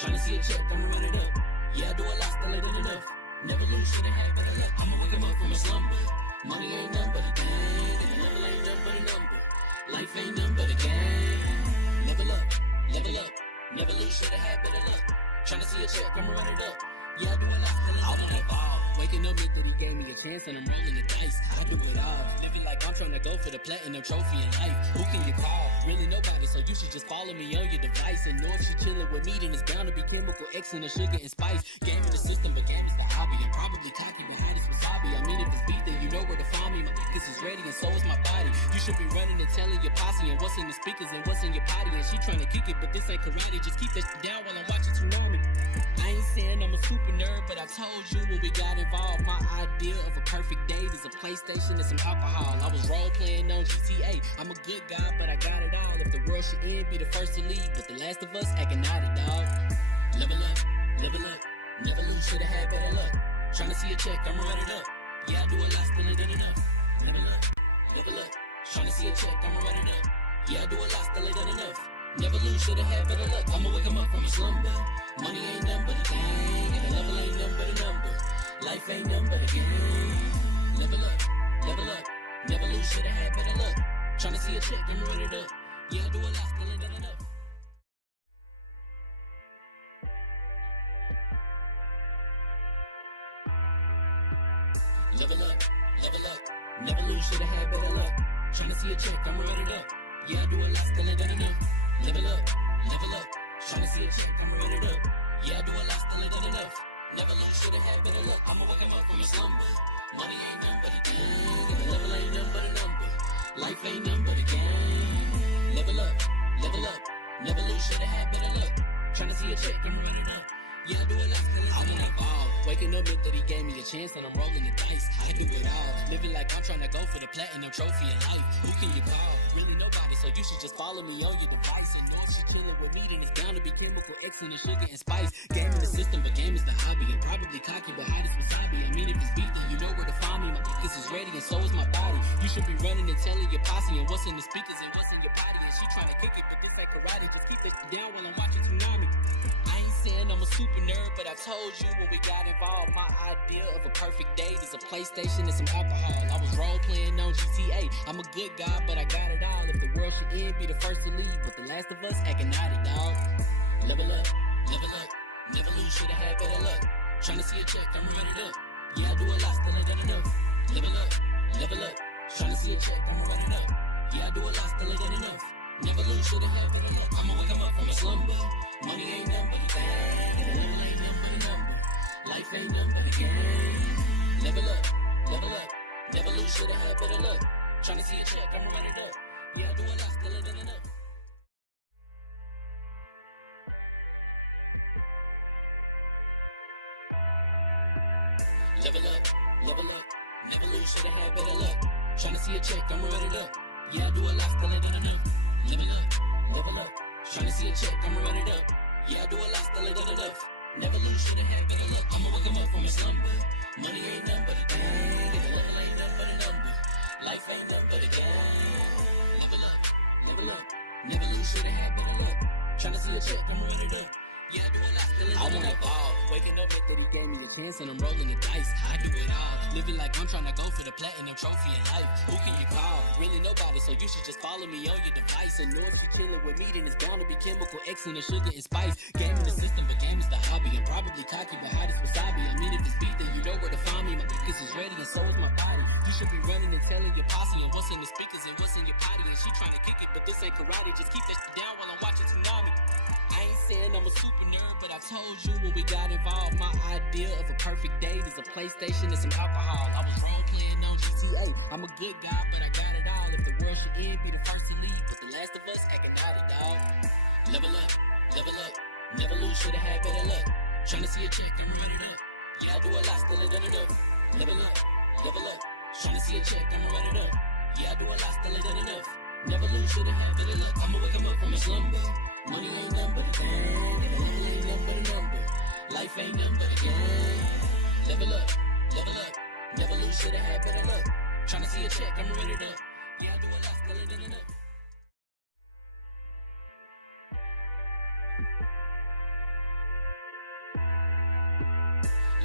Tryna see a check, I'ma run it up. Yeah, I do a lot, still ain't done enough. Never lose, should've had better luck. I'ma wake 'em up from a slumber. Money ain't nothing but a game, and level ain't nothing but a number. Life ain't nothing but a game. Level up, never lose, should've had better luck. Tryna see a check, I'ma run it up. Yeah, I do a lot, still ain't done enough. Waking up meant that he gave me a chance and I'm rolling the dice. I do it all. Living like I'm trying to go for the platinum trophy in life. Who can you call? Really nobody, so you should just follow me on your device. And know if she chilling with me, then it's bound to be chemical X and the sugar and spice. Game in the system, but game is the hobby. I'm probably cocky behind this wasabi. I mean, if it's beat, then you know where to find me. My niggas is ready and so is my body. You should be running and telling your posse and what's in the speakers and what's in your potty. And she trying to kick it, but this ain't karate. Just keep that shit down while I'm watching Tsunami. I ain't saying I'm a super nerd, but I told you when we got involved, my idea of a perfect date is a PlayStation and some alcohol. I was role playing on GTA. I'm a good guy, but I got it all. If the world should end, be the first to leave, but the last of us acting naughty, dog. Level up, never lose, should've had better luck. Tryna see a check, I'ma run it up. Yeah, I do a lot, still ain't done enough. Level up, tryna see a check, I'ma run it up. Yeah, I do a lot, still ain't done enough. Never lose, should've had better luck. I'ma wake 'em up from a slumber. Money ain't nothing but a game, and the level ain't nothing but a number. Life ain't nothing but a game. Level up, never lose, should've had better luck. Tryna see a check, I'ma run it up. Yeah, I do a lot, still ain't done enough. Level up, never lose, should've had better luck. Tryna see a check, I'ma run it up. Yeah, I do a lot, still ain't done enough. Level up, tryna see a check, I'ma run it up. Yeah, I do a lot, still ain't done enough. Never lose, should've had better luck. I'ma wake 'em up from a slumber. Money ain't nothing but a game, and the level ain't nothing but a number. Life ain't nothing but a game. Level up, never lose, should've had better luck. Tryna see a check, I'ma run it up. Yeah, I do a lot, still ain't done enough. Waking up meant that he gave me a chance and I'm rolling the dice. I do it all. Living like I'm trying to go for the platinum trophy in life. Who can you call? Really nobody, so you should just follow me on your device. And know if she chilling with me, then it's bound to be chemical X and the sugar and spice. Game in the system, but game is the hobby. I'm probably cocky, but hot as wasabi. I mean, if it's beef, then you know where to find me. My niggas is ready and so is my body. You should be running and telling your posse and what's in the speakers and what's in your body. And she trying to kick it, but this ain't karate. Just keep this shit down while I'm watching Tsunami. I ain't saying I'm a super nerd, but I told you when we got involved, my idea of a perfect date is a PlayStation and some alcohol. I was role playing on GTA. I'm a good guy, but I got it all. If the world should end, be the first to leave, but the last of us acting naughty, dog. Level up, never lose, should've had better luck. Tryna see a check, I'ma run it up. Yeah, I do a lot, still ain't done enough. Level up, tryna see a check, I'ma run it up. Yeah, I do a lot, still ain't done enough. Never lose, should've had better luck. I'ma wake 'em up from a slumber. Money ain't nothing but a game, and the level ain't nothing but a number. Life ain't nothing but a game. Level up, never lose, should've had better luck. Tryna see a check, I'ma run it up. Yeah, I do a lot, still ain't done enough. Level up, never lose, should've had better luck. Tryna see a check, I'ma run it up. Yeah, I do a lot, still ain't done enough. Level up, tryna see a check, I'ma run it up. Yeah, I do a lot, still ain't done enough. Never lose, should've had better luck. I'ma wake 'em up from a slumber. Money ain't nothing but a game, and the level ain't nothing but a number. Life ain't nothing but a game. Level up, never lose, should've had better luck. Tryna see a check, I'ma run it up. Yeah, I do a lot, still ain't done enough. I wanna ball. Waking up meant that he gave me a chance and I'm rolling the dice. I do it all. Living like I'm trying to go for the platinum trophy in life. Who can you call? Really nobody, so you should just follow me on your device. And know if she chilling with me, then it's bound to be chemical X and the sugar and spice. Game in the system, but game is the hobby. I'm probably cocky, but hot as wasabi. I mean, if it's beef, then you know where to find me. My niggas is ready and so is my body. You should be running and telling your posse and what's in the speakers and what's in your potty. And she trying to kick it, but this ain't karate. Just keep that shit down while I'm watching Tsunami. I ain't saying I'm a super nerd, but I told you when we got involved, my idea of a perfect date is a PlayStation and some alcohol. I was role playing on GTA. I'm a good guy, but I got it all. If the world should end, be the first to leave, but the last of us acting naughty, dog. Level up, never lose, should've had better luck. Tryna see a check, I'ma run it up. Yeah, I do a lot, still ain't done it up. Level up, tryna see a check, I'ma run it up. Yeah, I do a lot, still ain't done enough. Never lose, should've had better luck. I'ma wake 'em up from a slumber. Money ain't nothing but a game, and the level ain't nothing but a number. Life ain't nothing but a game. Level up, never lose, should've had better luck. Tryna see a check, I'ma run it up. Yeah, I do a lot, still ain't done enough.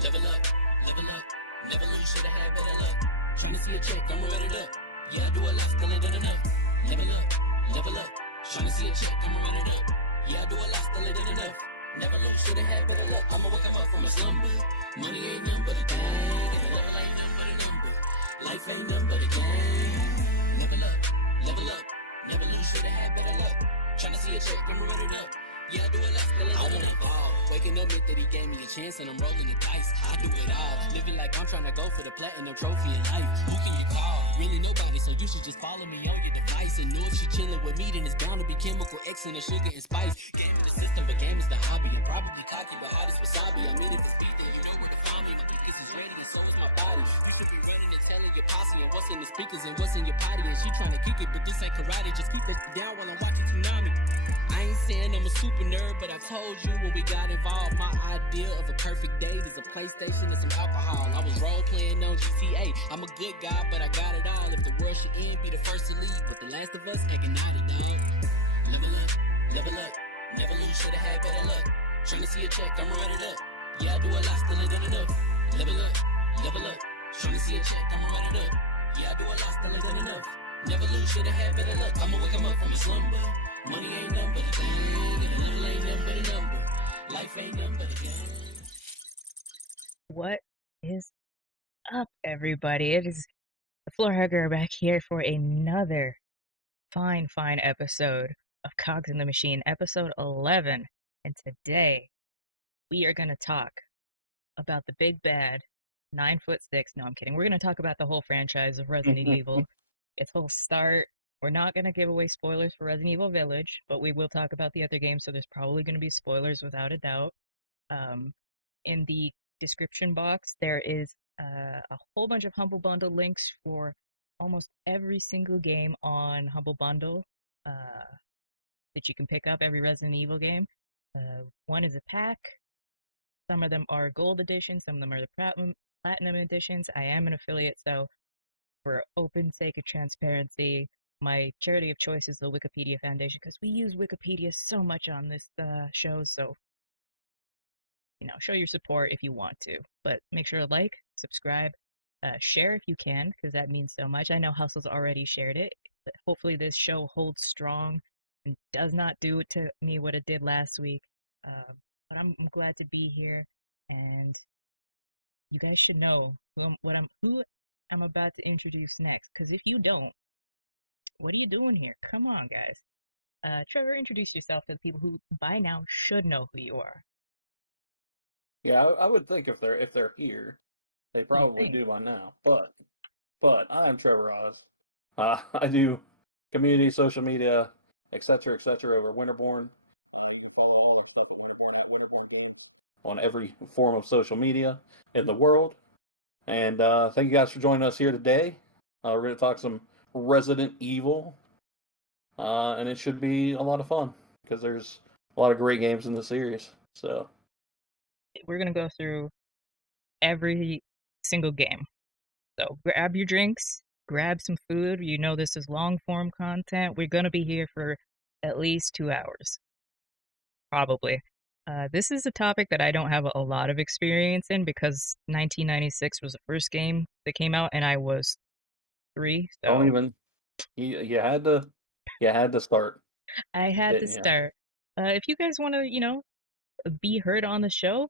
level up, level up. Never lose, shoulda had better luck. Tryna see a check, I'ma run it up. Yeah, I do a lot, still ain't done enough. Level up, level up. Tryna see a check, I'ma run it up. Yeah, I do a lot, still ain't done enough. Never lose, shoulda had better luck. I'ma wake up from a slumber. Money ain't nothing but a game. Level ain't nothing but a number. Life ain't nothing but a game. Level up, level up. Never lose, shoulda had better luck. Tryna see a check, I'ma run it up. Yeah, I do a lot, still ain't done enough. Waking up meant that he gave me a chance and I'm rolling the dice. I do it all. Living like I'm trying to go for the platinum trophy in life. Who can you call? Really nobody, so you should just follow me on your device. And know if she chilling with me, then it's bound to be chemical X and the sugar and spice. Game in the system, but game is the hobby. I'm probably cocky, but hot as wasabi. I mean, if it's beef, then you know where to find me. My focus is ready and so is my body. You could be running and telling your posse and what's in the speakers and what's in your potty. And she trying to kick it, but this ain't karate. Just keep it down while I'm watching Tsunami. I ain't saying I'm a super nerd, but I told you when we got involved, my idea of a perfect date is a PlayStation and some alcohol. I was role playing on GTA. I'm a good guy, but I got it all. If the world should end, be the first to leave. But the last of us acting naughty, dog. Level up, level up. Never lose, shoulda had better luck. Tryna see a check, I'ma run it up. Yeah, I do a lot, still ain't done enough. Level up, level up. Tryna see a check, I'ma run it up. Yeah, I do a lot, still ain't done enough. Never lose, shoulda had better luck. I'ma wake 'em up from a slumber. Money ain't nothing but a thing, and level ain't nothing but a number. Life ain't nothing but a game. What is up, everybody? It is the Floor Hugger back here for another fine episode of Cogs in the Machine, episode 11. And today we are going to talk about the big bad 9'6". No, I'm kidding. We're going to talk about the whole franchise of Resident Evil, its whole start. We're not going to give away spoilers for Resident Evil Village, but we will talk about the other games, so there's probably going to be spoilers without a doubt. In the description box, there is a whole bunch of Humble Bundle links for almost every single game on Humble Bundle that you can pick up, every Resident Evil game. One is a pack. Some of them are gold editions, some of them are the platinum editions. I am an affiliate, so for open sake of transparency, my charity of choice is the Wikipedia Foundation, because we use Wikipedia so much on this show, so show your support if you want to, but make sure to like, subscribe, share if you can, because that means so much. I know Hustle's already shared it, but hopefully this show holds strong and does not do to me what it did last week. But I'm glad to be here, and you guys should know who I'm about to introduce next, because if you don't, what are you doing here? Come on, guys. Trevor, introduce yourself to the people who by now should know who you are. Yeah, I would think if they're here, they probably do by now. But I'm Trevor Oz. I do community, social media, etc., over Winterborn. You can follow all that stuff Winterborn on every form of social media in the world. And thank you guys for joining us here today. We're going to talk some Resident Evil, and it should be a lot of fun because there's a lot of great games in the series. So we're going to go through every single game. So grab your drinks, grab some food. You know this is long form content. We're going to be here for at least 2 hours. Probably. This is a topic that I don't have a lot of experience in because 1996 was the first game that came out and I was 3. So don't even. You had to start. I had to start. If you guys want to, be heard on the show,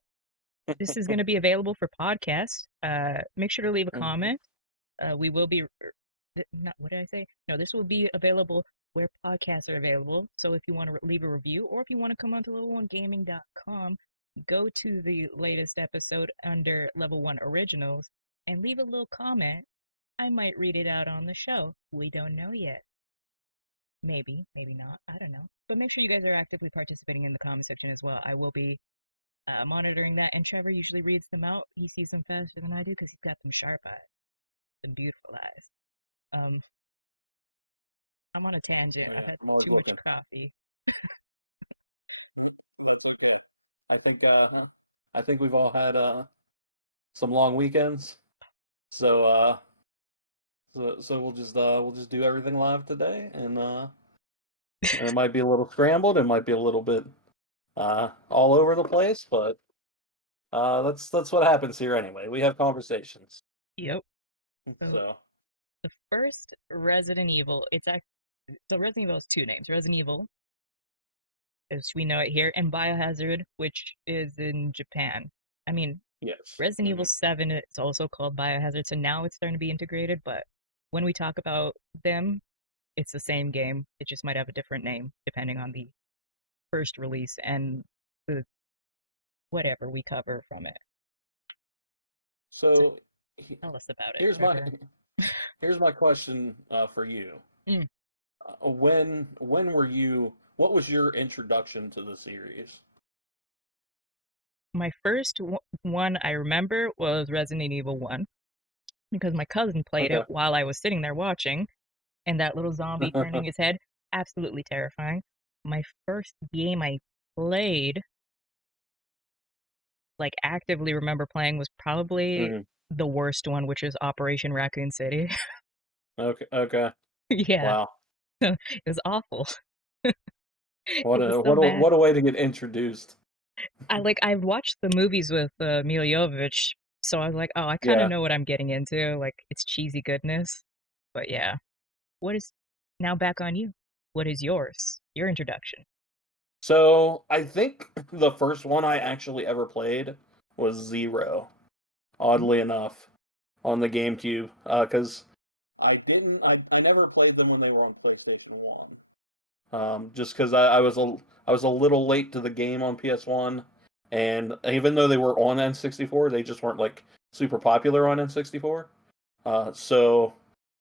this is going to be available for podcast. Make sure to leave a comment. We will be what did I say? No, this will be available where podcasts are available. So if you want to leave a review, or if you want to come onto level1gaming.com, go to the latest episode under Level 1 Originals and leave a little comment. I might read it out on the show. We don't know yet. Maybe not. I don't know. But make sure you guys are actively participating in the comment section as well. I will be monitoring that, and Trevor usually reads them out. He sees them faster than I do because he's got them sharp eyes, them beautiful eyes. I'm on a tangent. Yeah, I've had too much coffee. I think we've all had some long weekends, so we'll just do everything live today, and it might be a little scrambled, it might be a little bit all over the place, but That's what happens here anyway. We have conversations. Yep. So So the first Resident Evil, so Resident Evil has two names: Resident Evil, as we know it here, and Biohazard, which is in Japan. I mean, yes. Resident Evil 7 is also called Biohazard, so now it's starting to be integrated, but when we talk about them, it's the same game. It just might have a different name depending on the first release and the whatever we cover from it. So So tell us about it, here's my Trevor. here's my question for you. Mm. When were you? What was your introduction to the series? My first one I remember was Resident Evil 1 because my cousin played it Okay. while I was sitting there watching, and that little zombie turning his head, absolutely terrifying. My first game I played, like actively remember playing, was probably Mhm. the worst one, which is Operation Raccoon City. Okay. Okay. Yeah, Wow. it was awful. What It was a so what a bad. what a way to get introduced. I watched the movies with Mila Jovovich, so I was like, oh, I kind of Yeah. know what I'm getting into. Like it's cheesy goodness. But yeah, what is now back on you? What is yours? Your introduction. So I think the first one I actually ever played was Zero. Oddly enough, on the GameCube, because I never played them when they were on PlayStation One. Just because I was a little late to the game on PS1, and even though they were on N64, they just weren't like super popular on N64. So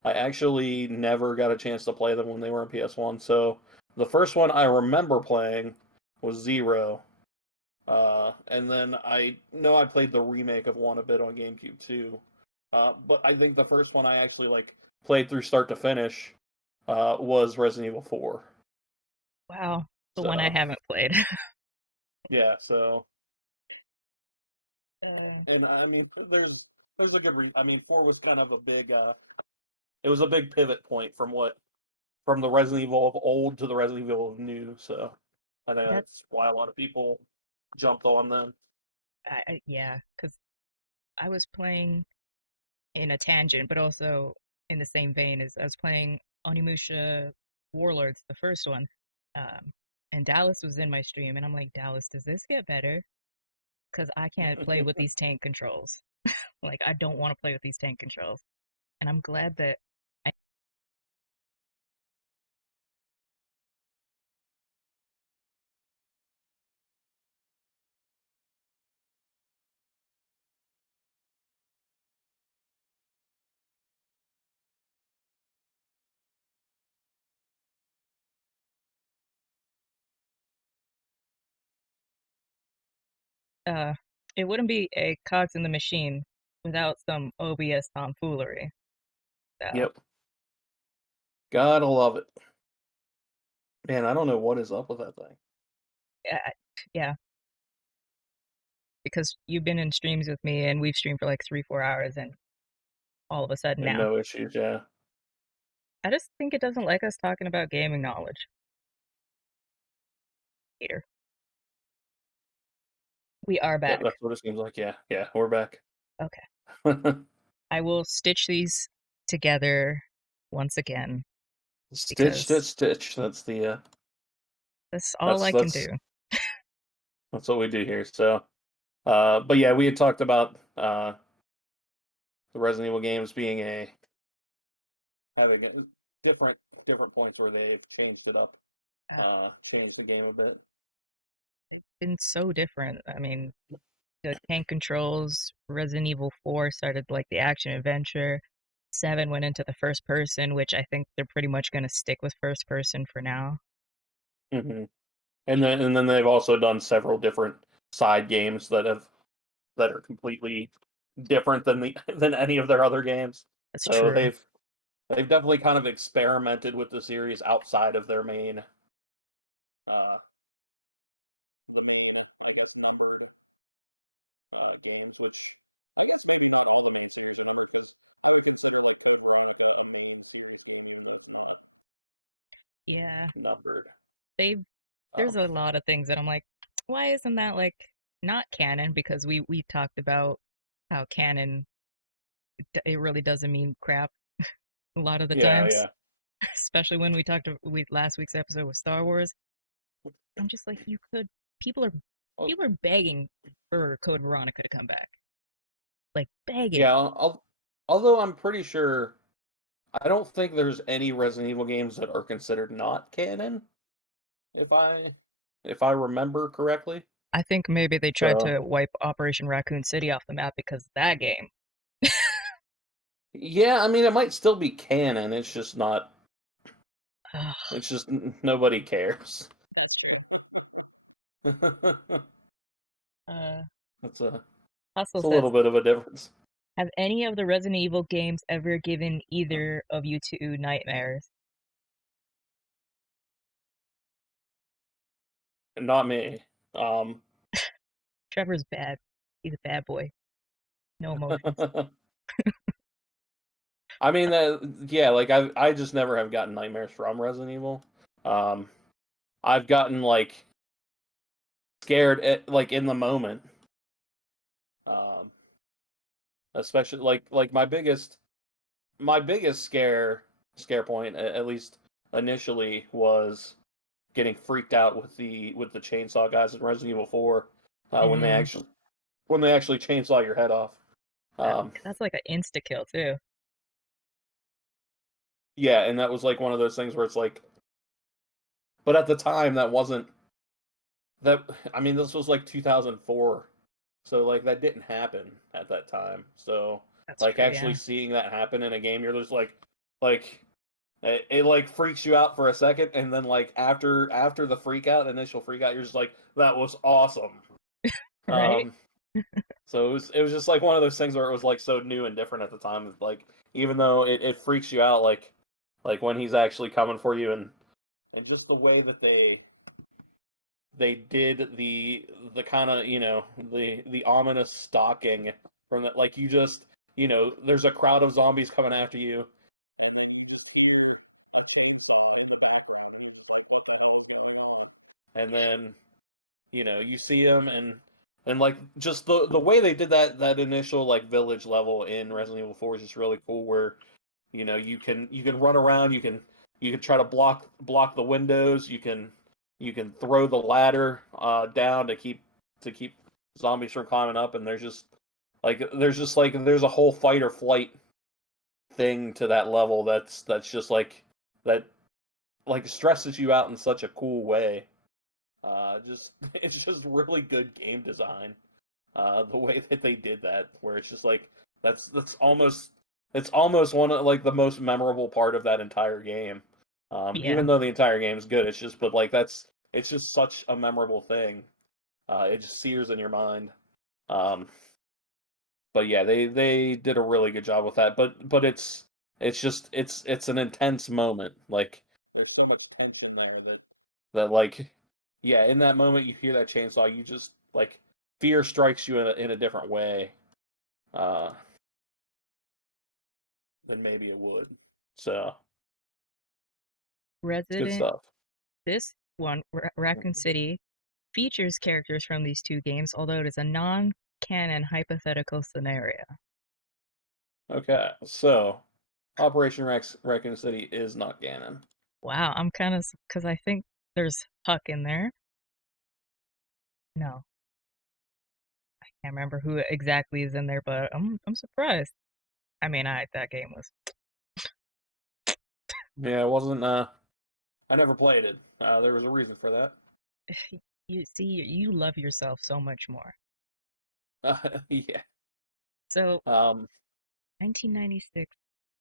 I actually never got a chance to play them when they were on PS1. So the first one I remember playing was Zero, and then I know I played the remake of one a bit on GameCube too. But I think the first one I actually like played through start to finish was Resident Evil 4. Wow, the one I So haven't played. yeah, so uh, and I mean there's a good I mean 4 was kind of a big it was a big pivot point from the Resident Evil of old to the Resident Evil of new. So I think that's that's why a lot of people jumped on them. yeah, because I was playing in a tangent, but also in the same vein as I was playing Onimusha Warlords, the first one. Um, and Dallas was in my stream, and I'm like, Dallas, does this get better? Because I can't play with these tank controls. Like, I don't want to play with these tank controls. And I'm glad that I, uh, it wouldn't be a Cogs in the Machine without some OBS tomfoolery. So, Yep, gotta love it. Man, I don't know what is up with that thing. yeah, yeah, because you've been in streams with me, and we've streamed for like 3, 4 hours, and all of a sudden And now, no issues, yeah. I just think it doesn't like us talking about gaming knowledge. Peter, we are Yep, back. that's what it seems like. Yeah, yeah, we're back. Okay. I will stitch these together once again Stitch, stitch, because stitch. That's the that's all that's I can that's do. that's what we do here. So, but yeah, we had talked about the Resident Evil games being having different different points where they changed it up, Uh, changed the game a bit. it's been so different. I mean, the tank controls, Resident Evil 4 started like the action adventure. 7 went into the first person, which I think they're pretty much going to stick with first person for now. Hmm. And then they've also done several different side games that are completely different than the than any of their other games. That's So true. they've definitely kind of experimented with the series outside of their uh main I guess numbered games, which I guess maybe not all the ones here, but I feel like they ran like a main series Yeah, numbered. they've there's Um, a lot of things that I'm like, why isn't that like not canon, because we talked about how canon, it really doesn't mean crap a lot of the Yeah, times, yeah. especially when we last week's episode with Star Wars. I'm just like, people are Well, people are begging for Code Veronica to come back, like begging. yeah. Although I'm pretty sure, I don't think there's any Resident Evil games that are considered not canon, if I remember correctly. I think maybe they tried So to wipe Operation Raccoon City off the map because of that game. yeah, I mean, it might still be canon. It's just not. Ugh, It's just nobody cares. that's true. That's Uh, a Hustle it's a says, little bit of a difference. have any of the Resident Evil games ever given either of you two nightmares? Not me. Trevor's bad. He's a bad boy. No emotions. I mean, yeah, like I just never have gotten nightmares from Resident Evil. Um, I've gotten like scared like in the moment. Um, especially like my biggest scare point, at least initially, was getting freaked out with the chainsaw guys in Resident Evil 4, when they Mm, actually chainsaw your head off. Um, that's like an insta kill too. yeah, and that was like one of those things where it's like, but at the time that wasn't that. I mean, this was like 2004, so like that didn't happen at that time. So That's like true, actually yeah. seeing that happen in a game, you're just like it like freaks you out for a second, and then like after the initial freak out, you're just like, that was awesome. Right? Um, so it was just like one of those things where it was like so new and different at the time. Like even though it freaks you out, like when he's actually coming for you, and just the way that they did the kind of, the ominous stalking from that, like you just, there's a crowd of zombies coming after you, and then you see them, and like just the way they did that initial like village level in Resident Evil 4 is just really cool, where you can run around, you can try to block the windows, you can throw the ladder down to keep zombies from climbing up, and there's a whole fight or flight thing to that level that's just like that, like stresses you out in such a cool way. Just it's just really good game design. The way that they did that, where it's just like that's almost it's almost one of like the most memorable part of that entire game. Yeah. Even though the entire game is good, but like it's just such a memorable thing. It just sears in your mind. Um, but yeah, they did a really good job with that. But it's an intense moment. Like there's so much tension there that like, yeah, in that moment you hear that chainsaw, you just like fear strikes you in a different way, uh, than maybe it would. So it's good Resident, stuff. this one, Raccoon City, features characters from these two games, although it is a non-canon hypothetical scenario. Okay, so Operation Raccoon City is not canon. Wow, I'm kind of, because I think there's Huck in there. No, I can't remember who exactly is in there, but I'm surprised. I mean, that game was. Yeah, it wasn't. I never played it. There was a reason for that. You see, you love yourself so much more. Yeah. So Um. 1996,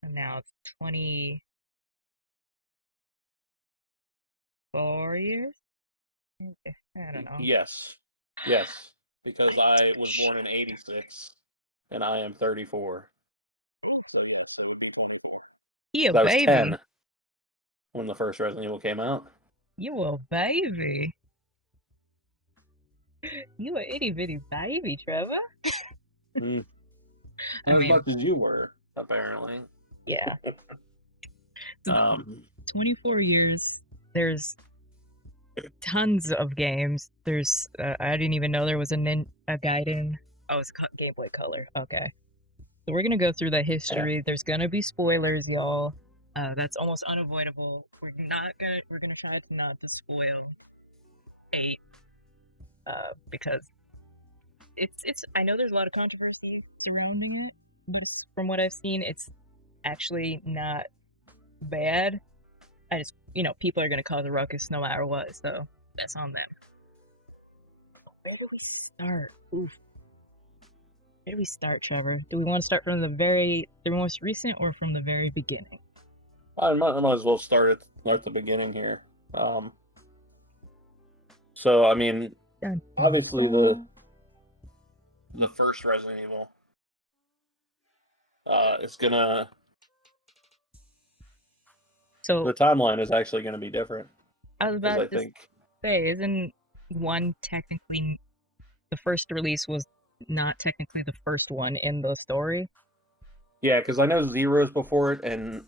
and now it's 24 years. I don't know. Yes. Yes. Because I I was born in '86, and I am 34. You a So I was baby. 10 when the first Resident Evil came out. You a baby. You a itty bitty baby, Trevor. Mm. I As mean, much as you were, apparently. yeah. So Um. 24 years. There's tons of games. There's I didn't even know there was a guiding. Oh, it's Game Boy Color. Okay, so we're gonna go through the history. There's gonna be spoilers, y'all. That's almost unavoidable. We're gonna try to not to spoil 8, because it's. I know there's a lot of controversy surrounding it, but from what I've seen, it's actually not bad. I just, people are gonna cause a ruckus no matter what, so that's on them. Where do we start? Oof. Where do we start, Trevor? Do we want to start from the most recent, or from the very beginning? I might as well start at the beginning here. So I mean, obviously the first Resident Evil is gonna. So the timeline is actually going to be different. I was about to think say, isn't one technically the first release was not technically the first one in the story? Yeah, because I know Zero's before it, and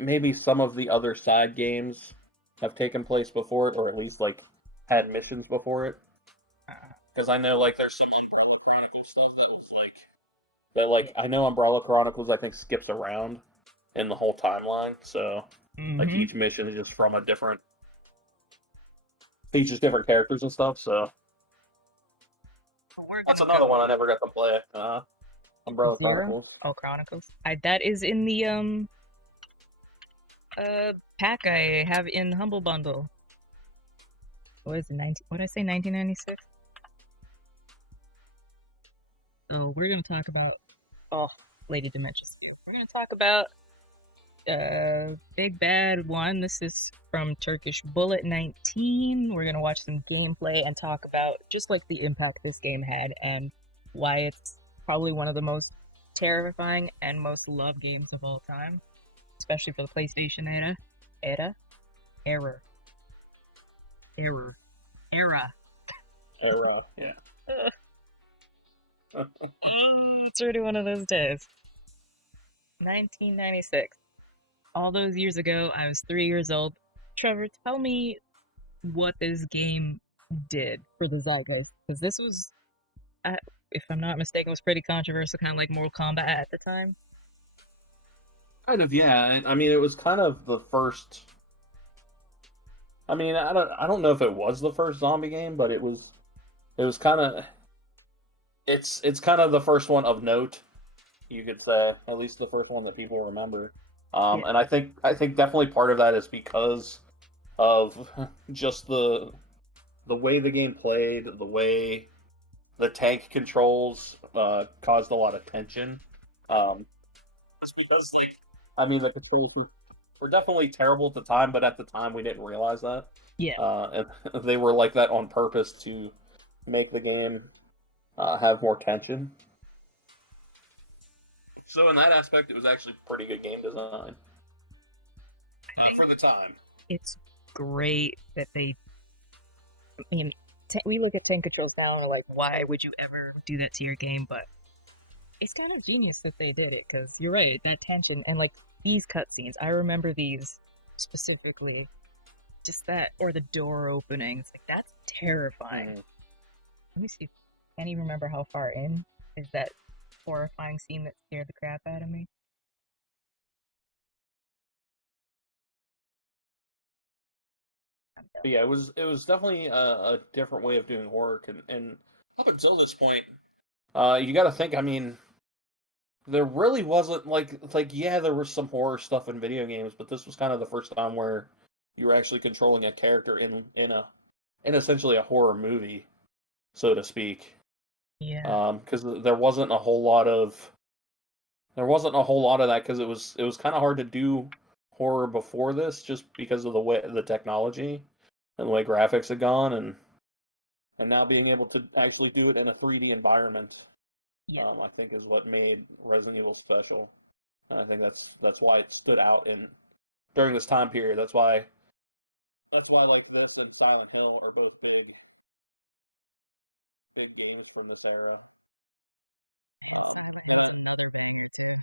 maybe some of the other side games have taken place before it, or at least like had missions before it. Because I know like there's some Umbrella Chronicles stuff I know Umbrella Chronicles I think skips around in the whole timeline, so like each mission is just from a different features different characters and stuff. So that's another one I never got to play. Umbrella Chronicles. Oh, Chronicles. That is in the pack I have in Humble Bundle. What is it? What did I say? 1996. So we're gonna talk about Lady Dementia. We're gonna talk about Big Bad One. This is from Turkish Bullet 19. We're gonna watch some gameplay and talk about just like the impact this game had and why it's probably one of the most terrifying and most loved games of all time, especially for the PlayStation era. Yeah. It's already one of those days. 1996. All those years ago, I was 3 years old. Trevor, tell me what this game did for the zeitgeist, because this was, if I'm not mistaken, was pretty controversial, kind of like Mortal Kombat at the time. Kind of, yeah. I mean, it was kind of the first. I mean, I don't know if it was the first zombie game, but it was kind of. It's kind of the first one of note, you could say, at least the first one that people remember. And I think definitely part of that is because of just the way the game played, the way the tank controls caused a lot of tension. That's because, I mean, the controls were definitely terrible at the time, but at the time we didn't realize that. Yeah. And they were like that on purpose to make the game have more tension. So in that aspect, it was actually pretty good game design for the time. It's great that we look at tank controls now and we're like, why would you ever do that to your game? But it's kind of genius that they did it, because you're right, that tension and like these cutscenes, I remember these specifically. Just that, or the door opening. It's like, that's terrifying. Let me see. I can't even remember how far in is that horrifying scene that scared the crap out of me. But yeah, it was definitely a different way of doing horror, and up until this point, you got to think. I mean, there really wasn't like yeah, there was some horror stuff in video games, but this was kind of the first time where you were actually controlling a character in essentially a horror movie, so to speak. Yeah. Because there wasn't a whole lot of that, because it was kind of hard to do horror before this, just because of the way the technology and the way graphics had gone, and now being able to actually do it in a 3D environment, I think is what made Resident Evil special. And I think that's why it stood out during this time period. That's why like this and Silent Hill are both big games from this era. Another banger too.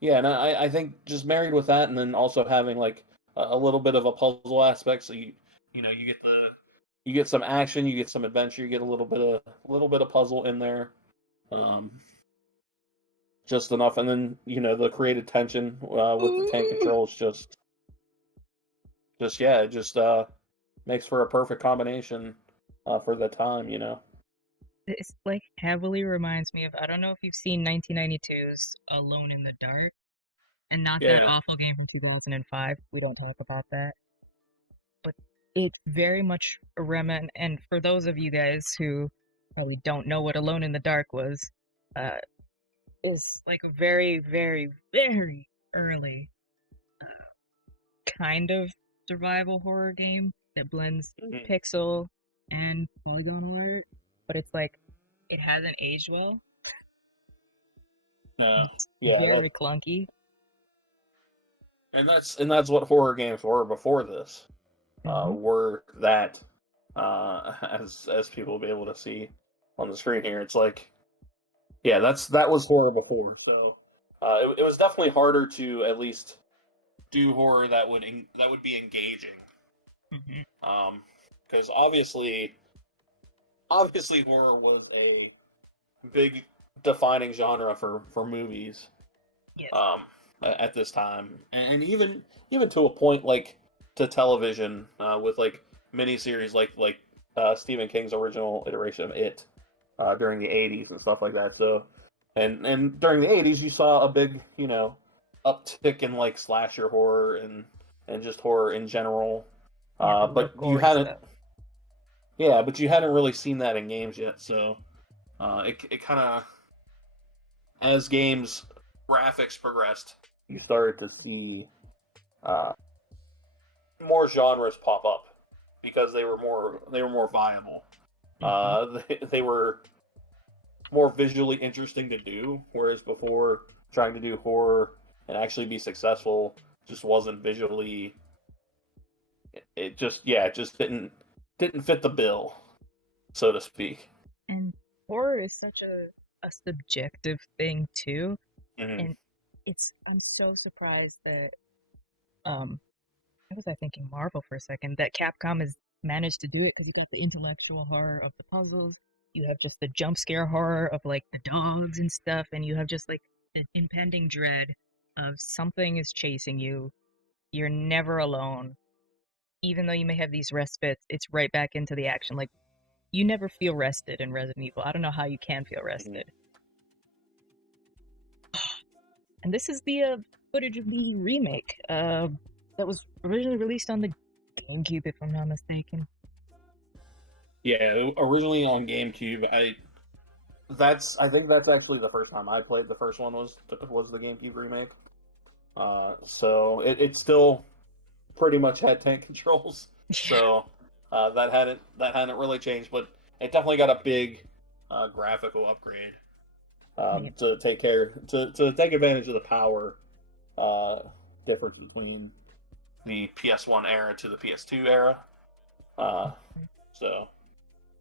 Yeah, and I think just married with that, and then also having like a little bit of a puzzle aspect. So you get some action, you get some adventure, you get a little bit of puzzle in there, just enough, and then the created tension with the tank controls just makes for a perfect combination for the time. This like heavily reminds me of, I don't know if you've seen 1992's Alone in the Dark, and not that Yeah. awful game from 2005. We don't talk about that. But it's very much a remnant. And for those of you guys who probably don't know what Alone in the Dark was, uh, is like a very, very, very early kind of survival horror game that blends Mhm. pixel and polygonal art, but it's like it hasn't aged well. It's Yeah, very clunky. and that's what horror games were before this. Mhm. Were that as people will be able to see on the screen here. It's like, yeah, that was horror before. So it was definitely harder to at least do horror that would be engaging. Mhm. Because obviously horror was a big defining genre for movies Yes. at this time, and even to a point, like to television with like miniseries like Stephen King's original iteration of It during the '80s and stuff like that. So, and during the '80s, you saw a big uptick in like slasher horror and just horror in general. Yeah, the more But you gory hadn't, stuff. yeah, but you hadn't really seen that in games yet. So it kind of, as games graphics progressed, you started to see uh, more genres pop up because they were more viable. Mhm. They were more visually interesting to do, whereas before trying to do horror and actually be successful just wasn't visually. It just didn't fit the bill, so to speak. And horror is such a subjective thing too. Hmm. And I'm so surprised that um what was I thinking, Marvel for a second, that Capcom has managed to do it, because you get the intellectual horror of the puzzles, you have just the jump scare horror of like the dogs and stuff, and you have just like an impending dread of something is chasing you. You're never alone. Even though you may have these respites, it's right back into the action. Like, you never feel rested in Resident Evil. I don't know how you can feel Hmm. rested. And this is the footage of the remake that was originally released on the GameCube, if I'm not mistaken. Yeah, originally on GameCube, I think that's actually the first time I played. The first one was the GameCube remake. So it still pretty much had tank controls. Yeah. So that hadn't really changed, but it definitely got a big graphical upgrade Man. to take advantage of the power uh, difference between the PS1 era to the PS2 era. Uh, so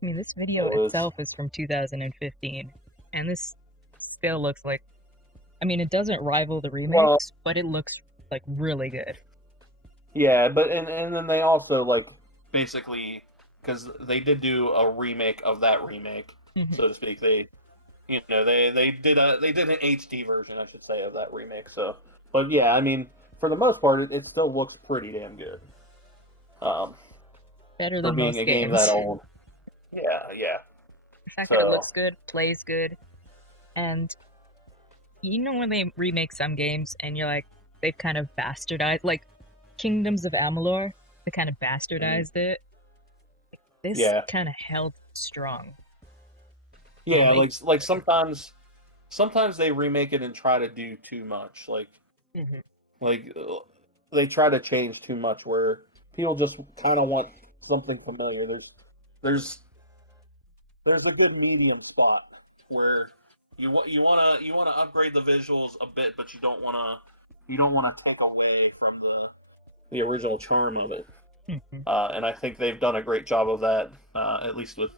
I mean, this it video was itself is from 2015, and this still looks like, I mean, it doesn't rival the well, remakes, but it looks like really good. yeah, but and then they also like basically, because they did do a remake of that remake, Mhm. so to speak. They did an HD version, I should say, of that remake. So, but yeah, I mean, for the most part, it still looks pretty damn good. Um, Better for than being most a game that games. old. Yeah, yeah. The fact that it So looks good, plays good, and you know when they remake some games and you're like, they've kind of bastardized, like Kingdoms of Amalur, they kind of mhm. bastardized it. This Yeah, kind of held strong. They'll yeah. make Like sometimes they remake it and try to do too much. Mhm. Like they try to change too much, where people just kind of want something familiar. There's there's a good medium spot where you want to upgrade the visuals a bit, but you don't want to take away from the original charm of it. Mhm. And I think they've done a great job of that, at least with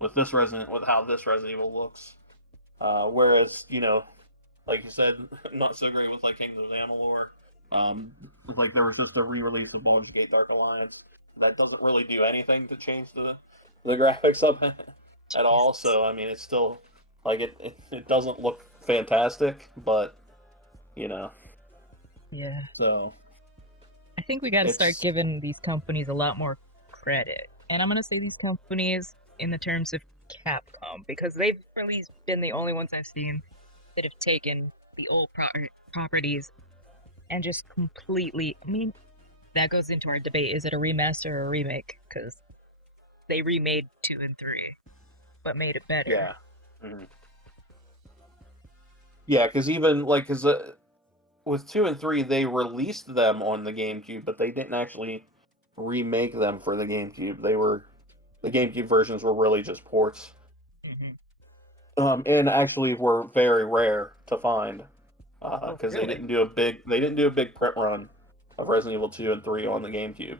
how this Resident Evil looks. Whereas like you said, not so great with like Kingdoms of Amalur. Like there was just a re-release of Baldur's Gate Dark Alliance that doesn't really do anything to change the graphics of it at all. So I mean, it's still like it doesn't look fantastic, but you know, Yeah. so I think we got to start it's giving these companies a lot more credit. And I'm going to say these companies in the terms of Capcom, because they've really been the only ones I've seen that have taken the old properties and just completely. I mean, that goes into our debate: is it a remaster or a remake? Because they remade 2 and 3, but made it better. yeah, mm-hmm. Yeah, because even like because with 2 and 3 they released them on the GameCube, but they didn't actually remake them for the GameCube. The GameCube versions were really just ports. And actually were very rare to find because really? they didn't do a big print run of Resident Evil 2 and 3 on the GameCube.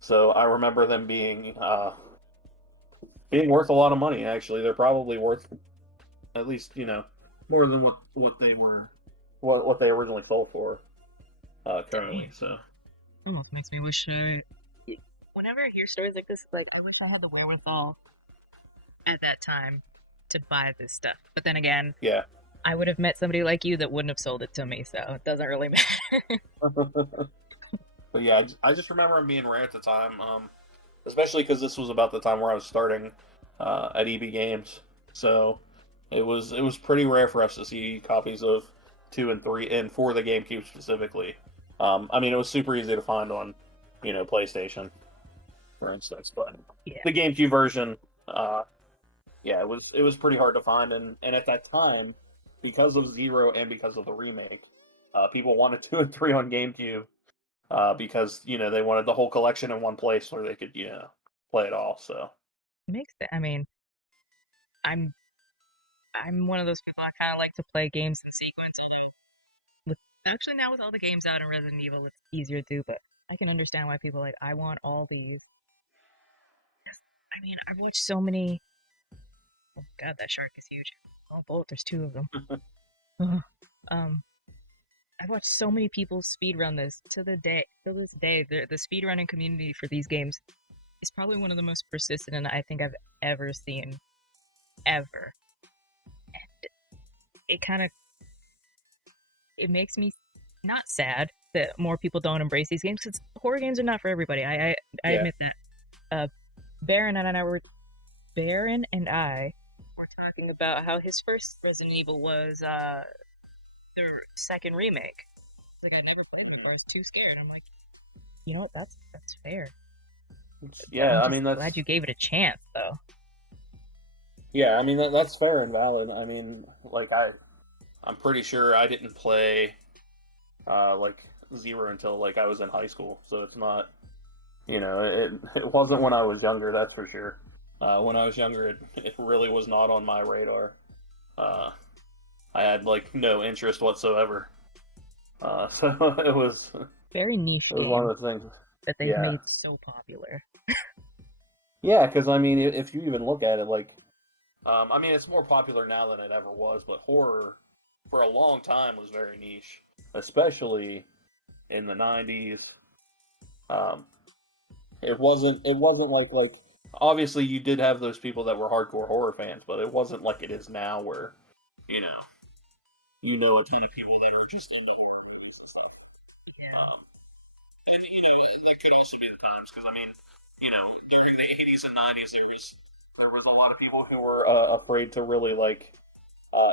So I remember them being worth a lot of money. Actually, they're probably worth at least more than what they were what they originally sold for currently. So almost makes me wish whenever I hear stories like this, like I wish I had the wherewithal at that time to buy this stuff. But then again, yeah. I would have met somebody like you that wouldn't have sold it to me, so it doesn't really matter. But yeah, I just remember them being rare at the time, especially because this was about the time where I was starting at EB Games, so it was pretty rare for us to see copies of 2 and 3, and for the GameCube specifically. I mean, it was super easy to find on, PlayStation, for instance, but the GameCube version, yeah, it was pretty hard to find, and at that time, because of Zero and because of the remake, people wanted 2 and 3 on GameCube because they wanted the whole collection in one place where they could play it all. So makes sense. I mean, I'm one of those people. I kind of like to play games in sequence. Actually, now with all the games out in Resident Evil, it's easier to do. But I can understand why people are like, I want all these. I mean, I've watched so many. Oh God, that shark is huge. Oh, both. There's 2 of them. I've watched so many people speedrun this to this day. The speedrunning community for these games is probably one of the most persistent and I think I've ever seen, ever. And it makes me not sad that more people don't embrace these games, because horror games are not for everybody. I admit that. Baron and I were talking about how his first Resident Evil was their second remake. Like, I'd never played it before. I was too scared. I'm like, you know what? That's fair. Yeah, I mean, glad you gave it a chance, though. Yeah, I mean that's fair and valid. I mean, like I'm pretty sure I didn't play like Zero until like I was in high school, so it's not, it wasn't when I was younger. That's for sure. When I was younger, it really was not on my radar. I had like no interest whatsoever. So it was very niche. It was one of the things that they've made so popular. Yeah, because I mean, if you even look at it, like, I mean, it's more popular now than it ever was, but horror for a long time was very niche, especially in the '90s. It wasn't like obviously you did have those people that were hardcore horror fans, but it wasn't like it is now where a ton of people that are just into horror movies and stuff. And that could also be the times, because I mean, during the '80s and '90s, there was a lot of people who were afraid to really like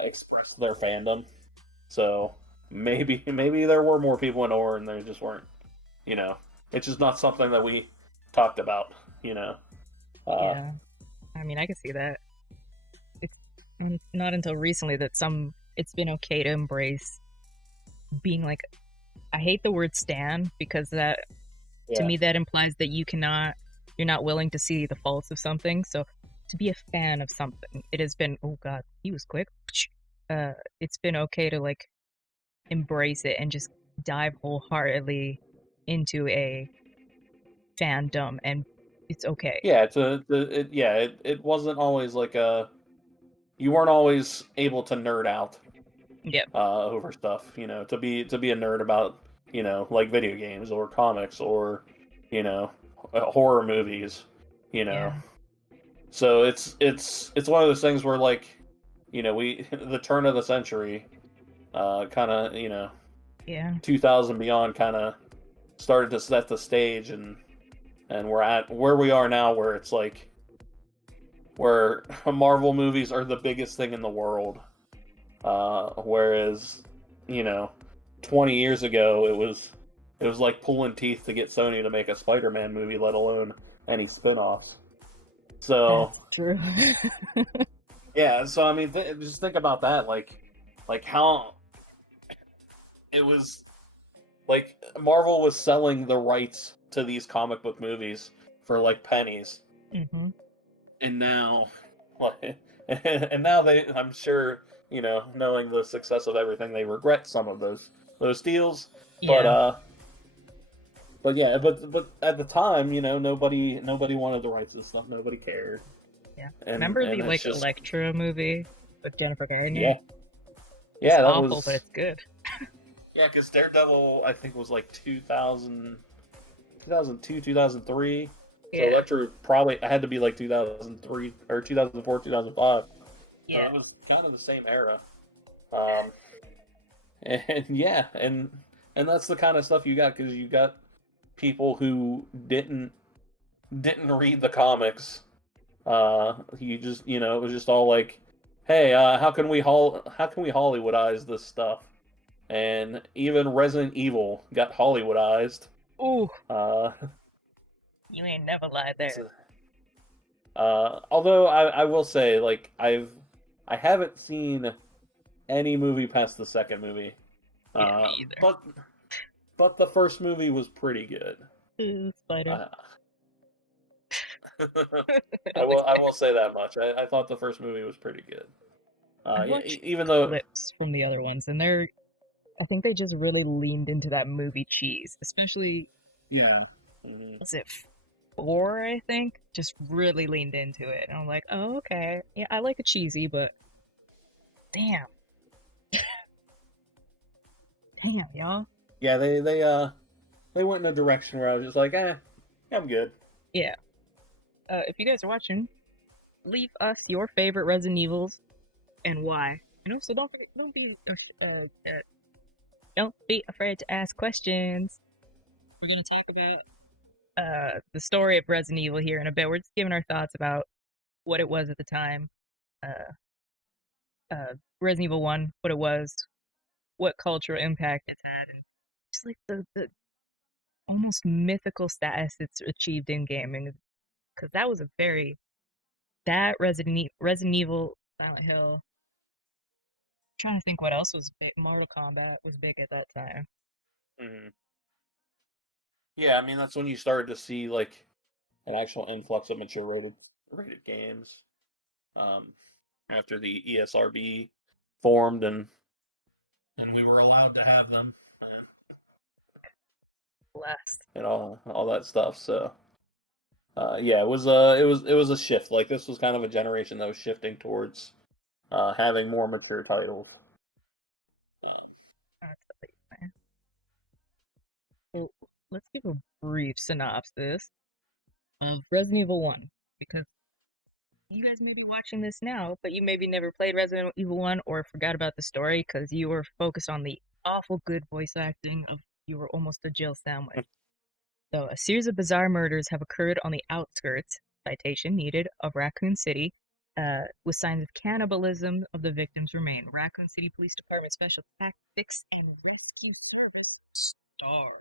express their fandom. So maybe there were more people in horror, and there just weren't. It's just not something that we talked about. Yeah, I mean, I can see that. It's not until recently that it's been okay to embrace being like, I hate the word stan, because that to me that implies that you're not willing to see the faults of something. So to be a fan of something, it has been, oh God, he was quick. It's been okay to like embrace it and just dive wholeheartedly into a fandom, and it's okay. Yeah, it wasn't always like you weren't always able to nerd out. Yep. Over stuff, to be a nerd about like video games or comics or, horror movies, Yeah. So it's one of those things where like, we the turn of the century, kind of, Yeah. 2000 beyond kind of started to set the stage, and we're at where we are now, where it's like where Marvel movies are the biggest thing in the world, whereas, you know, 20 years ago it was like pulling teeth to get Sony to make a Spider-Man movie, let alone any spin-offs. So That's true. yeah, so I mean, just think about that, like how it was, like Marvel was selling the rights to these comic book movies for like pennies, hmm and now, like, and now I'm sure, knowing the success of everything, they regret some of those deals, but Yeah. yeah, but at the time, nobody wanted the rights to this stuff, nobody cared, Yeah. and Remember the and it's just Electra movie with Jennifer yeah, Garner? It's yeah, that awful, but was. it's good. Yeah, because Daredevil, I think, was like 2002, 2003. So Yeah. Electra probably had to be like 2003 or 2004, 2005. So Yeah. it was kind of the same era. Um, and yeah, and that's the kind of stuff you got, because you got people who didn't read the comics. You just, it was just all like, hey, how can we Hollywoodize this stuff? And even Resident Evil got Hollywoodized. Ooh, Uh, you ain't never lied there. although I will say, like, I haven't seen any movie past the second movie. Yeah, me either. But the first movie was pretty good. Spider. Uh, I will say that much. I thought the first movie was pretty good. I watched Even though, clips from the other ones, and I think they just really leaned into that movie cheese, especially, yeah, mhm. was it four, I think? Just really leaned into it. And I'm like, oh, okay. Yeah, I like it cheesy, but damn. Damn, y'all. Yeah, they went in a direction where I was just like, I'm good. Yeah. If you guys are watching, leave us your favorite Resident Evils and why. And also, don't be afraid to ask questions. We're gonna talk about the story of Resident Evil here in a bit. We're just giving our thoughts about what it was at the time. Uh, Resident Evil 1, what it was, what cultural impact it's had, and just like the almost mythical status it's achieved in gaming. Because that was a very that Resident Evil, Silent Hill. I'm trying to think what else was big. Mortal Kombat was big at that time. Mhm. Yeah, I mean, that's when you started to see like an actual influx of mature rated games. Um, After the ESRB formed, and we were allowed to have them, Blast. and all that stuff. So yeah, it was a shift. Like, this was kind of a generation that was shifting towards having more mature titles. Um, So let's give a brief synopsis of Resident Evil 1, because you guys may be watching this now, but you maybe never played Resident Evil 1 or forgot about the story because you were focused on the awful good voice acting of you were almost a Jill sandwich. So, a series of bizarre murders have occurred on the outskirts, citation needed, of Raccoon City, with signs of cannibalism of the victims remain. Raccoon City Police Department Special Tactics and Rescue Force STARS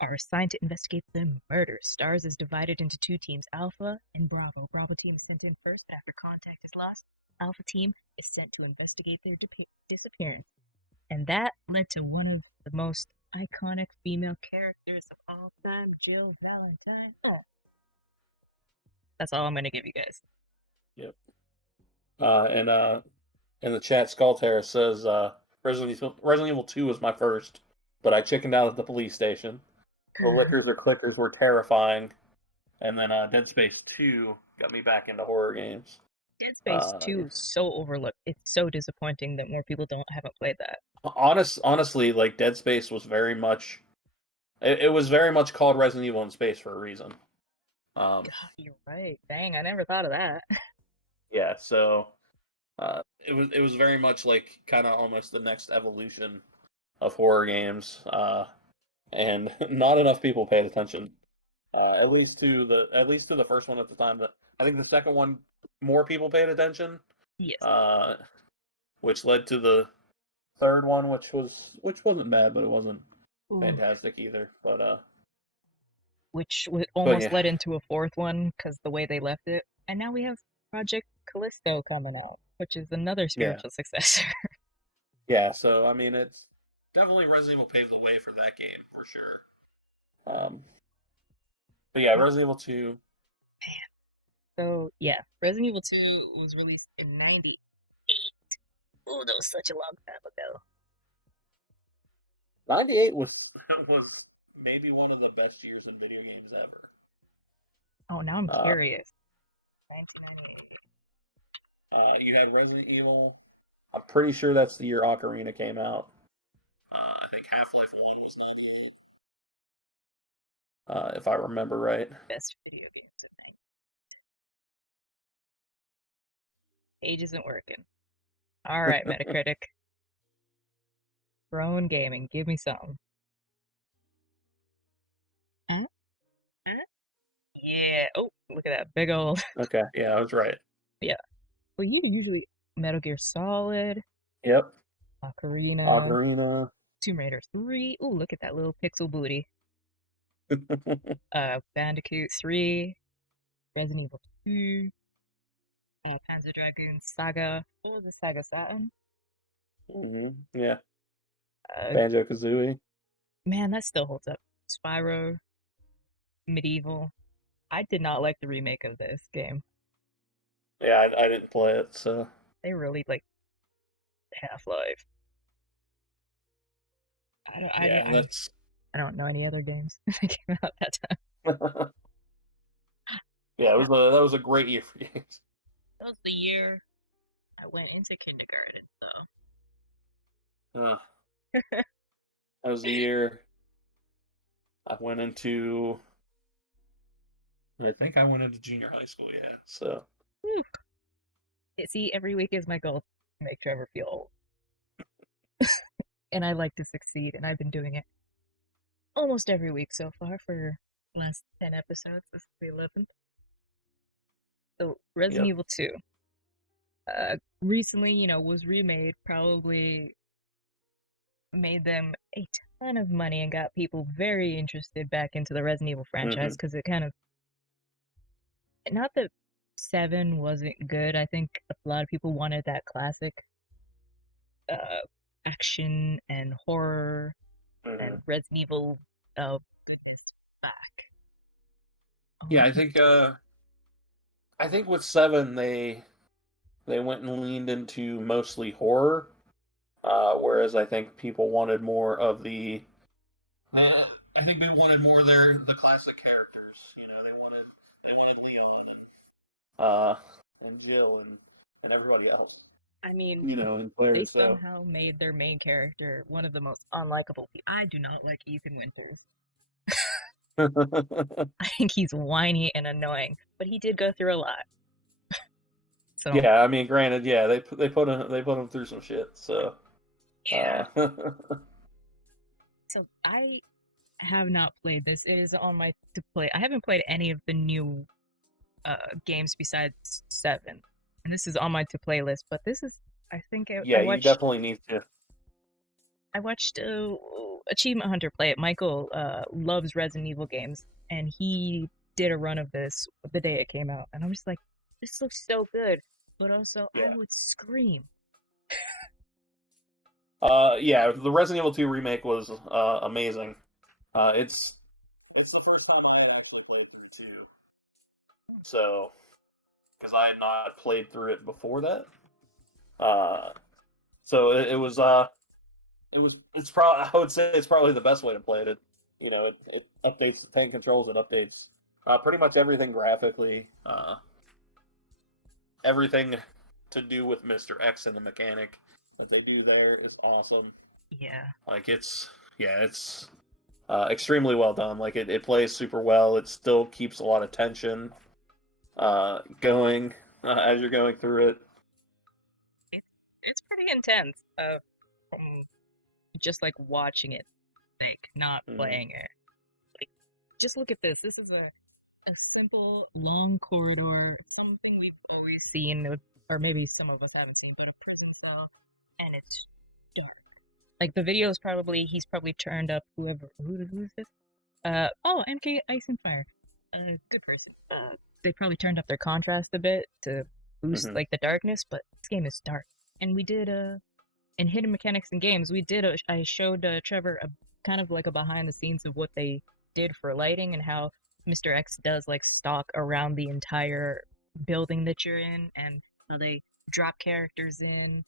are assigned to investigate the murders. STARS is divided into two teams, Alpha and Bravo. Bravo team is sent in first after contact is lost. Alpha team is sent to investigate their disappearance. And that led to one of the most iconic female characters of all time, Jill Valentine. Oh. That's all I'm gonna give you guys. yep. In the chat, Skull Terrace says Resident Evil 2 was my first, but I chickened out at the police station. The lickers or clickers were terrifying, and then Dead Space 2 got me back into horror games. Dead Space 2 is so overlooked. It's so disappointing that more people haven't played that. Honestly, like, Dead Space was very much it was very much called Resident Evil in Space for a reason. God, you're right. Dang, I never thought of that. Yeah, so it was very much like kind of almost the next evolution of horror games, and not enough people paid attention. At least to the first one at the time. That I think the second one more people paid attention. Yes. Which led to the third one, which wasn't bad, but it wasn't Ooh. fantastic either. Which But almost yeah. led into a fourth one because the way they left it. And now we have Project Callisto coming out, which is another Yeah. spiritual successor. Yeah, so I mean, it's definitely Resident Evil paved the way for that game for sure. But yeah, Resident Evil 2. So yeah, Resident Evil 2 was released in '98. Oh, that was such a long time ago. 98 was maybe one of the best years in video games ever. Oh, now I'm curious. 1998. You had Resident Evil. I'm pretty sure that's the year Ocarina came out. I think Half-Life 1 was 98. If I remember right. Best video games of '98. Age isn't working. All right, Metacritic. Grown gaming, give me some. Huh? Yeah. Oh, look at that big old. Okay, yeah, I was right. Yeah. Well, you usually Metal Gear Solid. Yep. Ocarina. Tomb Raider 3. Ooh, look at that little pixel booty. Bandicoot 3. Resident Evil 2. Panzer Dragoon Saga. What was the Saga Saturn? Yeah. Banjo-Kazooie. Man, that still holds up. Spyro. Medieval. I did not like the remake of this game. Yeah, I didn't play it, so. They really like Half-Life. I don't know any other games that came out that time. Yeah, that was a great year for games. That was the year I went into kindergarten, so. That was the year I went into. I think I went into junior high school, yeah. So. Whew. See, every week is my goal to make Trevor feel old. And I like to succeed, and I've been doing it almost every week so far for the last 10 episodes. This is the 11th. So, Resident Evil 2. Recently, was remade, probably made them a ton of money and got people very interested back into the Resident Evil franchise because it kind of. Not that 7 wasn't good. I think a lot of people wanted that classic action and horror and Resident Evil goodness back. Yeah, I think with 7 they went and leaned into mostly horror, whereas I think people wanted more of the. I think they wanted more of the classic characters. They wanted Leon and Jill and everybody else. I mean, and players, they somehow made their main character one of the most unlikable people. I do not like Ethan Winters. I think he's whiny and annoying, but he did go through a lot. So yeah, I mean, granted, yeah, they put him through some shit. So yeah. So I have not played this. It is on my to play. I haven't played any of the new games besides 7, and this is on my to play list. But this is, I think, you definitely need to. I watched Achievement Hunter play it. Michael loves Resident Evil games, and he did a run of this the day it came out, and I was like, "This looks so good," but also I would scream. Yeah, the Resident Evil 2 remake was amazing. It's the first time I had actually played through 2. So, because I had not played through it before that. So it's probably, I would say it's probably the best way to play it. It updates the tank controls, it updates pretty much everything graphically. Everything to do with Mr. X and the mechanic that they do there is awesome. Yeah. Like it's extremely well done. Like it plays super well. It still keeps a lot of tension going as you're going through it. It's pretty intense. From just like watching it, like not playing it. Like, just look at this. This is a simple long corridor, something we've always seen, or maybe some of us haven't seen, but a prison cell, and it's dark. Like the video is he's probably turned up who is this? MK Ice and Fire. Good person. They probably turned up their contrast a bit to boost like the darkness, but this game is dark. And we did in Hidden Mechanics in Games, I showed Trevor a kind of like a behind the scenes of what they did for lighting and how Mr. X does like stalk around the entire building that you're in, and how they drop characters in,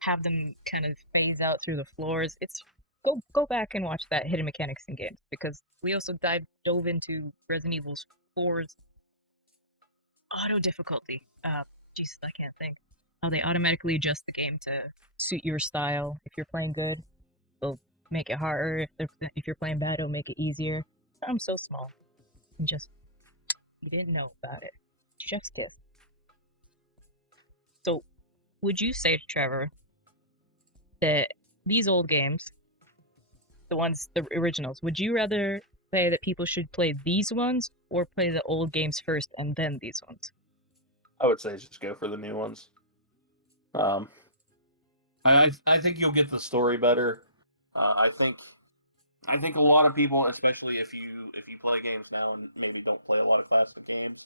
have them kind of phase out through the floors. It's go back and watch that Hidden Mechanics in Games, because we also dove into Resident Evil 4's auto difficulty. Jesus, I can't think. How they automatically adjust the game to suit your style. If you're playing good, they'll make it harder. If you're playing bad, it'll make it easier. I'm so small, and just you didn't know about it. Chef's kiss. So, would you say to Trevor that these old games, the originals, would you rather say that people should play these ones or play the old games first and then these ones? I would say just go for the new ones. I think you'll get the story better. I think a lot of people, especially if you play games now and maybe don't play a lot of classic games,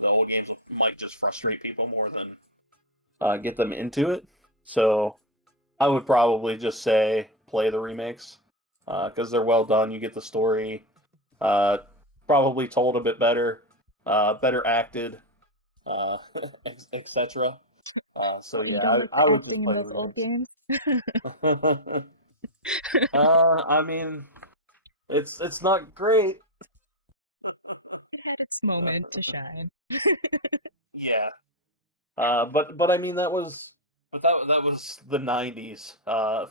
the old games might just frustrate people more than get them into it. So I would probably just say play the remakes because they're well done. You get the story probably told a bit better, better acted, etc. So yeah, I would just play those old games. I mean, it's not great. It had its moment to shine. Yeah. But I mean that was the 90s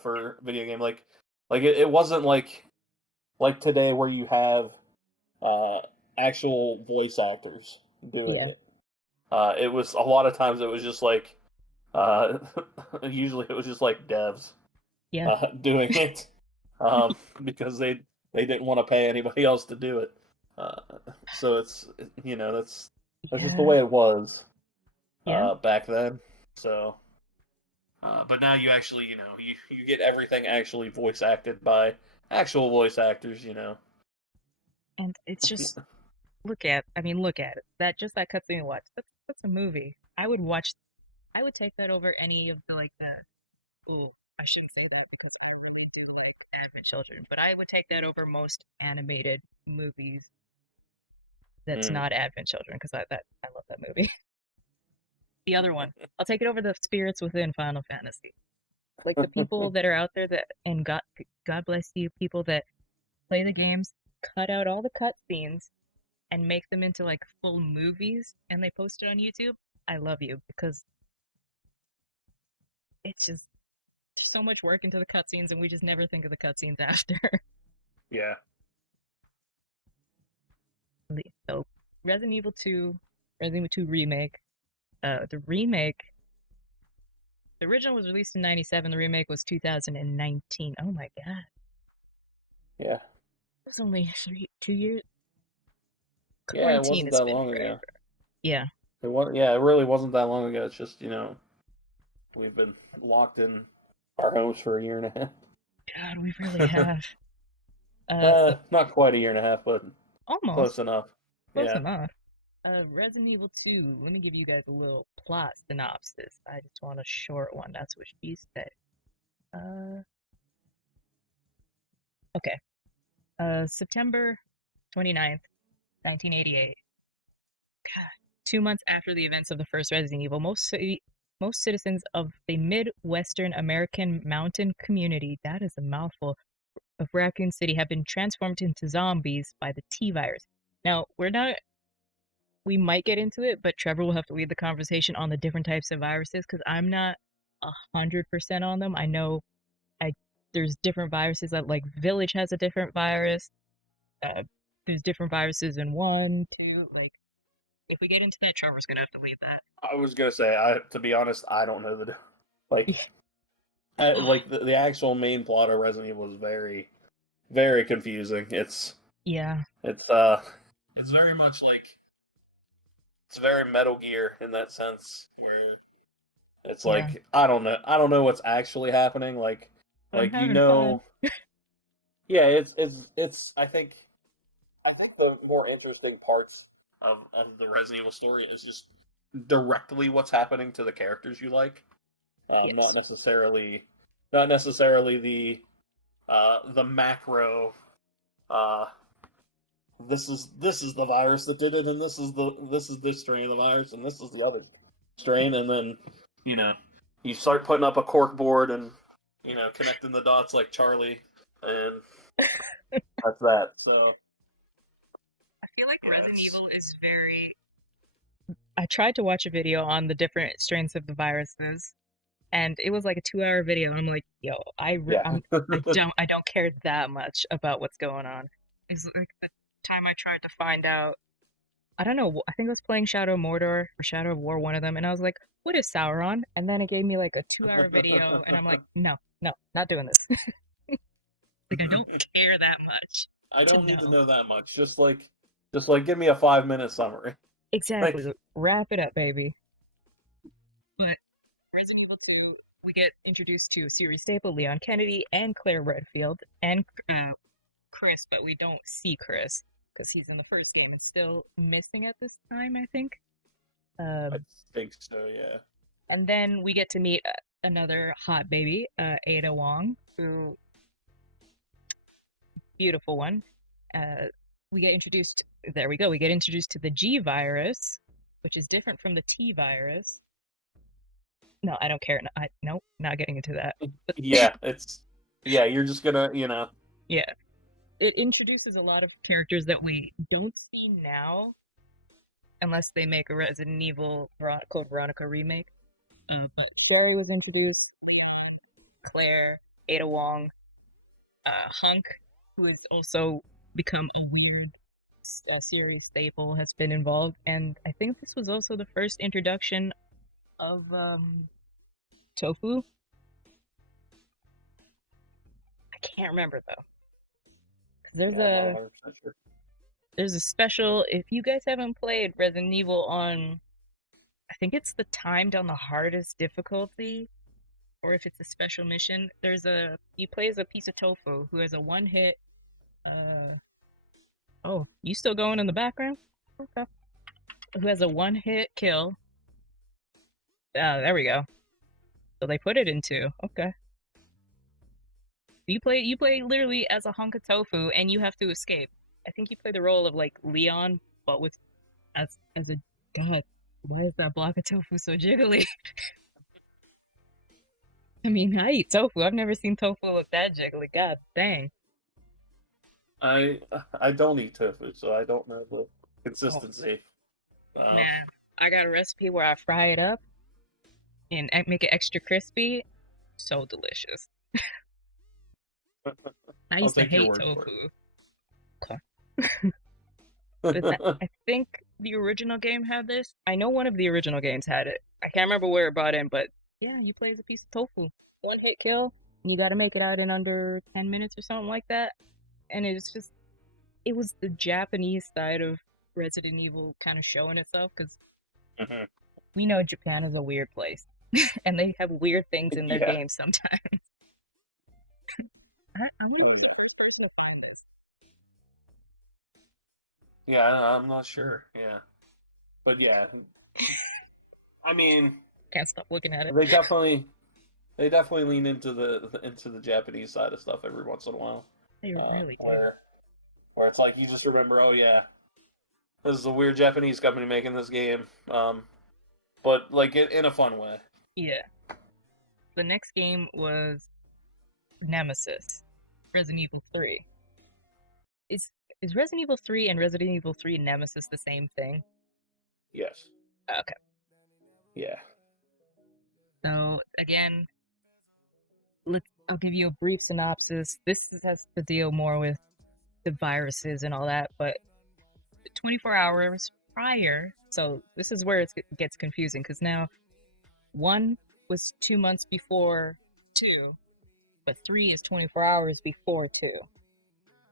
for video game. Like it wasn't like today where you have actual voice actors doing it. It was a lot of times it was just like usually it was just like devs doing it because they didn't want to pay anybody else to do it. So it's that's just the way it was back then. So but now you actually you get everything actually voice acted by actual voice actors. And it's just look at it. That cutscene you watch. That's a movie. I would take that over any of the like that. Oh, I shouldn't say that because I really do like Advent Children, but I would take that over most animated movies. That's not Advent Children, because I love that movie. The other one, I'll take it over the Spirits Within Final Fantasy. Like the people that are out there and God bless you, people that play the games, cut out all the cutscenes and make them into like full movies and they post it on YouTube. I love you, because it's just there's so much work into the cutscenes and we just never think of the cutscenes after. Yeah. So Resident Evil 2 Remake. The original was released in 1997. The remake was 2019. Oh my god. Yeah. It was only 2 years. Yeah, it wasn't that long ago. Yeah. It really wasn't that long ago. It's just, we've been locked in our homes for a year and a half. God, we really have. Not quite a year and a half, but almost close enough. Close enough. Resident Evil 2. Let me give you guys a little plot synopsis. I just want a short one. That's what she said. Okay. September 29th, 1988. God, 2 months after the events of the first Resident Evil, most citizens of the Midwestern American mountain community, that is a mouthful, of Raccoon City have been transformed into zombies by the T-virus. Now, we might get into it, but Trevor will have to lead the conversation on the different types of viruses, because I'm not 100% on them. I know there's different viruses that, like, Village has a different virus. There's different viruses in 1, 2, like, if we get into that, Trevor's gonna have to leave that. I was gonna say, to be honest, I don't know like, like the actual main plot of Resident Evil is very, very confusing. It's Yeah. it's very much like it's very Metal Gear in that sense, where it's Yeah. like I don't know what's actually happening. Like I'm you having know, fun. yeah, it's I think the more interesting parts of the Resident Evil story is just directly what's happening to the characters you like, Yes. not necessarily the macro. Uh, this is the virus that did it, and this is this strain of the virus, and this is the other strain, and then you start putting up a cork board and connecting the dots like Charlie, and that's that. So I feel like Resident Evil is very. I tried to watch a video on the different strains of the viruses, and it was like a 2-hour video. And I'm like, yo, yeah. I don't care that much about what's going on. It's like the time I tried to find out. I don't know. I think I was playing Shadow of Mordor or Shadow of War, one of them, and I was like, "What is Sauron?" And then it gave me like a 2-hour video, and I'm like, "No, no, not doing this." Like I don't care that much I to don't need to know. know that much. Just like give me a 5-minute summary. Exactly. Like, Wrap it up, baby. But Resident Evil 2, we get introduced to series staple Leon Kennedy and Claire Redfield and Chris, but we don't see Chris because he's in the first game and still missing at this time, I think. I think so, yeah. And then we get to meet another hot baby, Ada Wong, who beautiful one. We get introduced. There we go. We get introduced to the G virus, which is different from the T virus. No, I don't care. Nope, not getting into that. But Yeah, you're just gonna, yeah, it introduces a lot of characters that we don't see now, unless they make a Resident Evil Code Veronica remake. But Barry was introduced, Leon, Claire, Ada Wong, Hunk, who has also become a weird series staple, has been involved, and I think this was also the first introduction of Tofu. I can't remember though. There's I'm not a 100% sure. there's a special. If you guys haven't played Resident Evil on, I think it's the timed on the hardest difficulty, or if it's a special mission. He plays a piece of tofu who has a one hit. Oh, you still going in the background? Okay. Who has a one hit kill. There we go. So they put it into okay. You play literally as a hunk of tofu and you have to escape. I think you play the role of like Leon, but with as a god. Why is that block of tofu so jiggly? I mean, I eat tofu. I've never seen tofu look that jiggly. God dang. I don't eat tofu, so I don't know the Oh consistency. man, I got a recipe where I fry it up and make it extra crispy. So delicious. I I'll used to take your hate word for tofu. Okay. But it. I think the original game had this. I know one of the original games had it. I can't remember where it brought in, but yeah, you play as a piece of tofu. One hit kill, and you got to make it out in under 10 minutes or something like that. And it was the Japanese side of Resident Evil kind of showing itself because we know Japan is a weird place and they have weird things in their Yeah. games sometimes. I wonder if find this. Yeah, I'm not sure. Yeah, but yeah, I mean, Can't stop looking at it. they definitely lean into the Japanese side of stuff every once in a while. They really do. Where it's like you just remember, oh yeah, this is a weird Japanese company making this game, but like in a fun way. Yeah. The next game was Nemesis, Resident Evil 3. Is Resident Evil 3 and Resident Evil 3 Nemesis the same thing? Yes. Okay. Yeah. So again, I'll give you a brief synopsis. This has to deal more with the viruses and all that, but 24 hours prior, so this is where it gets confusing because now 1 was 2 months before 2, but 3 is 24 hours before 2.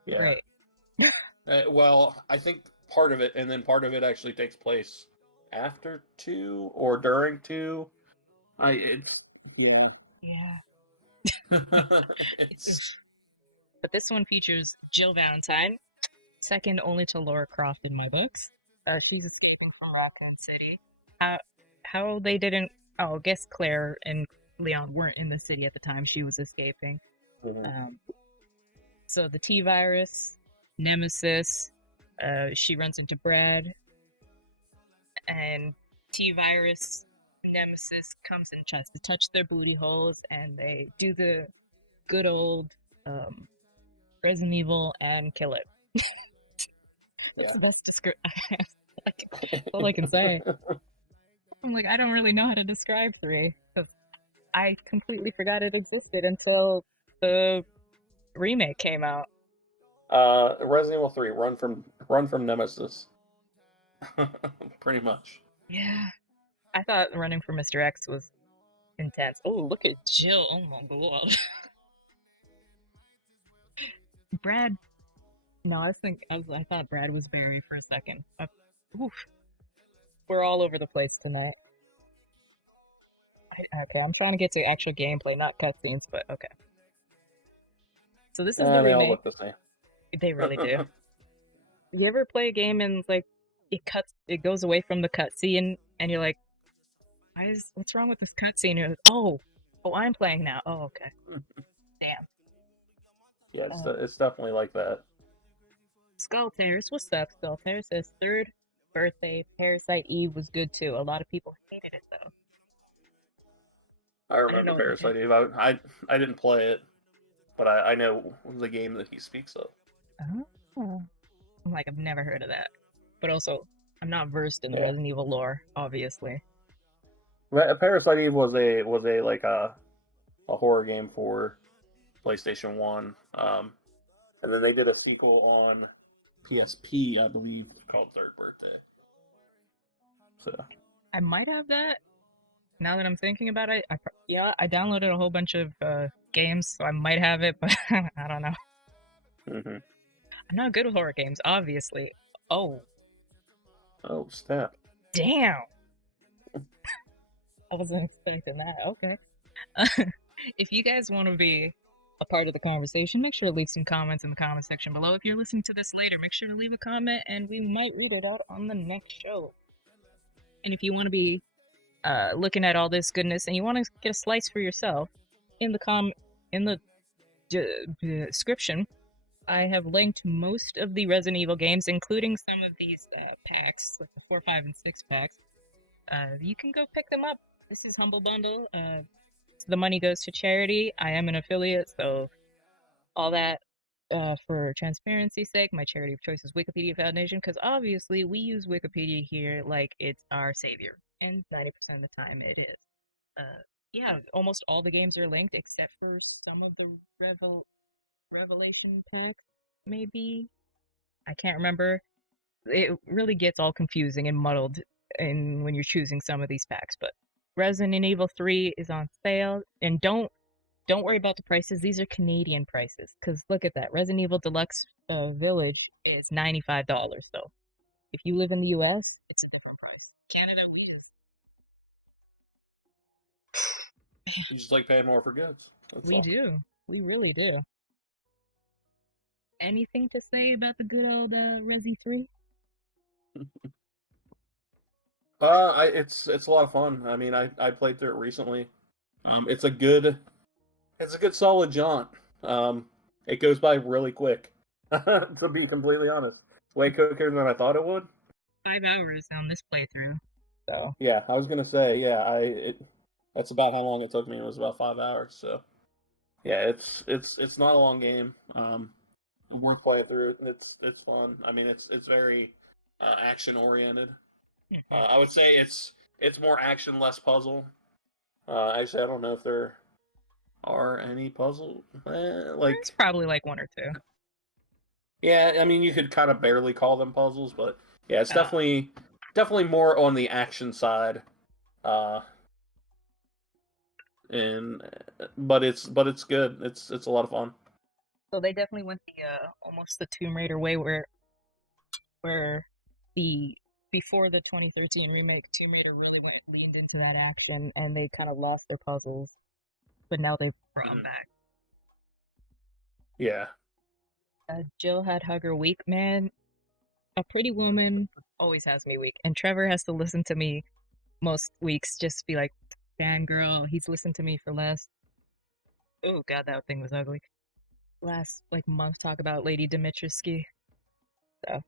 Yeah. Right. Well, I think part of it, and then part of it actually takes place after 2 or during 2. Yeah. It's But this one features Jill Valentine, second only to Laura Croft in my books. She's escaping from Raccoon City. How they didn't? Oh, I guess Claire and Leon weren't in the city at the time she was escaping. So the T virus, Nemesis. She runs into Brad, and T virus Nemesis comes and tries to touch their booty holes, and they do the good old Resident Evil and kill it. That's the best description. That's all I can say. I'm like, I don't really know how to describe 3 because I completely forgot it existed until the remake came out. Resident Evil 3, run from Nemesis. Pretty much. Yeah. I thought running for Mr. X was intense. Oh, look at Jill. Oh my god. Brad. No, I thought Brad was Barry for a second. Oof. We're all over the place tonight. Okay, I'm trying to get to actual gameplay, not cutscenes, but okay. So this is the remake. They all look the same. They really do. You ever play a game and like it goes away from the cutscene, and you're like, what's wrong with this cutscene? You're like, oh, I'm playing now. Oh, okay. Damn. Yeah, it's definitely like that. Skull Terrace, what's up? Skull Terrace says 3rd birthday Parasite Eve was good too. A lot of people hated it though. I remember Parasite Eve. I didn't play it, but I know the game that he speaks of. Oh. I'm like, I've never heard of that. But also, I'm not versed in the Resident Evil lore, obviously. Parasite Eve was a like a horror game for PlayStation 1. And then they did a sequel on PSP, I believe, called 3rd Birthday. So I might have that. Now that I'm thinking about it, I downloaded a whole bunch of games, so I might have it, but I don't know. Mm-hmm. I'm not good with horror games, obviously. Oh, snap! Damn. I wasn't expecting that. Okay. If you guys want to be a part of the conversation, make sure to leave some comments in the comment section below. If you're listening to this later, make sure to leave a comment and we might read it out on the next show. And if you want to be looking at all this goodness and you want to get a slice for yourself, in the description, I have linked most of the Resident Evil games, including some of these packs, like the 4, 5, and 6 packs. You can go pick them up. This is Humble Bundle. The money goes to charity. I am an affiliate, so all that for transparency's sake, my charity of choice is Wikipedia Foundation, because obviously we use Wikipedia here like it's our savior, and 90% of the time it is. Yeah, almost all the games are linked except for some of the Revelation packs, maybe. I can't remember. It really gets all confusing and muddled when you're choosing some of these packs, but Resident Evil 3 is on sale, and don't worry about the prices. These are Canadian prices, because look at that. Resident Evil Deluxe Village is $95, so if you live in the US, it's a different price. Canada, You just like paying more for goods. We do. We really do. Anything to say about the good old Resi 3? It's a lot of fun. I mean, I played through it recently. It's a good solid jaunt. It goes by really quick. To be completely honest, way quicker than I thought it would. 5 hours on this playthrough. So yeah, I was gonna say that's about how long it took me. It was about 5 hours. So yeah, it's not a long game. Worth playing through. It's fun. I mean, it's very action oriented. I would say it's more action, less puzzle. Actually, I don't know if they're are any puzzles. There's probably like one or two. Yeah, I mean, you could kind of barely call them puzzles, but yeah, it's definitely more on the action side. But it's good. It's a lot of fun. So they definitely went the almost the Tomb Raider way, where the before the 2013 remake, Tomb Raider really leaned into that action, and they kind of lost their puzzles, but now they've brought them back. Yeah. Jill had Hugger weak, man. A Pretty Woman always has me weak, and Trevor has to listen to me most weeks just be like, damn girl, he's listened to me for last, oh god, that thing was ugly, last like month, talk about Lady Dimitrescu. So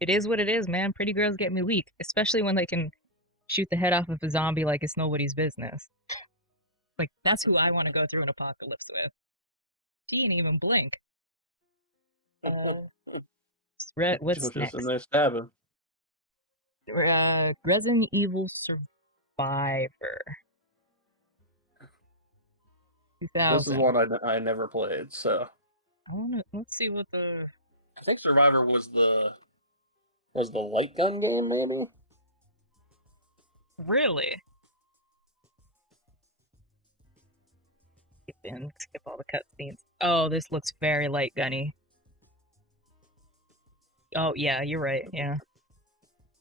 it is what it is, man. Pretty girls get me weak, especially when they can shoot the head off of a zombie like it's nobody's business. Like, that's who I want to go through an apocalypse with. She didn't even blink. What's Just next? in there stabbing. Resident Evil Survivor 2000. This is one I never played, so let's see what the... I think Survivor was the light gun game, maybe? Really? Skip all the cutscenes. Oh, this looks very light gunny. Oh, yeah, you're right, yeah.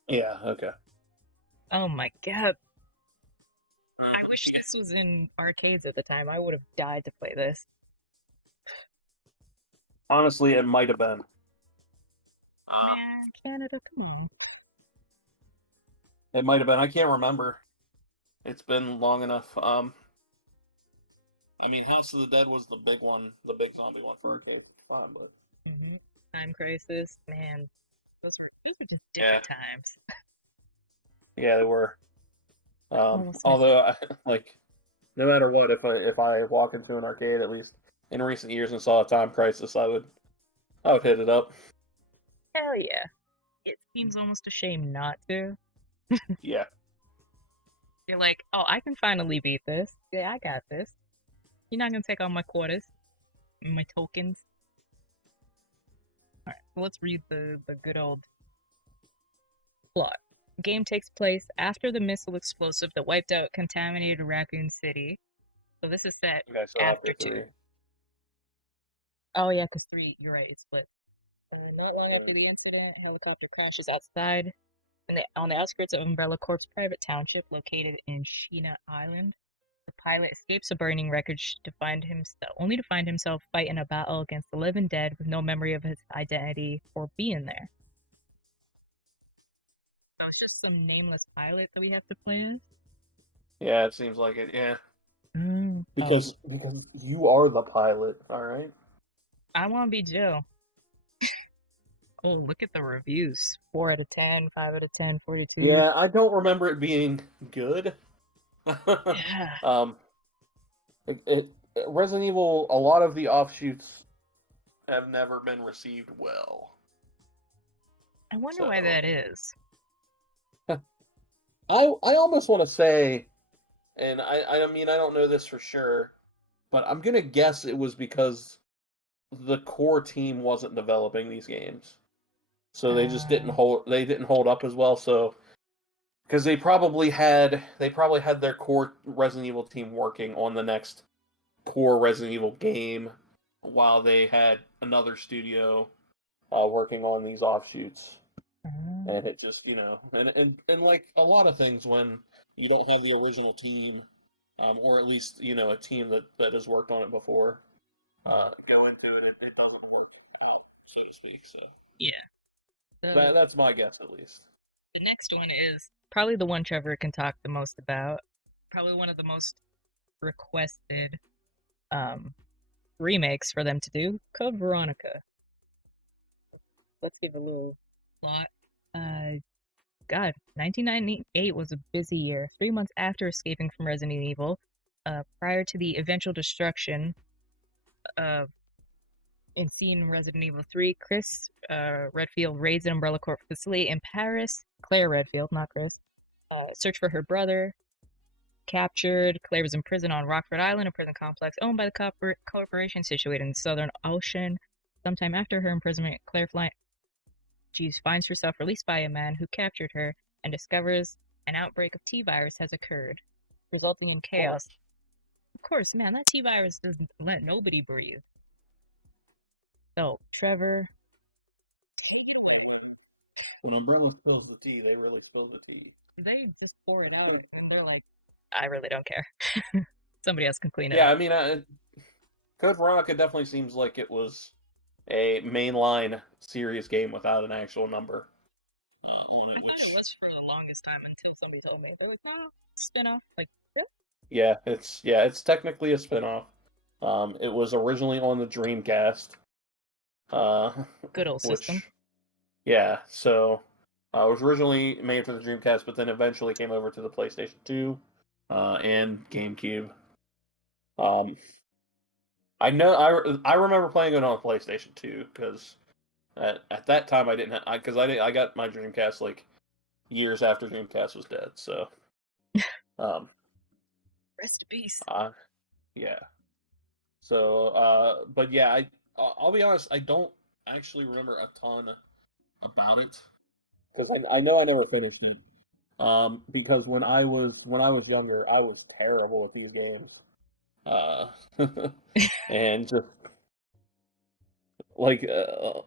Yeah, okay. Oh my god. I wish this was in arcades at the time. I would have died to play this. Honestly, it might have been. Man, Canada, come on. It might have been. I can't remember. It's been long enough. I mean, House of the Dead was the big one, the big zombie one for arcade. Fine, but Time Crisis, man, those were just different times. Yeah, they were. Although, no matter what, if I walk into an arcade, at least in recent years, and saw a Time Crisis, I would hit it up. Hell yeah! It seems almost a shame not to. Yeah. You're like, oh, I can finally beat this. Yeah, I got this. You're not gonna take all my quarters, my tokens. All right, well, let's read the good old plot. Game takes place after the missile explosive that wiped out contaminated Raccoon City. So this is set after 2. Oh yeah, because 3, you're right, it split. Not long after the incident, a helicopter crashes outside on the outskirts of Umbrella Corp's private township located in Sheena Island. The pilot escapes a burning wreckage only to find himself fighting a battle against the living dead with no memory of his identity or being there. So it's just some nameless pilot that we have to play as? Yeah, it seems like it, yeah. Because you are the pilot, alright? I want to be Jill. Oh, look at the reviews. 4 out of 10, 5 out of 10, 42. Yeah, I don't remember it being good. Yeah. Resident Evil, a lot of the offshoots have never been received well. I wonder why that is. I almost want to say, and I mean, I don't know this for sure, but I'm gonna guess it was because the core team wasn't developing these games, so they just didn't hold up as well. So, because they probably had their core Resident Evil team working on the next core Resident Evil game, while they had another studio working on these offshoots. And it just, and like a lot of things, when you don't have the original team, or at least, a team that has worked on it before, go into it, it doesn't work out, so to speak. So yeah, that's my guess, at least. The next one is probably the one Trevor can talk the most about. Probably one of the most requested remakes for them to do. Code Veronica. Let's give a little plot. 1998 was a busy year. 3 months after escaping from Resident Evil, prior to the eventual destruction of in Resident Evil 3, Chris Redfield raids an Umbrella Corp facility in Paris. Claire Redfield, not Chris. Search for her brother. captured. Claire was in prison on Rockford Island, a prison complex owned by the corporation situated in the Southern Ocean. Sometime after her imprisonment, Claire finds herself released by a man who captured her and discovers an outbreak of T-virus has occurred, resulting in chaos. Of course, man, that T-virus doesn't let nobody breathe. So, Trevor... When Umbrella spills the tea, they really spill the tea. They just pour it out, and they're like, I really don't care. Somebody else can clean it Yeah, up. I mean, Code Veronica definitely seems like it was a mainline serious game without an actual number on it. I thought it was for the longest time until somebody told me. They're like, no, spin-off. Like, really? Yeah, it's technically a spin-off. It was originally on the Dreamcast. Good old system. Yeah, so it was originally made for the Dreamcast, but then eventually came over to the PlayStation 2 and GameCube. I know I remember playing it on PlayStation 2 because at that time I didn't I got my Dreamcast like years after Dreamcast was dead. So, rest in peace. Yeah. So, but yeah, I'll be honest, I don't actually remember a ton about it because I know I never finished it. Because when I was younger, I was terrible at these games. And just like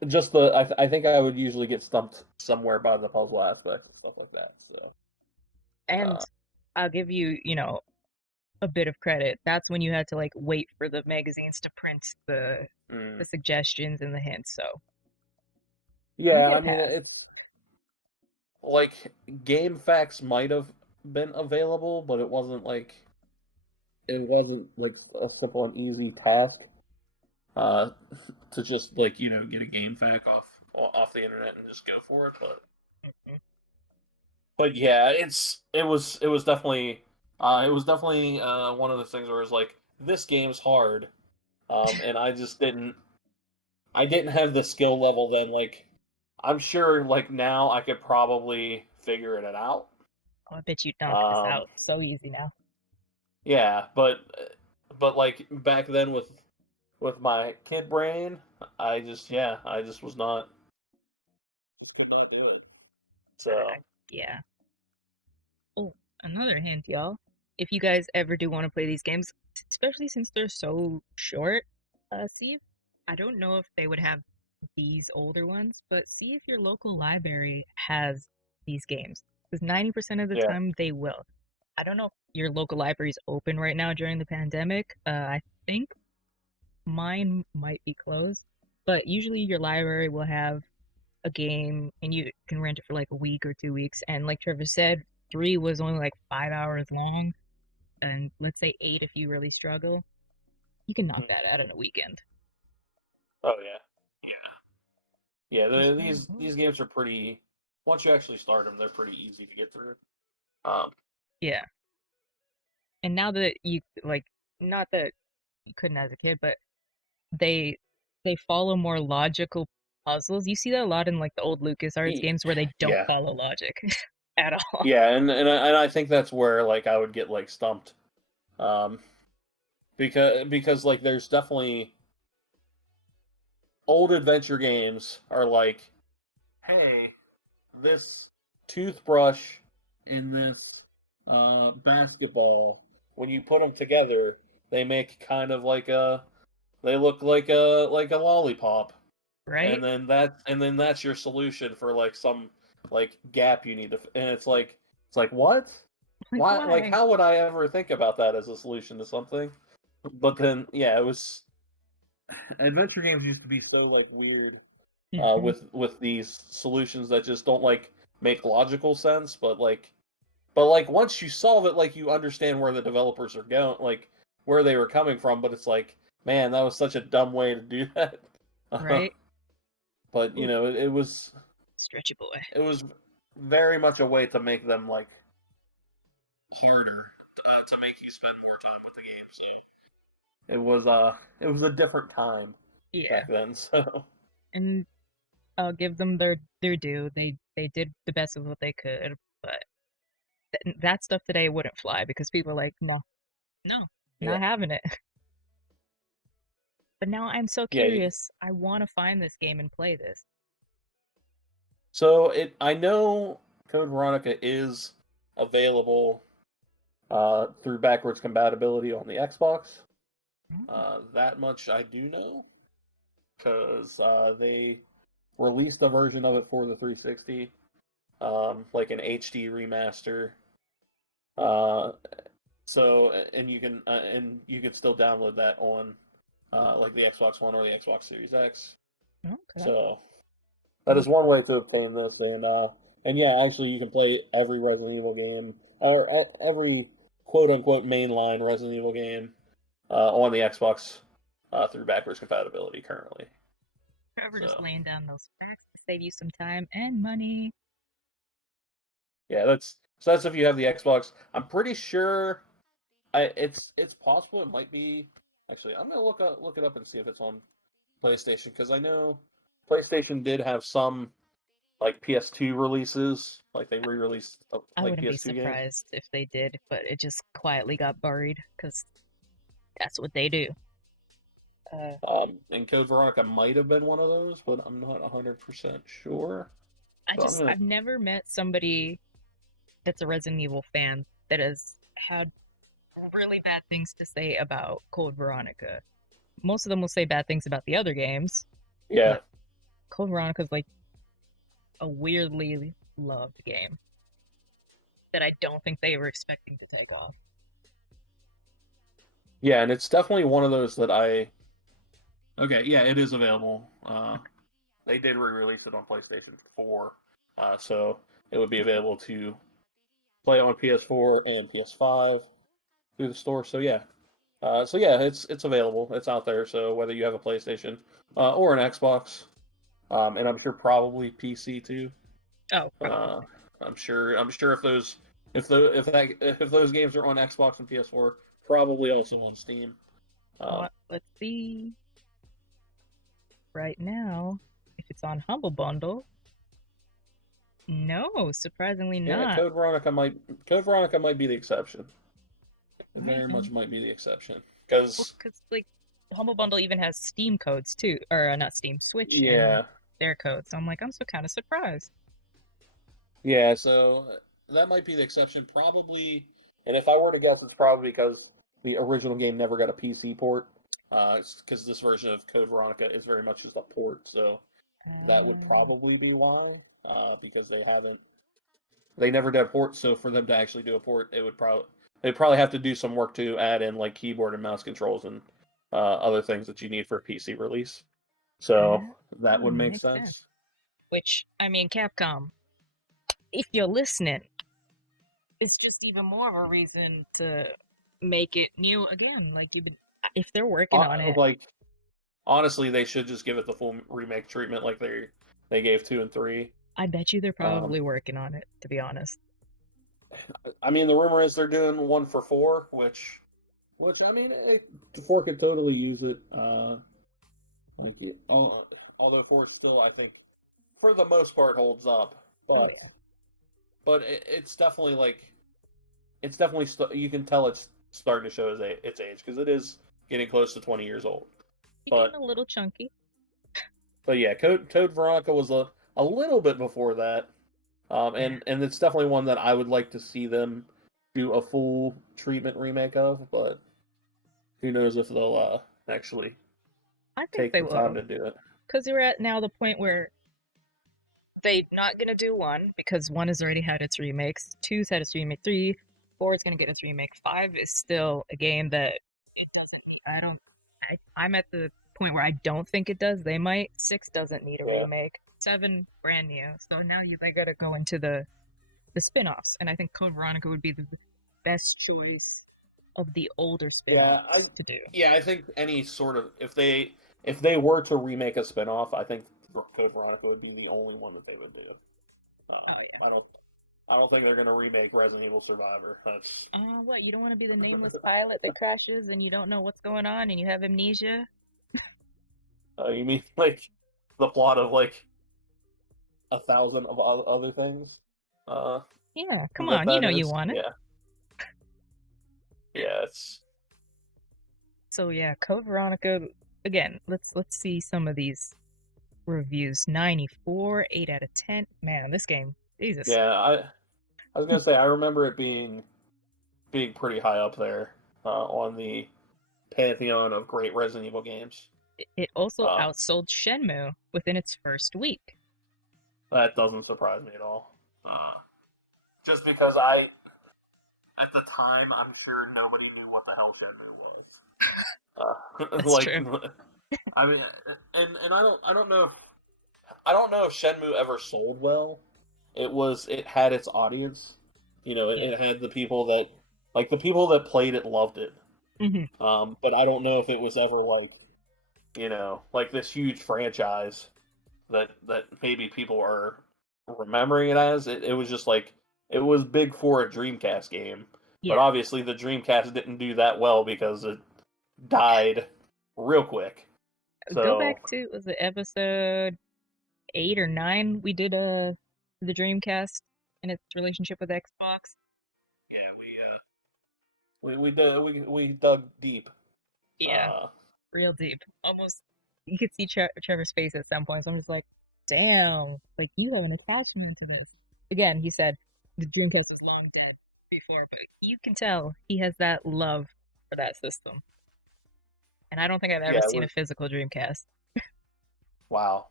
just I think I would usually get stumped somewhere by the puzzle aspect and stuff like that. So, and I'll give you, a bit of credit. That's when you had to like wait for the magazines to print the suggestions and the hints. So yeah, I mean it's like game facts might have been available, but it wasn't like a simple and easy task to just like get a game fact off the internet and just go for it. But yeah, it was definitely one of the things where it's like this game's hard, and I didn't have the skill level then. Like I'm sure like now I could probably figure it out. Oh, I bet you'd knock this out so easy now. Yeah, but like back then with my kid brain, I just was not could not do it. So yeah. Oh, another hint, y'all. If you guys ever do want to play these games, especially since they're so short, see if I don't know if they would have these older ones, but see if your local library has these games. Because 90% of the time they will. I don't know if your local library is open right now during the pandemic. I think mine might be closed, but usually your library will have a game and you can rent it for like a week or 2 weeks. And like Trevor said, 3 was only like 5 hours long, and let's say 8 if you really struggle. You can knock that out in a weekend. Oh yeah. These games are pretty. Once you actually start them, they're pretty easy to get through. Yeah. And now that you like, not that you couldn't as a kid, but they follow more logical puzzles. You see that a lot in like the old LucasArts games where they don't follow logic at all. Yeah, and I think that's where like I would get like stumped, because like there's definitely old adventure games are like, hey, this toothbrush and this basketball, when you put them together, they make kind of like they look like a lollipop, right? And then that's your solution for like some like gap you need to, and it's like what? Why? Like how would I ever think about that as a solution to something? But then yeah, it was adventure games used to be so like weird with these solutions that just don't like make logical sense, but like once you solve it, like you understand where the developers are going, like where they were coming from. But it's like, man, that was such a dumb way to do that, right? But it was stretchy boy. It was very much a way to make them like harder to make you spend more time with the game. So it was a different time back then. So and I'll give them their due. They did the best of what they could, but that stuff today wouldn't fly because people are like, no, not having it. But now I'm so curious. I want to find this game and play this. So I know Code Veronica is available through backwards compatibility on the Xbox. That much I do know, because they released a version of it for the 360, like an HD remaster. So and you can still download that on like the Xbox One or the Xbox Series X. Okay. So that is one way to obtain this, and yeah, actually you can play every Resident Evil game or every quote unquote mainline Resident Evil game on the Xbox through backwards compatibility currently. Forever just laying down those facts to save you some time and money. Yeah, that's if you have the Xbox. I'm pretty sure it's possible it might be. Actually, I'm gonna look it up and see if it's on PlayStation, because I know PlayStation did have some like PS2 releases, like they re-released I like wouldn't be PS2 games. surprised if they did, but it just quietly got buried because that's what they do. And Code Veronica might have been one of those, but I'm not 100% sure. I've never met somebody that's a Resident Evil fan that has had really bad things to say about Code Veronica. Most of them will say bad things about the other games. Yeah. But Code Veronica is like a weirdly loved game that I don't think they were expecting to take off. Yeah, and it's definitely one of those that Okay, yeah, it is available. They did re-release it on PlayStation 4, so it would be available to play on PS4 and PS5 through the store. So yeah, it's available. It's out there. So whether you have a PlayStation or an Xbox, and I'm sure probably PC too. Oh, probably. I'm sure if those games are on Xbox and PS4, probably also on Steam. Let's see. Right now, if it's on Humble Bundle, no, surprisingly not. Yeah, Code Veronica might be the exception. It very much might be the exception, because like Humble Bundle even has Steam codes too, or not Steam, Switch, and their codes. So I'm like, I'm so kind of surprised. Yeah, so that might be the exception, probably. And if I were to guess, it's probably because the original game never got a PC port. Because this version of Code Veronica is very much just a port, so that would probably be why. Because they never did a port, so for them to actually do a port, they'd probably have to do some work to add in like keyboard and mouse controls and other things that you need for a PC release. So that would make sense. Which, I mean, Capcom, if you're listening, it's just even more of a reason to make it new again. Like, if they're working on it, like, honestly, they should just give it the full remake treatment like they gave 2 and 3. I bet you they're probably working on it, to be honest. I mean, the rumor is they're doing 1 for 4, which I mean, 4 could totally use it. Although 4 still, I think, for the most part, holds up. But it's definitely you can tell it's starting to show its age, because it is getting close to 20 years old. Getting a little chunky. But yeah, Code Veronica was a little bit before that, and it's definitely one that I would like to see them do a full treatment remake of. But who knows if they'll actually take the time to do it? Because we're at now the point where they're not gonna do 1 because 1 has already had its remakes, 2's had its remake, 3, 4 is gonna get its remake, 5 is still a game that it doesn't need. I'm at the point where I don't think it does. They might. 6 doesn't need a remake. 7 brand new. So now they gotta go into the spin-offs, and I think Code Veronica would be the best choice of the older spin-offs to do. Yeah, I think any sort of if they were to remake a spin-off, I think Code Veronica would be the only one that they would do. I don't think they're going to remake Resident Evil Survivor. What, you don't want to be the nameless pilot that crashes and you don't know what's going on and you have amnesia? You mean like the plot of like 1,000 of other things? Yeah, come on, you know you want it. Yeah. Yeah, it's... So yeah, Code Veronica, again, let's see some of these reviews. 94, 8 out of 10. Man, this game, Jesus. Yeah, I was gonna say, I remember it being pretty high up there on the pantheon of great Resident Evil games. It also outsold Shenmue within its first week. That doesn't surprise me at all. Just because at the time, I'm sure nobody knew what the hell Shenmue was. That's like, true. I mean, and I don't know if Shenmue ever sold well. It had its audience. You know, it had the people that played it loved it. Mm-hmm. But I don't know if it was ever like this huge franchise that maybe people are remembering it as. It was just like, it was big for a Dreamcast game, but obviously the Dreamcast didn't do that well because it died real quick. So go back to, was it episode 8 or 9? We did the Dreamcast and its relationship with Xbox. Yeah, we dug deep. Yeah, real deep. Almost, you could see Trevor's face at some points. I'm just like, damn, like you have an attachment to this. Again, he said the Dreamcast was long dead before, but you can tell he has that love for that system. And I don't think I've ever seen a physical Dreamcast. Wow.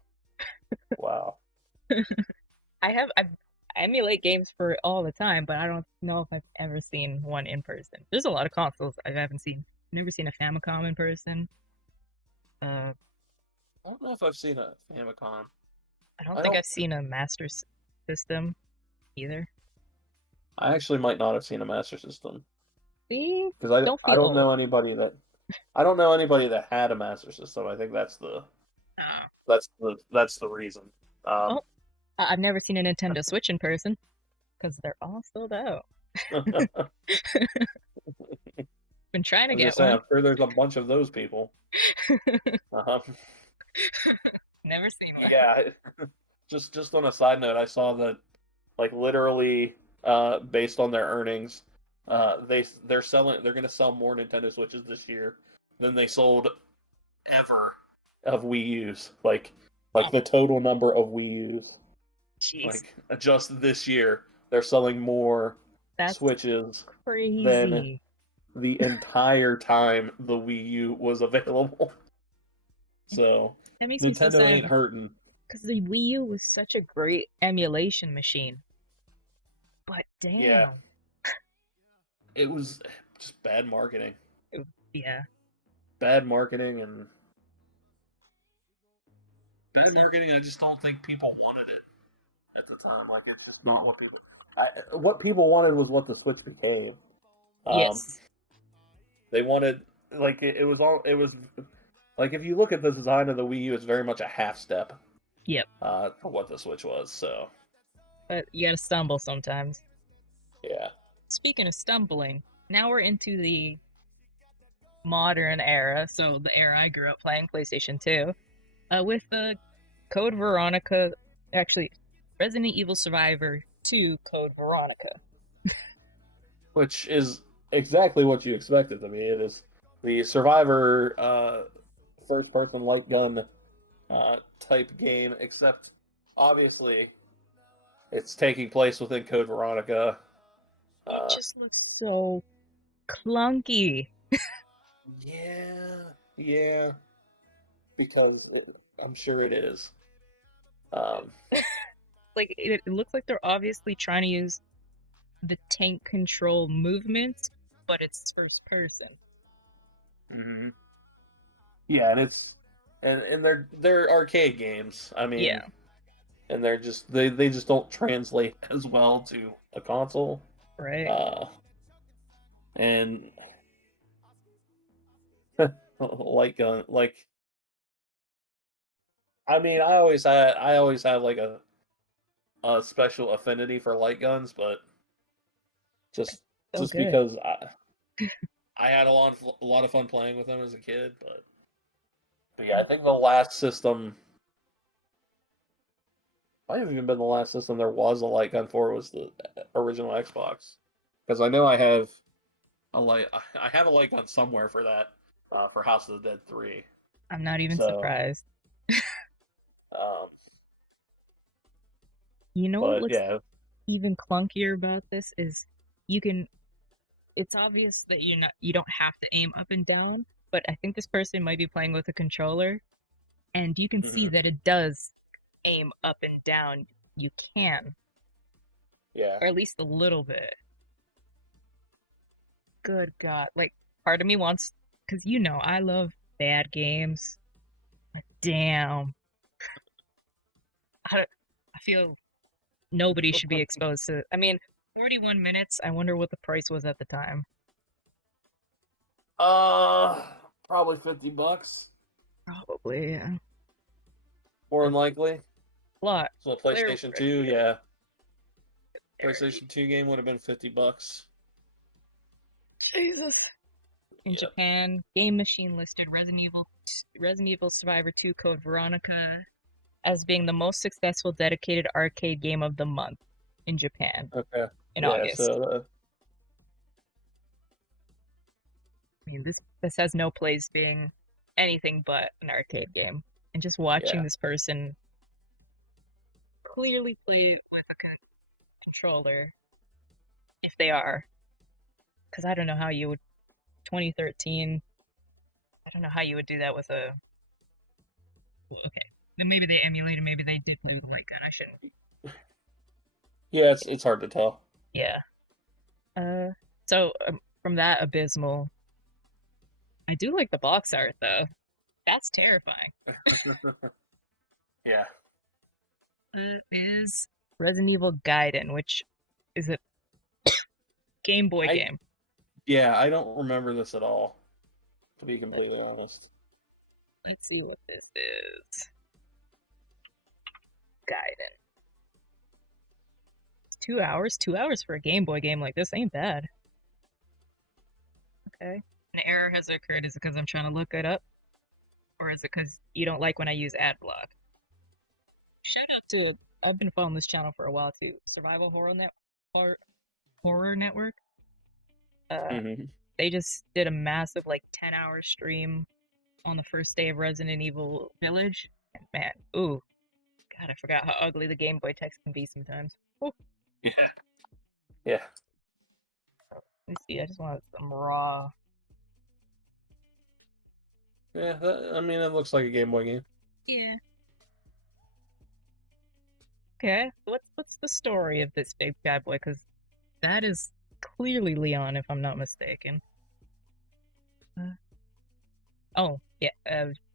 Wow. I emulate games for it all the time, but I don't know if I've ever seen one in person. There's a lot of consoles I haven't seen. Never seen a Famicom in person. I don't know if I've seen a Famicom. I don't think I've seen a Master System either. I actually might not have seen a Master System. See? Because I don't know anybody that had a Master System. I think that's the reason. Well, I've never seen a Nintendo Switch in person because they're all sold out. Been trying to get one. I'm sure there's a bunch of those people. Never seen one. Yeah. Just on a side note, I saw that, like, literally, based on their earnings, they're going to sell more Nintendo Switches this year than they sold ever of Wii U's. Like the total number of Wii U's. Jeez. Like, just this year, they're selling more Switches than the entire time the Wii U was available. So, that makes Nintendo ain't hurting. Because the Wii U was such a great emulation machine. But damn. Yeah. It was just bad marketing. Yeah. Bad marketing. I just don't think people wanted it at the time. Like, it's just not what people wanted was what the Switch became. Yes. They wanted, like, it was like, if you look at the design of the Wii U, it's very much a half step. Yep. For what the Switch was, so. But you gotta stumble sometimes. Yeah. Speaking of stumbling, now we're into the modern era, so the era I grew up playing, PlayStation 2, with the Code Veronica, actually, Resident Evil Survivor 2 Code Veronica. Which is exactly what you expected to be. It is the Survivor first-person light gun type game, except obviously it's taking place within Code Veronica. It just looks so clunky. Yeah, because I'm sure it is. Like, it looks like they're obviously trying to use the tank control movements, but it's first person. Mm-hmm. Yeah, and it's and they're arcade games. I mean, yeah, and they're just they just don't translate as well to a console, right? And light gun, like, I mean, I always had like a special affinity for light guns, but just because I had a lot of fun playing with them as a kid, but yeah, I think the last system might have even been the last system there was a light gun for was the original Xbox. Because I know I have a light. I have a light gun somewhere for that, for House of the Dead 3. I'm not even So, surprised. um, You know what but looks yeah, even clunkier about this is you can. It's obvious that you don't have to aim up and down, but I think this person might be playing with a controller, and you can see hmm that it does aim up and down. You can, yeah. or at least a little bit. Good God. Like, part of me wants, because I love bad games. But damn. I feel nobody should be exposed to. I mean, 41 minutes. I wonder what the price was at the time. Uh, Probably $50. Probably, yeah. More than likely. Lot. So a Clear. PlayStation 2, yeah. PlayStation 2 game would have been $50. Jesus. In Yep. Japan, Game Machine listed Resident Evil Survivor 2 Code Veronica as being the most successful dedicated arcade game of the month in Japan Okay. in Yeah, August. so I mean, this has no place being anything but an arcade game. And just watching yeah. this person clearly play with a controller, if they are, because I don't know how you would 2013. I don't know how you would do that with a. Well, okay, then maybe they emulated. Maybe they did play with a light gun. I shouldn't. Yeah, it's hard to tell. Yeah. So from that abysmal, I do like the box art though. That's terrifying. Yeah. It is Resident Evil Gaiden, which is a Game Boy game. Yeah, I don't remember this at all, to be completely honest. Let's see what this is. Gaiden. 2 hours? 2 hours for a Game Boy game like this ain't bad. Okay. An error has occurred. Is it because I'm trying to look it up? Or is it because you don't like when I use ad block? Shout out to, I've been following this channel for a while too. Survival Horror Network. They just did a massive 10-hour stream on the first day of Resident Evil Village. And man, ooh, God, I forgot how ugly the Game Boy text can be sometimes. Ooh. Yeah. Yeah. Let me see, I just want some raw. Yeah, I mean, it looks like a Game Boy game. Yeah. Okay, what's the story of this big bad boy? Because that is clearly Leon, if I'm not mistaken. Oh, yeah,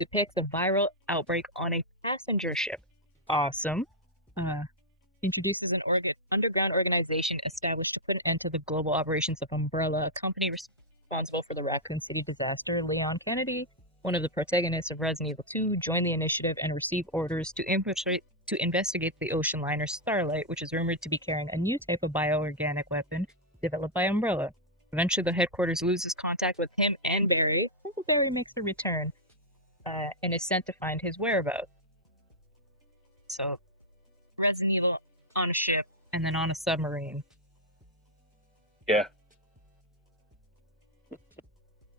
depicts a viral outbreak on a passenger ship. Awesome. Introduces an underground organization established to put an end to the global operations of Umbrella, a company responsible for the Raccoon City disaster. Leon Kennedy, one of the protagonists of Resident Evil 2, joined the initiative and received orders to investigate the ocean liner Starlight, which is rumored to be carrying a new type of bioorganic weapon developed by Umbrella. Eventually, the headquarters loses contact with him and Barry. Barry makes a return and is sent to find his whereabouts. So, Resident Evil on a ship and then on a submarine. Yeah.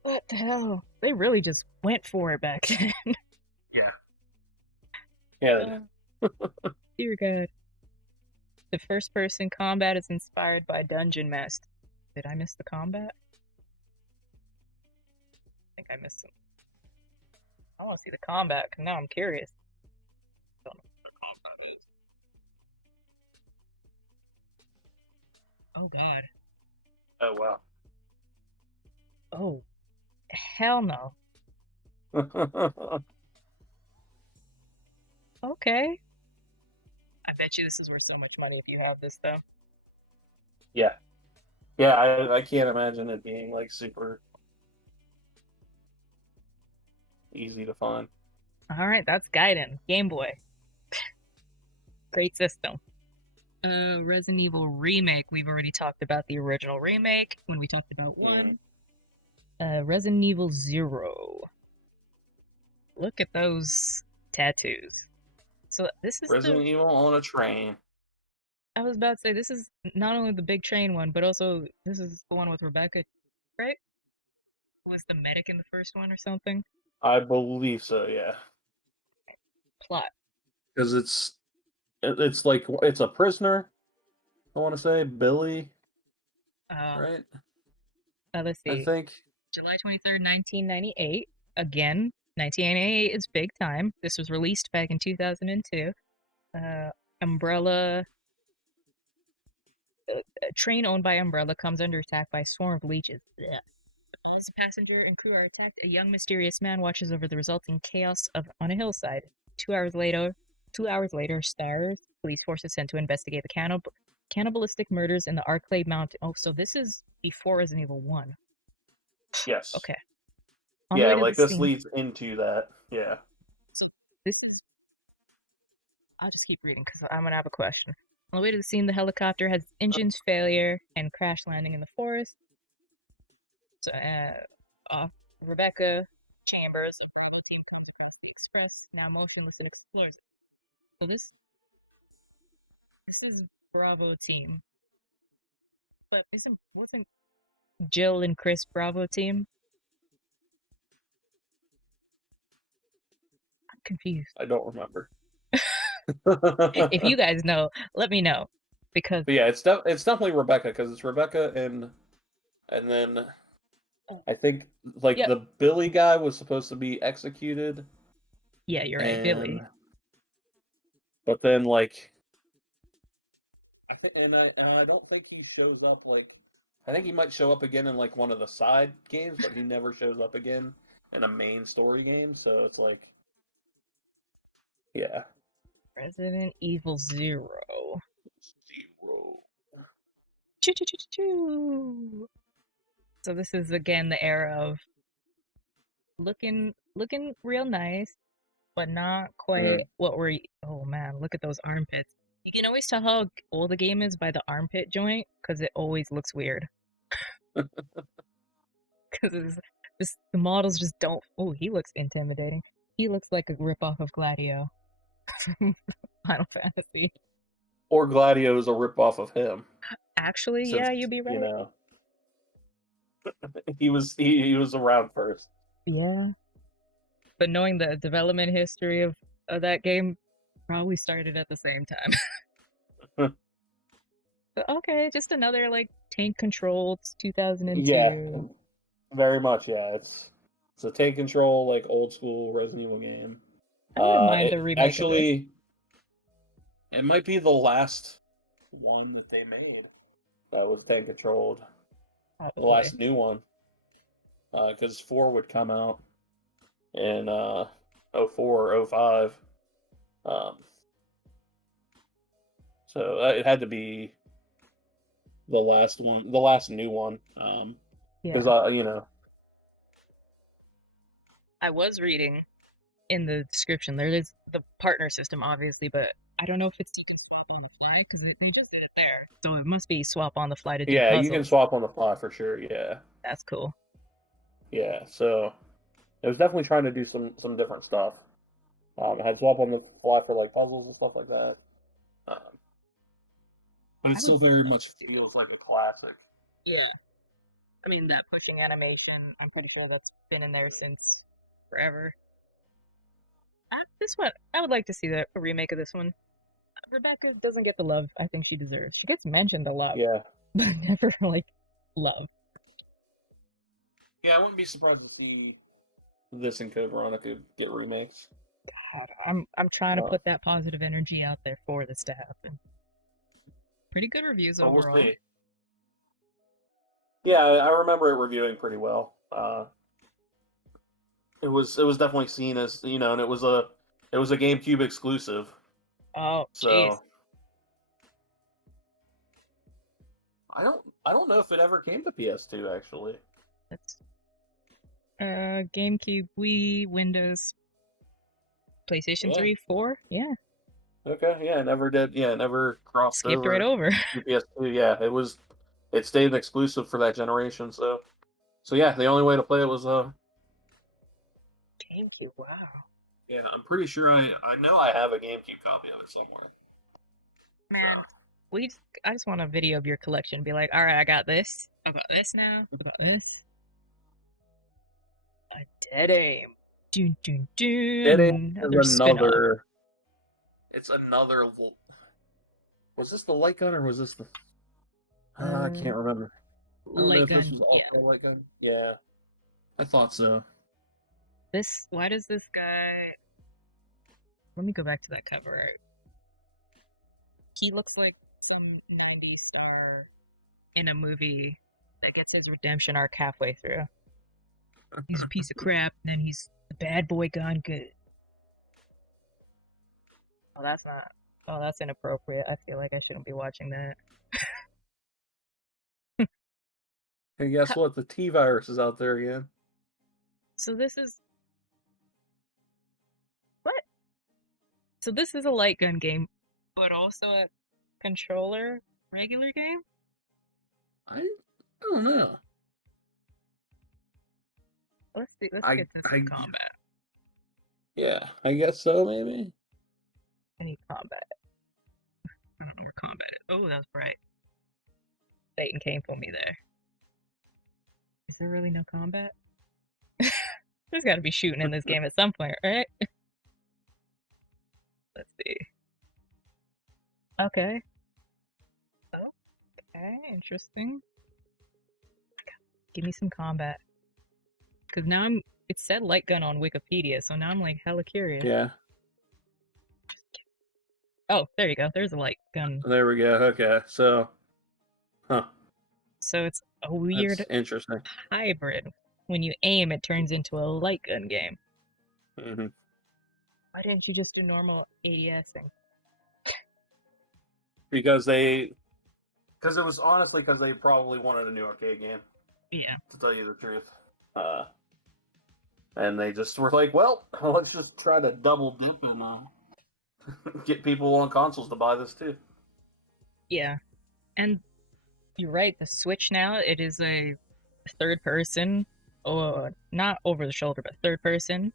What the hell? They really just went for it back then. Yeah. Yeah. Dear God. The first person combat is inspired by Dungeon Master. Did I miss the combat? I think I missed some. I want to see the combat, because now I'm curious. I don't know what the combat is. Oh God. Oh, wow. Oh, hell no. Okay. I bet you this is worth so much money if you have this, though. Yeah. Yeah, I can't imagine it being super easy to find. Alright, that's Gaiden. Game Boy. Great system. Resident Evil Remake. We've already talked about the original remake when we talked about 1. Resident Evil 0. Look at those tattoos. So this is Resident Evil on a train. I was about to say, this is not only the big train one, but also this is the one with Rebecca, right? Who was the medic in the first one or something? I believe so, yeah. Plot. Because it's like, it's a prisoner, I want to say, Billy, right? Let's I see. think. July 23rd, 1998. Again, 1998 is big time. This was released back in 2002. Umbrella, a train owned by Umbrella comes under attack by a swarm of leeches. Ugh. As the passenger and crew are attacked, a young mysterious man watches over the resulting chaos on a hillside. 2 hours later, Stars police force is sent to investigate the cannibalistic murders in the Arclay Mountain. Oh, so this is before Resident Evil 1. Yes. Okay. On the Yeah, way to the like this scene. leads into that. Yeah. So this is. I'll just keep reading because I'm gonna have a question. On the way to the scene, the helicopter has engines failure and crash landing in the forest. So, Rebecca Chambers, a Bravo team, comes across the express, now motionless, and explores it. So this is Bravo team, but wasn't Jill and Chris Bravo team? I'm confused. I don't remember. If you guys know, let me know, because But yeah, it's definitely Rebecca, because it's Rebecca and then I think like yeah, the Billy guy was supposed to be executed, yeah, you're right, and Billy. but then like I don't think he shows up like, I think he might show up again in like one of the side games, but he never shows up again in a main story game. So it's like, yeah, Resident Evil 0. zero. Choo choo choo choo choo. So this is again the era of looking real nice, but not quite Mm. what we're. Oh man, look at those armpits. You can always tell how old the game is by the armpit joint because it always looks weird. Because the models just don't. Oh, he looks intimidating. He looks like a ripoff of Gladio from Final Fantasy. Or Gladio is a ripoff of him, Actually, since yeah, you'd be right. he was around first. Yeah, but knowing the development history of that game, probably started at the same time. But okay, just another like tank controlled Yeah, 2002. very much. Yeah, it's a take control like old school Resident Evil game. I wouldn't mind the It remake of this. actually, it might be the last one that they made that was tank controlled. The Probably. last new one, because 4 would come out in 04 or 05. Um, so it had to be the last one, the last new one. Because Yeah. I was reading in the description there is the partner system, obviously, but I don't know if it's you can swap on the fly because they just did it there. So it must be swap on the fly to do yeah, you can puzzles. swap on the fly for sure. Yeah, That's cool. yeah. So it was definitely trying to do some different stuff. It had swap on the fly for like puzzles and stuff like that. But it I would, still very much feels like a classic. yeah. I mean, that pushing animation, I'm pretty sure that's been in there since forever. This one, I would like to see a remake of this one. Rebecca doesn't get the love I think she deserves. She gets mentioned a lot, Yeah. but never like love. Yeah, I wouldn't be surprised to see this and Code Veronica get remakes. God, I'm trying to put that positive energy out there for this to happen. Pretty good reviews But overall. we'll see. Yeah, I remember it reviewing pretty well. It was definitely seen as, and it was a GameCube exclusive. Oh, jeez. So I don't know if it ever came to PS2 actually. That's GameCube, Wii, Windows, PlayStation 3, 4. Yeah. Okay, yeah, it never did. Yeah, it never crossed Skipped right over over. to PS2. Yeah, it stayed an exclusive for that generation. So yeah, the only way to play it was GameCube, wow. Yeah, I'm pretty sure I know I have a GameCube copy of it somewhere. Man, I just want a video of your collection. Be like, all right, I got this. I got this now. I got this. A dead aim. Dun, dun, dun. Dead Aim Another is spin-off. another. It's another. Was this the light gun or was this the? I can't remember. I don't know Light if this gun. was also a light gun. Yeah, I thought so. Why does this guy? Let me go back to that cover art. He looks like some 90s star in a movie that gets his redemption arc halfway through. He's a piece of crap, and then he's the bad boy gone good. Oh, that's not. Oh, that's inappropriate. I feel like I shouldn't be watching that. Hey, guess what? The T virus is out there again. So this is what? So this is a light gun game, but also a controller regular game? I don't know. Let's see. Let's get to some combat. Yeah, I guess so. Maybe. I need combat. Combat. Oh, that was bright. Satan came for me there. Is there really no combat? There's got to be shooting in this game at some point, right? Let's see. Okay. Okay, interesting. Give me some combat. Because now it said light gun on Wikipedia, so now I'm like hella curious. Yeah. Oh, there you go. There's a light gun. There we go. Okay, so. Huh. So it's a weird That's interesting hybrid. When you aim, it turns into a light gun game. Mm-hmm. Why didn't you just do normal ADSing? Because it was honestly because they probably wanted a new arcade game. Yeah. To tell you the truth. And they just were like, well, let's just try to double dip and get people on consoles to buy this too. Yeah. And you're right, the Switch now, it is a third person, or not over the shoulder, but third person.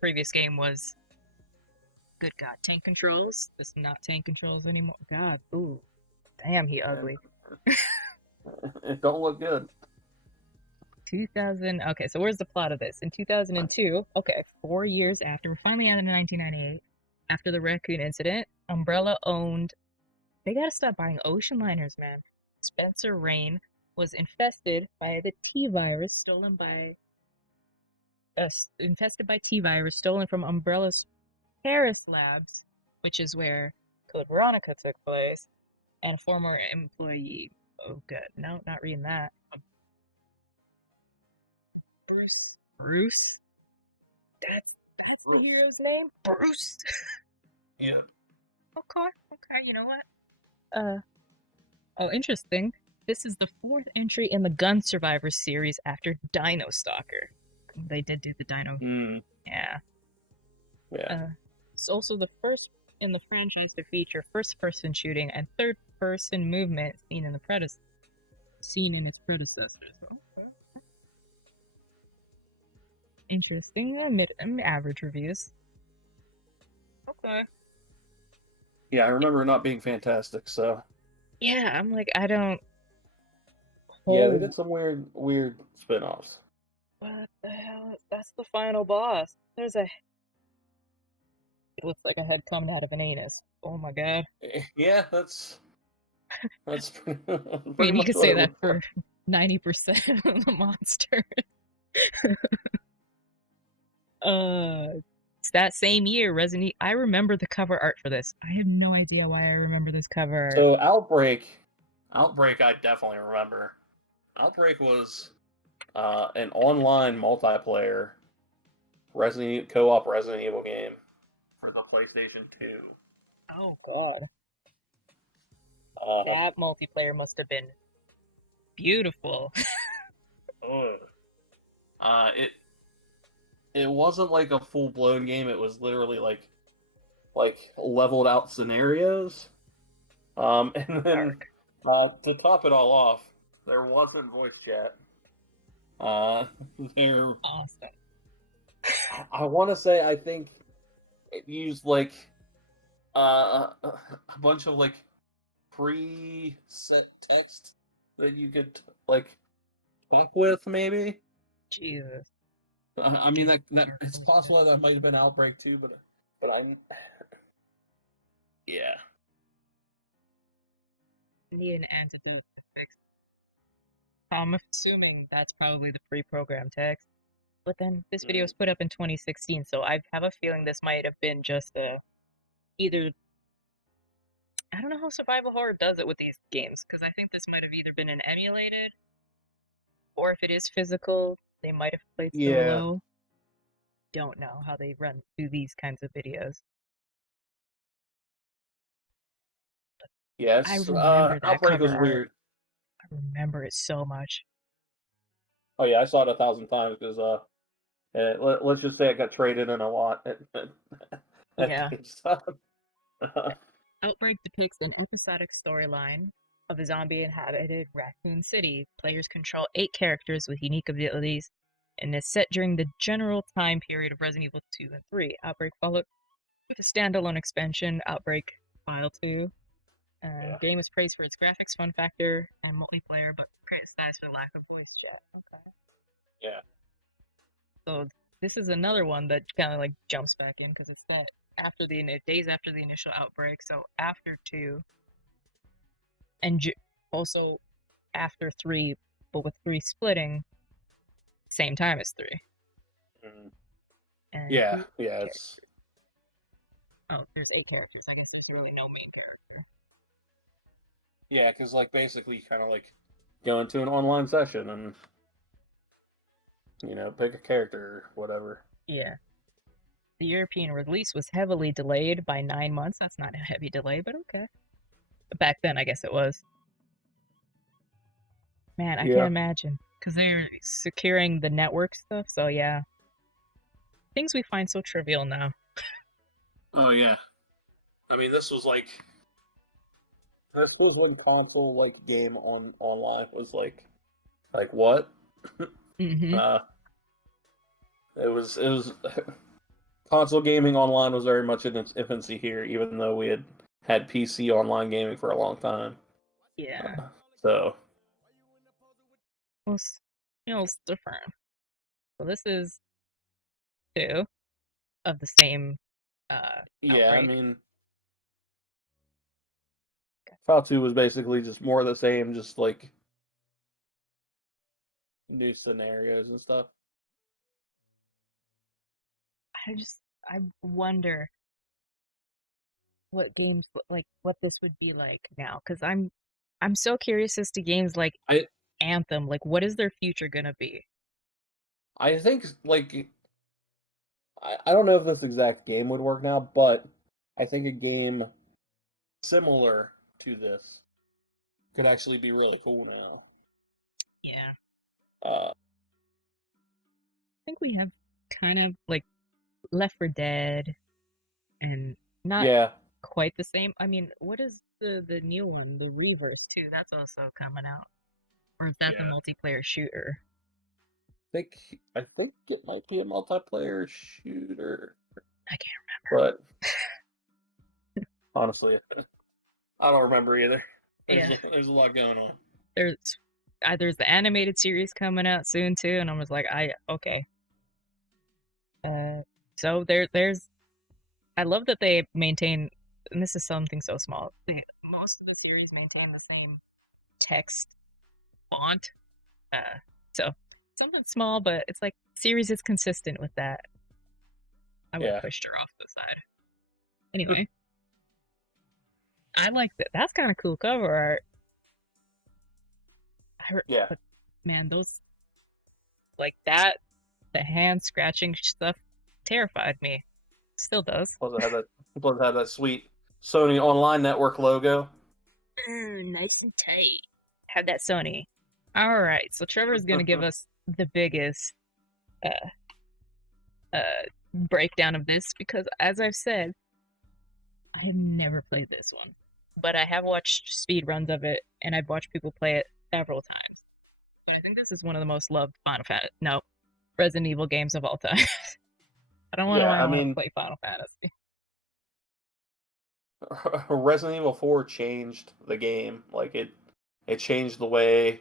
Previous game was, good God, tank controls. This is not tank controls anymore. God, ooh. Damn, he ugly. It don't look good. 2000, okay, so where's the plot of this? In 2002, okay, 4 years after, we're finally out in 1998, after the raccoon incident, Umbrella owned, they gotta stop buying ocean liners, man. Spencer Rain was infested by the T-virus stolen from Umbrella's Paris labs, which is where Code Veronica took place, and a former employee. Oh, good. No, not reading that. Bruce? That's Bruce. The hero's name? Bruce? Yeah. Okay, you know what? Oh, interesting. This is the 4th entry in the Gun Survivors series after Dino Stalker. They did do the Dino. Yeah. It's also the first in the franchise to feature first-person shooting and third-person movement seen in its predecessors. Okay. Interesting. Average reviews. Okay. Yeah, I remember it not being fantastic, so. Yeah, I'm like, I don't. Yeah, they did some weird spin-offs. What the hell? That's the final boss. It looks like a head coming out of an anus. Oh my god. Yeah, that's I mean, you could say that for 90% of the monster. It's that same year, Resident Evil. I remember the cover art for this. I have no idea why I remember this cover art. So Outbreak, I definitely remember. Outbreak was an online multiplayer co-op Resident Evil game for the PlayStation 2. Oh god. That multiplayer must have been beautiful. It wasn't like a full-blown game. It was literally like leveled out scenarios. And then to top it all off, there wasn't voice chat. Awesome. I I want to say I think it used like a bunch of like pre-set text that you could like fuck with, maybe. Jesus. I mean that it's possible that might have been Outbreak too, but I yeah. Need an antidote to fix. I'm assuming that's probably the pre-programmed text. But then this video was put up in 2016, so I have a feeling this might have been just either. I don't know how survival horror does it with these games, because I think this might have either been an emulated, or if it is physical, they might have played Yeah. solo. Don't know how they run through these kinds of videos. Yes. I remember that Outbreak cover was art. weird. I remember it so much. Oh yeah, I saw it 1,000 times because let's just say it got traded in a lot at Yeah. GameStop. Outbreak depicts an episodic storyline of a zombie-inhabited Raccoon City. Players control 8 characters with unique abilities, and is set during the general time period of Resident Evil 2 and 3. Outbreak followed with a standalone expansion, Outbreak File 2. Yeah. Game is praised for its graphics, fun factor, and multiplayer, but criticized for the lack of voice chat. Okay. Yeah. So this is another one that kind of like jumps back in because it's that after the days after the initial outbreak, so after 2, and also after 3, but with 3 splitting same time as 3. Mhm. And Yeah. Yeah. It's there's 8 characters. I guess there's really no main character. yeah, because like basically you kind of like go into an online session and pick a character or whatever. Yeah. The European release was heavily delayed by 9 months. That's not a heavy delay, but okay. But back then, I guess it was. Man, I can't Yeah. imagine. Because they're securing the network stuff, so yeah. Things we find so trivial now. Oh yeah. I mean, this was when console like game online was like what? Mm-hmm. It was console gaming online was very much in its infancy here, even though we had PC online gaming for a long time. Yeah. So Well, it's different. So this is 2 of the same yeah, I outbreak. mean, File 2 was basically just more of the same, just like new scenarios and stuff. I wonder what games like what this would be like now, because I'm so curious as to games like I Anthem. Like, what is their future gonna be? I think like I don't know if this exact game would work now, but I think a game similar to this could actually be really cool Yeah, now. I think we have kind of like Left 4 Dead, and not Yeah, quite the same. I mean, what is the new one, the Reverse 2? That's also coming out, or is that the yeah. multiplayer shooter? I think it might be a multiplayer shooter, I can't remember. but honestly, I don't remember either. Yeah, There's a lot going on. there's the animated series coming out soon too, and I was like, okay. So there's I love that they maintain, and this is something so small. Most of the series maintain the same text font. So something small, but it's like series is consistent with that. I would have pushed her off to the side. Anyway, I like that. That's kind of cool cover art. Yeah. But man, those like that, the hand scratching stuff terrified me. Still does. Plus it had that sweet Sony Online Network logo. Nice and tight. Had that Sony. All right, so Trevor's gonna give us the biggest breakdown of this because, as I've said, I have never played this one, but I have watched speed runs of it, and I've watched people play it several times. And I think this is one of the most loved Resident Evil games of all time. I don't want Yeah, I to mean, play Final Fantasy. Resident Evil 4 changed the game. Like it changed the way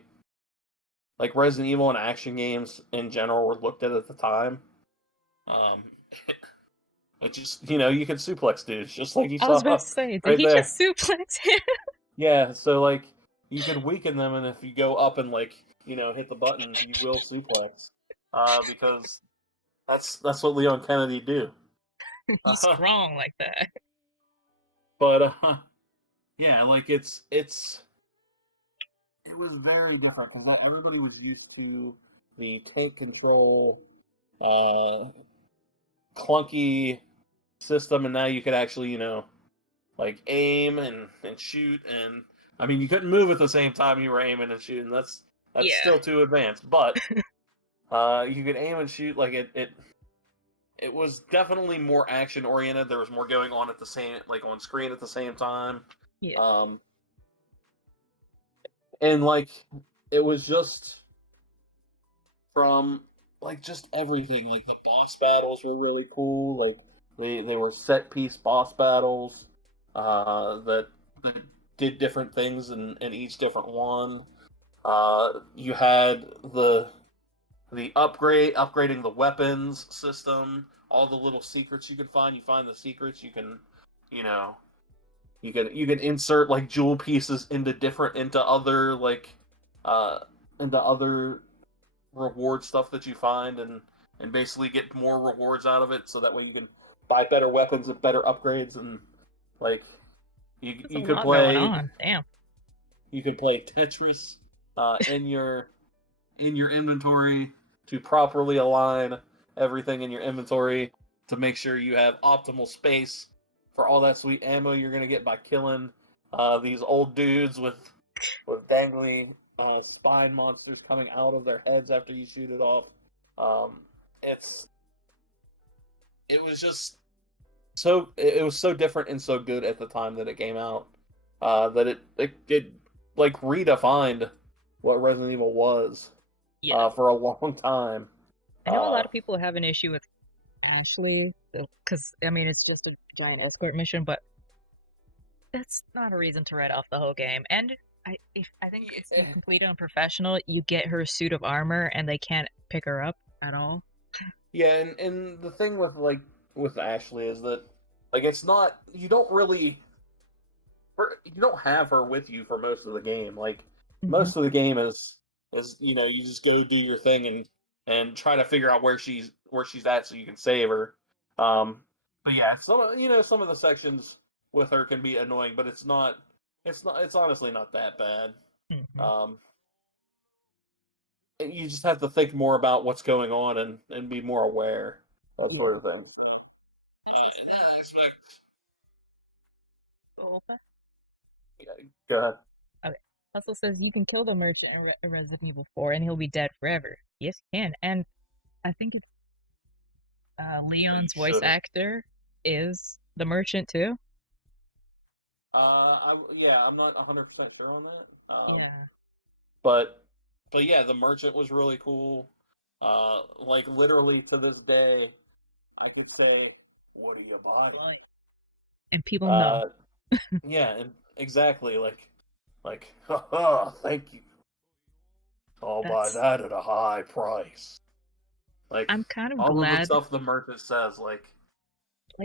like Resident Evil and action games in general were looked at the time. Um, it just you could suplex dudes just like you I was about saw to say, did right he there. just suplex him? Yeah, so like you could weaken them, and if you go up and like hit the button, you will suplex. Because that's what Leon Kennedy do. He's Uh, strong like that. but yeah, like it was very different because everybody was used to the tank control, uh, clunky system, and now you could actually, like aim and shoot, and I mean you couldn't move at the same time you were aiming and shooting. That's Yeah. still too advanced, but you could aim and shoot like it was definitely more action oriented. There was more going on at the same like on screen at the same time. Yeah. Um, and like it was just from like just everything. Like the boss battles were really cool. Like they were set piece boss battles that did different things in each different one. You had the upgrading the weapons system, all the little secrets you could find. You find the secrets, you know, you can insert like jewel pieces into other like uh into other reward stuff that you find and basically get more rewards out of it so that way you can buy better weapons and better upgrades and like you There's a you could lot going play on. Damn. Tetris in your inventory to properly align everything in your inventory to make sure you have optimal space for all that sweet ammo you're gonna get by killing these old dudes with dangly spine monsters coming out of their heads after you shoot it off. Um, it's it was just it was so different and so good at the time that it came out that it like redefined what Resident Evil was Yeah. for a long time. I know a lot Uh, of people have an issue with Ashley because I mean it's just a giant escort mission, but that's not a reason to write off the whole game. And I think if you yeah, complete it on professional, you get her suit of armor and they can't pick her up at all. yeah, and the thing with Ashley is that like it's not you don't have her with you for most of the game. Like Hmm. most of the game is you just go do your thing and try to figure out where she's at so you can save her. But yeah, some of the sections with her can be annoying, but it's honestly not that bad. Hmm. Um, you just have to think more about what's going on and be more aware of Yeah. certain things. So, yeah, I expect. Okay. Yeah, go ahead. Okay. Also says you can kill the merchant in Resident Evil 4 and he'll be dead forever. Yes, you can. And I think You Leon's voice shouldn't. actor is the merchant too. Yeah, I'm not 100% sure on that. Yeah. But yeah, the merchant was really cool. Like literally to this day, I could say, "What are you buying?" Like, and people know. Uh, yeah, and exactly haha, thank you. I'll buy That's that at a high price. Like I'm kind of all of the glad stuff the merchant says,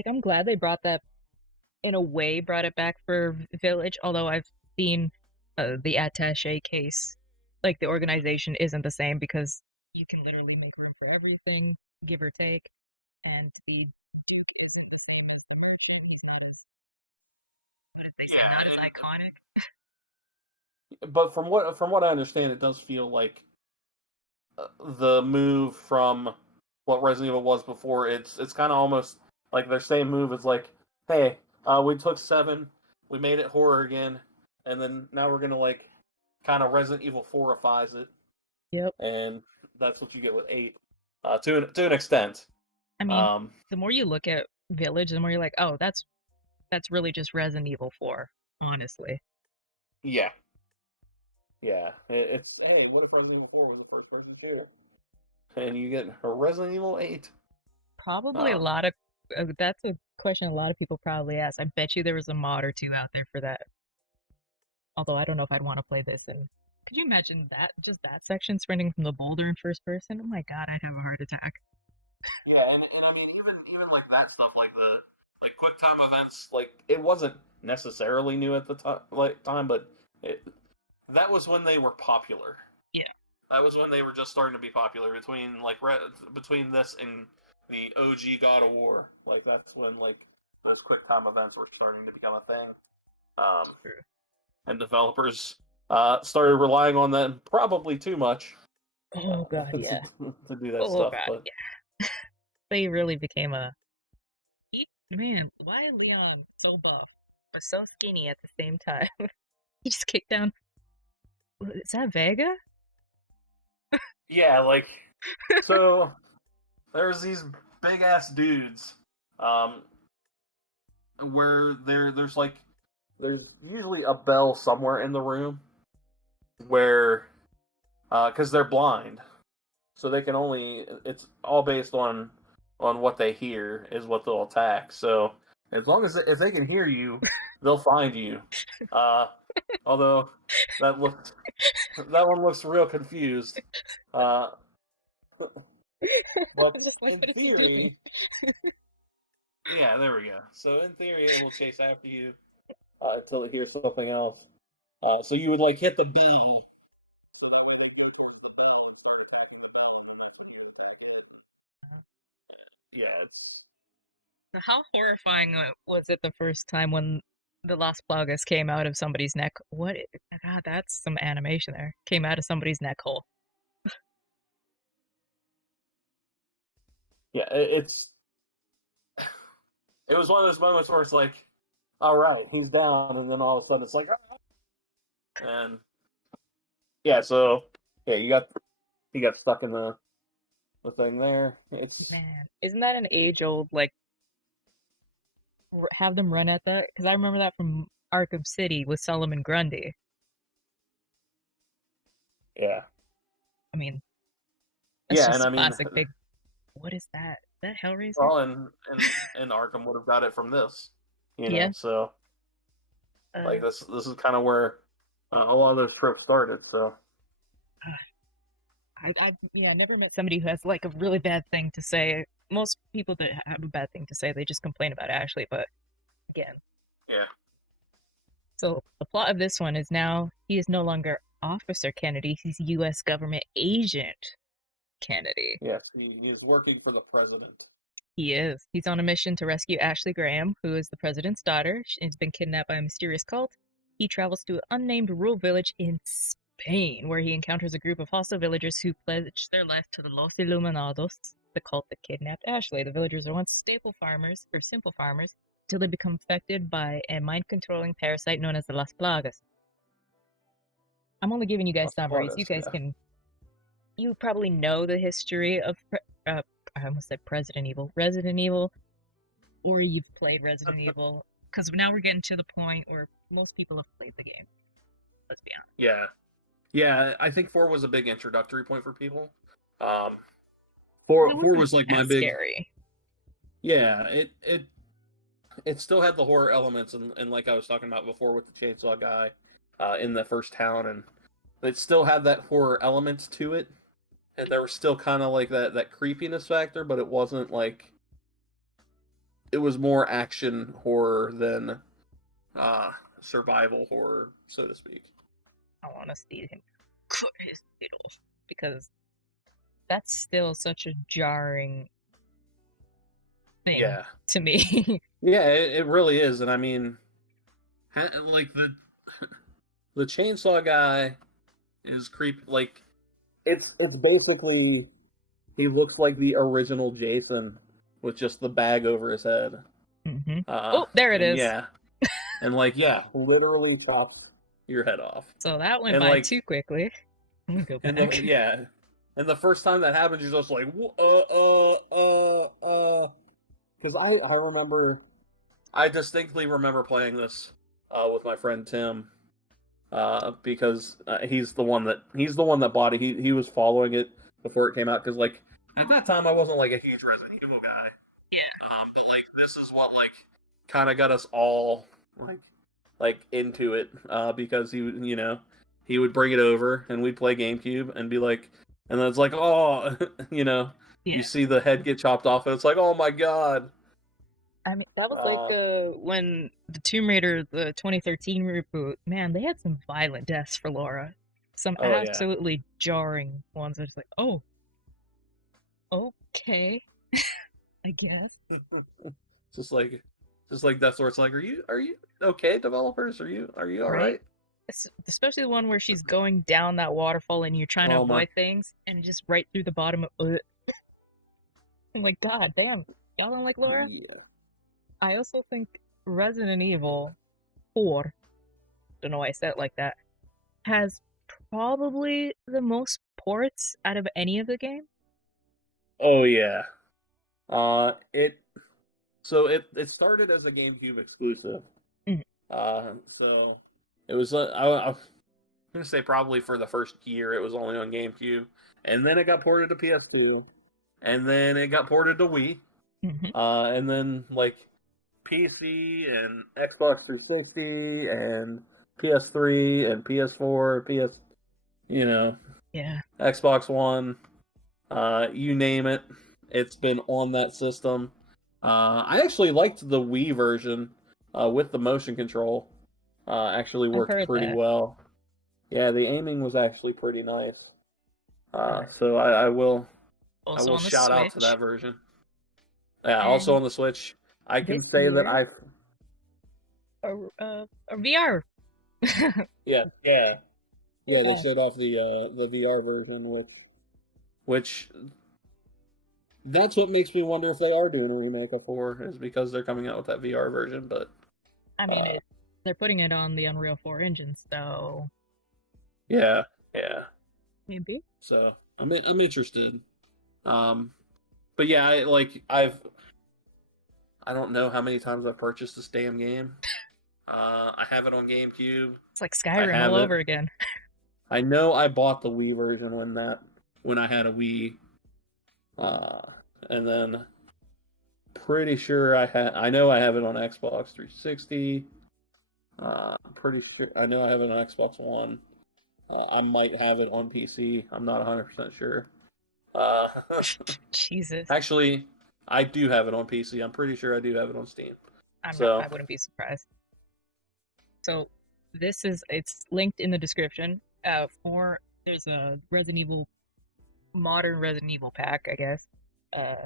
I'm glad they brought that in a way brought it back for Village, although I've seen the attaché case. Like the organization isn't the same because you can literally make room for everything, give or take, and the Duke isn't the same as the merchant. But if they say not as yeah, iconic, but from what I understand, it does feel like the move from what Resident Evil was before. It's kind of almost like their same move is like, hey, we took 7, we made it horror again, and then now we're gonna like kind of Resident Evil 4ifies it, yep. and that's what you get with 8, to an extent. I mean, Um, the more you look at Village, the more you're like, oh, that's really just Resident Evil 4, honestly. yeah, yeah. It's hey, what if Resident Evil 4 was the first person shooter, and you get a Resident Evil 8? Probably a lot of that's a question a lot of people probably ask. I bet you there was a mod or two out there for that. Although I don't know if I'd want to play this. And could you imagine that? Just that section sprinting from the boulder in first person? Oh my god, I'd have a heart attack. Yeah, and I mean even like that stuff, like the quick time events, like it wasn't necessarily new at the time, but that was when they were popular. Yeah. That was when they were just starting to be popular between this and the OG God of War. Like that's when like those quick time events were starting to become a thing. True. And developers started relying on them probably too much. Oh god, yeah. to do that Oh stuff. god, But yeah. They really became a man. Why is Leon so buff but so skinny at the same time? He just kicked down. Is that Vega? yeah, like so there's these big ass dudes, where there's usually a bell somewhere in the room where, because they're blind, so they can only, it's all based on what they hear is what they'll attack. So as long as if they can hear you, they'll find you. Although that one looks real confused. But in theory, yeah, there we go. So in theory, it will chase after you until it hears something else. So you would like hit the B. Yeah, it's. How horrifying was it the first time when the Las Plagas came out of somebody's neck? What? God, that's some animation there. Came out of somebody's neck hole. Yeah, it's. It was one of those moments where it's like, all right, he's down, and then all of a sudden it's like, ah! And yeah, so yeah, he got stuck in the thing there. It's Man, isn't that an age-old like have them run at that? Because I remember that from Arkham City with Solomon Grundy. yeah, I mean, that's yeah, just and a I mean, classic big. What is that? Is that Hellraiser? well, and Arkham would have got it from this, Yeah. So like this is kind of where a lot of those tropes started. So I've never met somebody who has like a really bad thing to say. Most people that have a bad thing to say, they just complain about Ashley. But again, yeah, so the plot of this one is now he is no longer Officer Kennedy; he's U.S. government agent Kennedy. yes, he is working for the president. He is. He's on a mission to rescue Ashley Graham, who is the president's daughter. She's been kidnapped by a mysterious cult. He travels to an unnamed rural village in Spain, where he encounters a group of hostile villagers who pledge their life to the Los Iluminados, the cult that kidnapped Ashley. The villagers are once simple farmers, until they become affected by a mind-controlling parasite known as the Las Plagas. I'm only giving you guys summaries. You guys can... You probably know the history of... I almost said Resident Evil, or you've played Resident Evil, because now we're getting to the point where most people have played the game. Let's be honest. Yeah. I think 4 was a big introductory point for people. 4 was like my big. Scary. Yeah, it still had the horror elements, and like I was talking about before with the chainsaw guy in the first town, and it still had that horror element to it. And there was still kind of like that creepiness factor, but it wasn't like... It was more action horror than survival horror, so to speak. I want to see him cut his needles, because that's still such a jarring thing to me. Yeah, it really is. And I mean, like the chainsaw guy is creepy. Like, it's basically, he looks like the original Jason with just the bag over his head. Mm-hmm. There it is. Yeah, and like, literally chops your head off. So that went by too quickly. I'm gonna go back. And the first time that happens, you're just like, because I remember, I distinctly remember playing this with my friend Tim. Because he's the one that bought it. He was following it before it came out, because like At that time, I wasn't like a huge Resident Evil guy. Yeah. But like this is what like kind of got us all like into it because he would bring it over and we'd play GameCube and be like, and then it's like, oh, Yeah. you see the head get chopped off and it's like, oh my god. That was like when the Tomb Raider, the 2013 reboot, man, they had some violent deaths for Laura. Some Oh yeah. absolutely jarring ones. I was like, oh, okay, I guess. just like that's where it's like, are you okay, developers? Are you all Right? right? Especially the one where she's going down that waterfall and you're trying to Oh my. avoid things and just right through the bottom of I'm like, God damn, y'all don't like Laura? I also think Resident Evil 4, don't know why I said it like that, has probably the most ports out of any of the game. Oh yeah. It so it started as a GameCube exclusive. Mhm. So it was I'm gonna say probably for the first year it was only on GameCube, and then it got ported to PS2, and then it got ported to Wii, Mhm. and then like PC and Xbox 360 and PS3 and PS4, Yeah, Xbox One, you name it, it's been on that system. I actually liked the Wii version with the motion control. Actually I've worked heard pretty that. well. Yeah, the aiming was actually pretty nice. Right. So I Also will on the shout out to Switch that version. Yeah, also and on the Switch, I can this say that year I a VR. yeah yeah Oh yeah they gosh. showed off the VR version which that's what makes me wonder if they are doing a remake of 4 is because they're coming out with that VR version. But I mean, uh, they're putting it on the Unreal 4 engine, so yeah yeah. maybe. So I'm interested. Um, but yeah, I don't know how many times I've purchased this damn game. I have it on GameCube. It's like I Skyrim all have it. over again. I know I bought the Wii version when I had a Wii, uh, and then pretty sure I know I have it on Xbox 360. Pretty sure I know I have it on Xbox One. I might have it on PC. I'm not 100% sure. Uh, Jesus. actually, I do have it on PC. I'm pretty sure I do have it on Steam. So I wouldn't be surprised. So it's linked in the description. For there's a Resident Evil modern Resident Evil pack, I guess.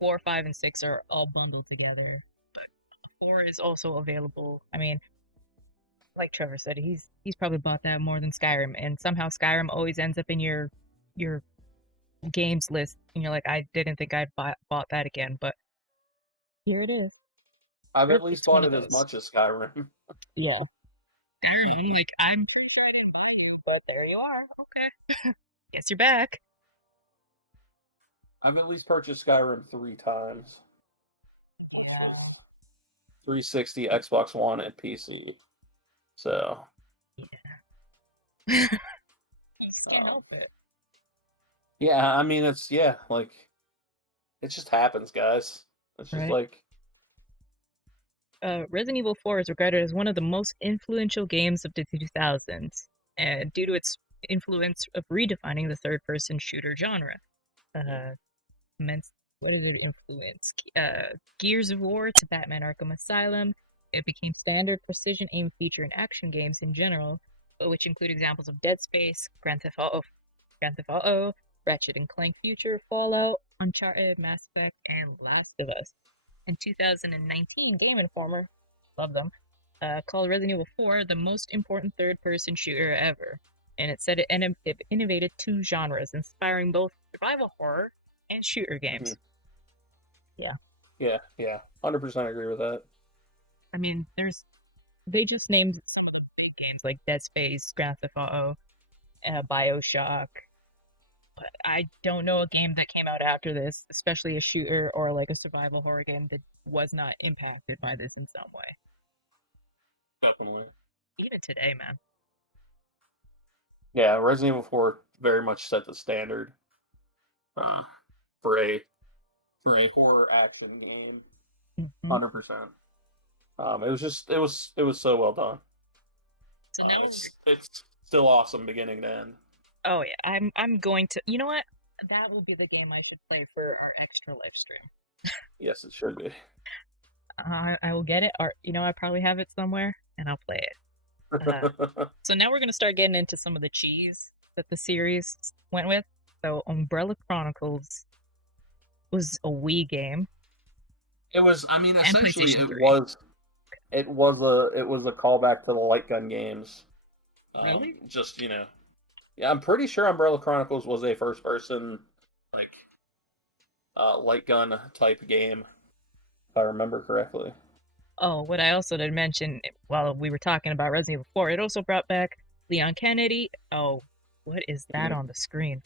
4, 5, and 6 are all bundled together. But 4 is also available. I mean, like Trevor said, he's probably bought that more than Skyrim, and somehow Skyrim always ends up in your games list, and you're like, I didn't think I'd bought that again, but here it is. I've at least It's one bought of it as those. much as Skyrim. Yeah. Skyrim, I'm like, I'm so excited to you, but there you are. Okay. Guess you're back. I've at least purchased Skyrim 3 times. 360, Xbox One, and PC. So, Yeah. You just can't um, help it. yeah, I mean, like, it just happens, guys. It's just Right. like, Resident Evil 4 is regarded as one of the most influential games of the 2000s, and due to its influence of redefining the third-person shooter genre. Uh, immense, what did it influence? Gears of War to Batman Arkham Asylum. It became standard precision aim feature in action games in general, which include examples of Dead Space, Grand Theft Auto, Ratchet and Clank Future, Fallout, Uncharted, Mass Effect, and Last of Us. In 2019, Game Informer, love them, called Resident Evil 4 the most important third-person shooter ever, and it said it innovated two genres, inspiring both survival horror and shooter mhm. games. Yeah, Yeah, 100% agree with that. I mean, they just named some of the big games like Dead Space, Grand Theft Auto, Bioshock. But I don't know a game that came out after this, especially a shooter or like a survival horror game that was not impacted by this in some way. Definitely. Even today, man. Yeah, Resident Evil 4 very much set the standard. Uh, for a horror action game. 100%. It was so well done. So now It's still awesome beginning to end. Oh yeah, I'm going to. You know what? That will be the game I should play for our extra live stream. Yes, it should be. I will get it, or I probably have it somewhere, and I'll play it. So now we're gonna start getting into some of the cheese that the series went with. So Umbrella Chronicles was a Wii game. It was. I mean, essentially, PlayStation 3. it was a callback to the light gun games. Really? Just yeah, I'm pretty sure Umbrella Chronicles was a first person like light gun type game, if I remember correctly. Oh, what I also did mention while we were talking about Resident Evil 4, it also brought back Leon Kennedy. Oh, what is that on the screen?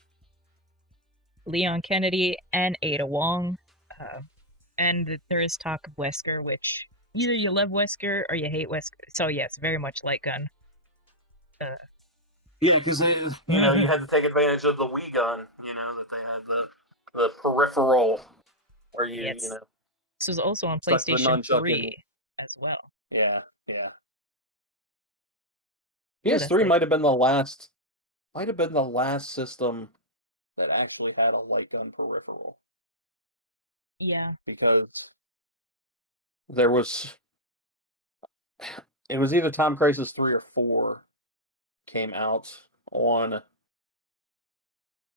Leon Kennedy and Ada Wong. And there is talk of Wesker, which either you love Wesker or you hate Wesker. So yes, very much light gun. Yeah, because you had to take advantage of the Wii gun. That they had the peripheral where This was also on stuck the PlayStation nunchuck 3 as well. Yeah. Yeah, PS3 might have been the last system that actually had a light gun peripheral. Yeah. Because it was either Time Crisis 3 or 4 came out on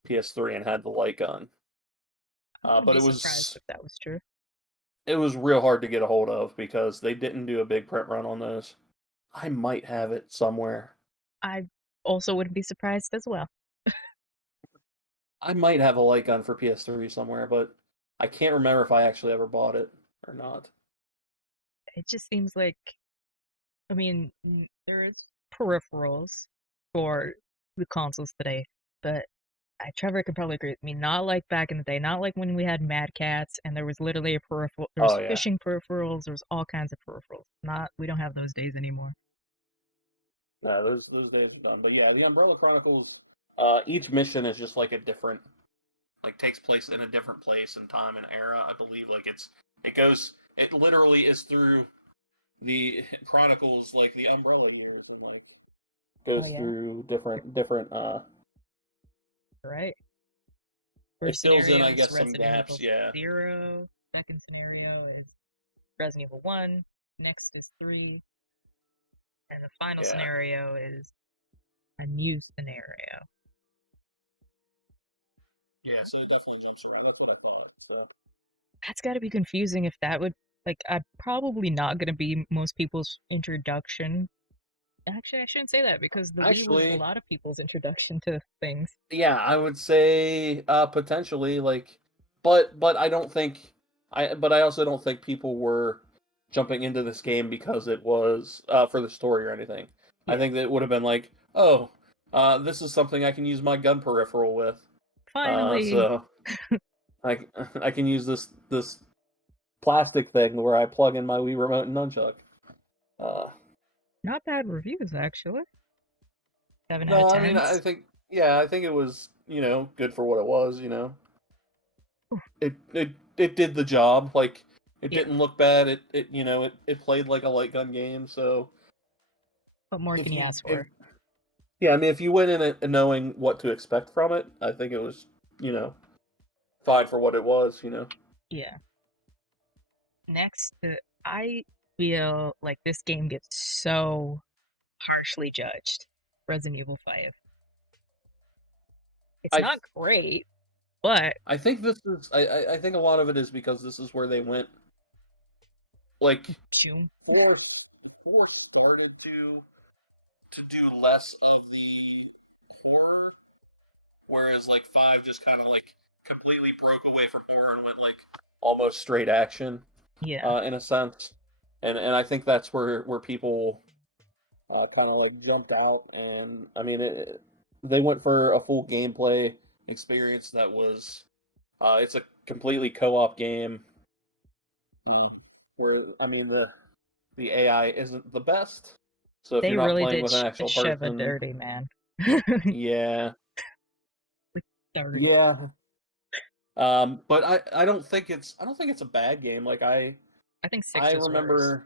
PS3 and had the light gun. But it was surprised if that was true. It was real hard to get a hold of because they didn't do a big print run on those. I might have it somewhere. I also wouldn't be surprised as well. I might have a light gun for PS3 somewhere, but I can't remember if I actually ever bought it or not. It just seems like, I mean, there is peripherals for the consoles today, but Trevor could probably agree with me. Not like back in the day, not like when we had Mad Cats and there was literally a peripheral. There was fishing peripherals. There was all kinds of peripherals. We don't have those days anymore. No, those days are done. But yeah, the Umbrella Chronicles. Each mission is just like a different, takes place in a different place and time and era. I believe it literally is through the Chronicles, like the Umbrella years, and goes through different. Right. It fills in, I guess, some gaps. Evil 0. Second scenario is Resident Evil 1. Next is 3. And the final scenario is a new scenario. Yeah, so it definitely jumps around. That's what I thought. So that's got to be confusing if that would I'm probably not going to be most people's introduction. Actually, I shouldn't say that because the Wii was a lot of people's introduction to things. Yeah, I would say potentially but I don't think I also don't think people were jumping into this game because it was for the story or anything. Yeah. I think that it would have been like, oh, this is something I can use my gun peripheral with. Finally, so I can use this plastic thing where I plug in my Wii remote and nunchuck. Not bad reviews, actually. 7 out of 10. I mean, I think it was, good for what it was, It did the job. It didn't look bad. It played like a light gun game, so what more can you ask for? Yeah, I mean, if you went in it knowing what to expect from it, I think it was, fine for what it was, Yeah. Next, I feel like this game gets so harshly judged. Resident Evil 5. It's not great, but I think this is. I think a lot of it is because this is where they went. Four started to do less of the horror, whereas 5 just kind of completely broke away from horror and went almost straight action. Yeah. In a sense, and I think that's where people kind of jumped out, and I mean they went for a full gameplay experience that was it's a completely co-op game where I mean the AI isn't the best, so if you're not playing with an actual person, dirty, man. yeah. Dirty. Yeah. But I don't think it's a bad game. Like I think 6 I is worse. remember.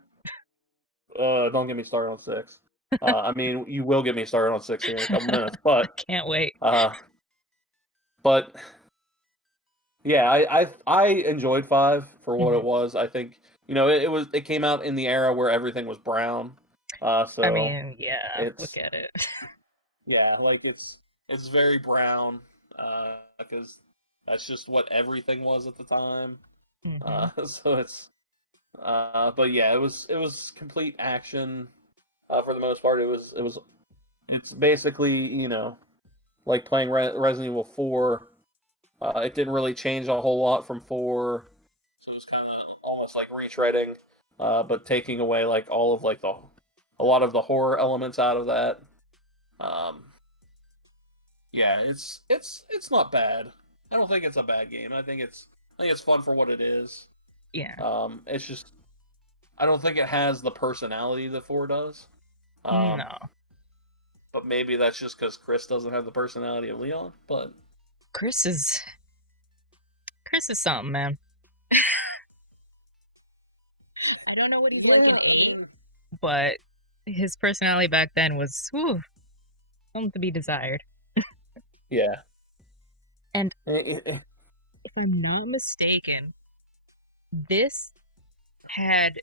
Don't get me started on 6. I mean, you will get me started on 6 here in a couple minutes, but Can't wait. But yeah, I enjoyed 5 for what it was. I think it came out in the era where everything was brown. So I mean, yeah, it's look at it. yeah, like it's very brown because that's just what everything was at the time. So it's but yeah, it was complete action for the most part. It's basically like playing Resident Evil 4. It didn't really change a whole lot from 4, so it was kind of almost like retreading, but taking away like all of like a lot of the horror elements out of that. Um, yeah, it's not bad. I don't think it's a bad game. I think it's fun for what it is. Yeah. It's just I don't think it has the personality that 4 does. No. But maybe that's just because Chris doesn't have the personality of Leon. But Chris is something, man. I don't know what he's like in 8, but his personality back then was something to be desired. yeah. And if I'm not mistaken, this had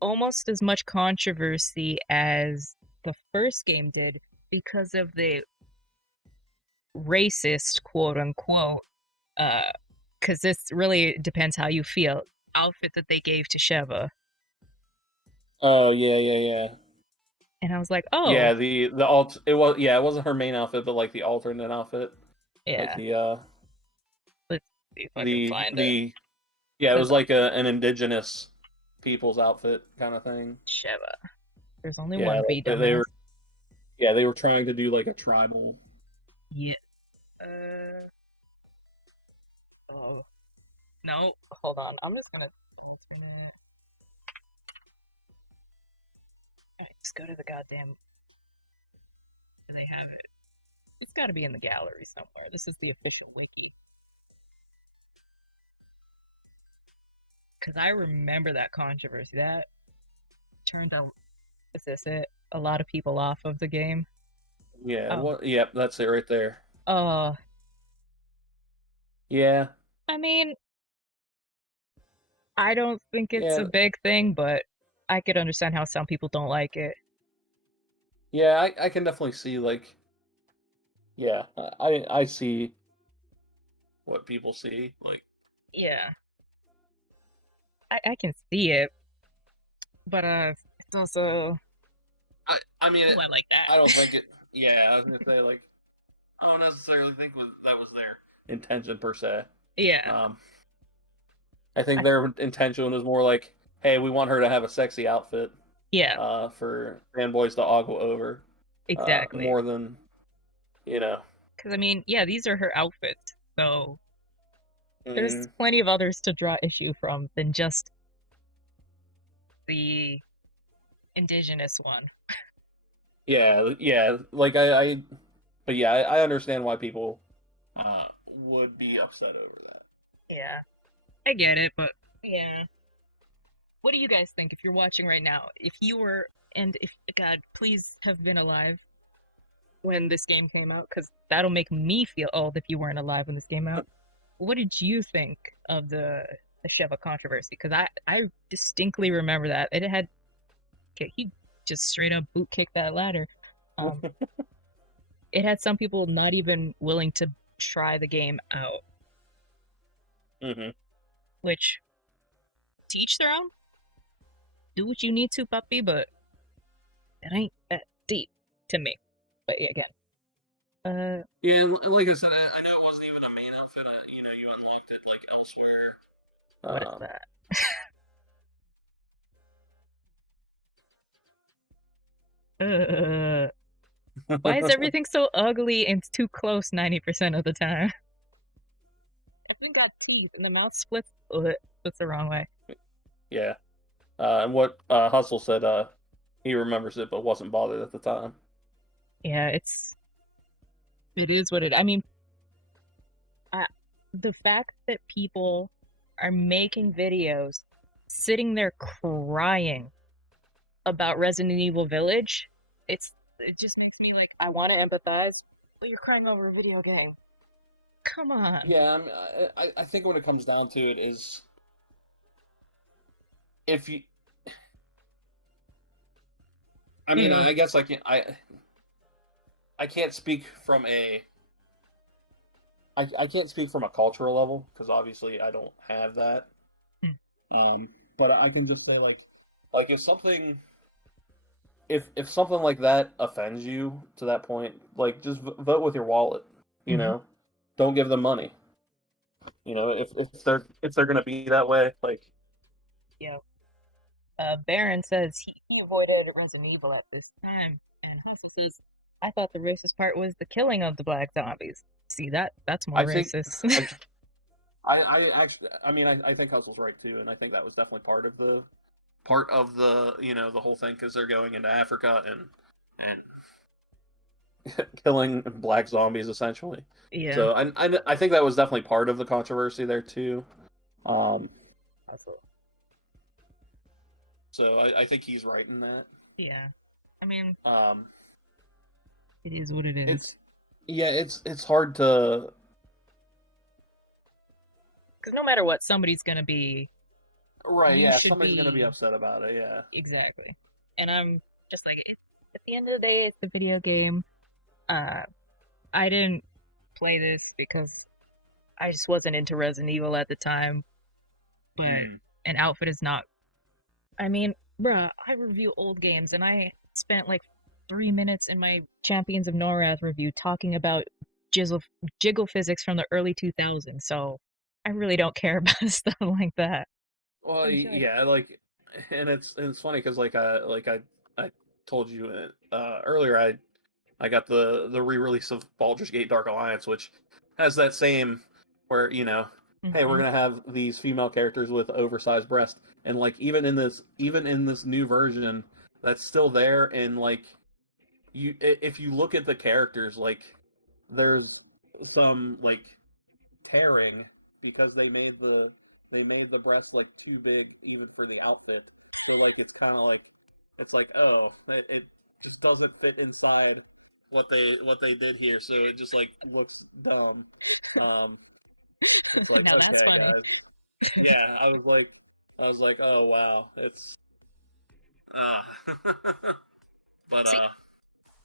almost as much controversy as the first game did because of the racist, quote unquote, because this really depends how you feel, outfit that they gave to Sheva. Oh yeah. And I was like, oh Yeah, the it wasn't her main outfit, but like the alternate outfit. yeah. Like the Let's see if I can find it. yeah, it was like an indigenous people's outfit kind of thing. Sheva. There's only Yeah, one like V, dumbass. they were trying to do like a tribal. Yeah. Oh. No, hold on. I'm just gonna. Alright, just go to the goddamn. They have it. It's got to be in the gallery somewhere. This is the official wiki. Because I remember that controversy. That turned a. Is this it? A lot of people off of the game. Yeah. Oh. Yep, that's it right there. Yeah. I mean, I don't think it's a big thing, but I could understand how some people don't like it. Yeah, I can definitely see like. Yeah, I see what people see like. Yeah, I can see it, but it's also. I mean, I like that. I don't think it. Yeah, I was gonna say like, I don't necessarily think that was their intention per se. Yeah. I think their intention was more like, hey, we want her to have a sexy outfit. Yeah. For fanboys to ogle over. Exactly. More than, Because I mean, yeah, these are her outfits, so there's plenty of others to draw issue from than just the indigenous one. Yeah, like but yeah, I understand why people would be upset over that. Yeah, I get it, but yeah. What do you guys think if you're watching right now? If you were, and if, God, please have been alive when this game came out, because that'll make me feel old if you weren't alive when this came out. What did you think of the Sheva controversy? Because I distinctly remember that. It had, okay, he just straight up boot kicked that ladder. It had some people not even willing to try the game out. Which, to each their own. Do what you need to, puppy, but it ain't that deep to me. But yeah, again. Yeah, like I said, I know it wasn't even a main outfit. You unlocked it like elsewhere. What is that? Why is everything so ugly and too close 90% of the time? I think I peed and the mouth splits. That's the wrong way. Yeah. And what Hustle said, he remembers it but wasn't bothered at the time. Yeah, it is what it. I mean, the fact that people are making videos sitting there crying about Resident Evil Village, it just makes me like, I want to empathize, but you're crying over a video game. Come on. Yeah, I think when it comes down to it is, if you, I mean, I guess I can't speak from a, I can't speak from a cultural level because obviously I don't have that. But I can just say like if something, if something like that offends you to that point, like just vote with your wallet. You know, don't give them money. You know, if they're gonna be that way, like. Yeah. Baron says he avoided Resident Evil at this time, and Hustle says, I thought the racist part was the killing of the black zombies. See, that's more racist. I actually, I mean, I think Hustle's right too, and I think that was definitely part of the you know, the whole thing, because they're going into Africa and killing black zombies essentially. Yeah. So I think that was definitely part of the controversy there too. So I think he's right in that. Yeah. I mean, it is what it is. It's hard to, because no matter what, somebody's gonna be right. Yeah, somebody's gonna be upset about it. Yeah, exactly. And I'm just like, at the end of the day, it's a video game. I didn't play this because I just wasn't into Resident Evil at the time. But an outfit is not. I mean, bruh, I review old games, and I spent like 3 minutes in my Champions of Norath review talking about jiggle physics from the early 2000s. So I really don't care about stuff like that. Well, yeah, like, and it's funny because I told you earlier, I got the re-release of Baldur's Gate Dark Alliance, which has that same where, you know, hey, we're gonna have these female characters with oversized breasts, and like even in this new version, that's still there, and like if you look at the characters, like there's some like tearing because they made the breasts like too big even for the outfit. So like it's kind of like, it's like, oh, it just doesn't fit inside what they did here, so it just like looks dumb. It's like, now okay, that's funny. guys. Yeah, I was like, oh wow, it's but See,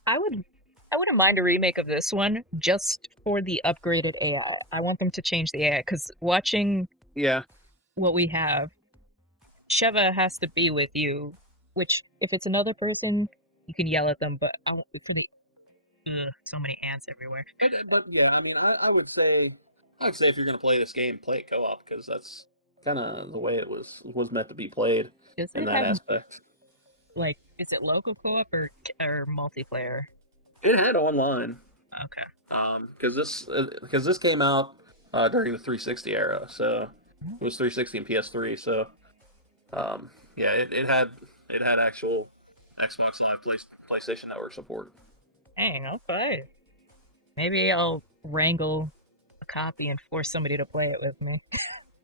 I wouldn't mind a remake of this one just for the upgraded AI. I want them to change the AI because watching what we have, Sheva has to be with you, which if it's another person, you can yell at them, but I won't for the so many ants everywhere. But yeah, I mean, I would say if you're gonna play this game, play it co-op, because that's kind of the way it was meant to be played in that aspect. Like, is it local co-op or multiplayer? It had online. Okay. Because this came out during the 360 era, so it was 360 and PS3. So, yeah, it had actual Xbox Live PlayStation Network support. Dang, okay. Maybe I'll wrangle a copy and force somebody to play it with me.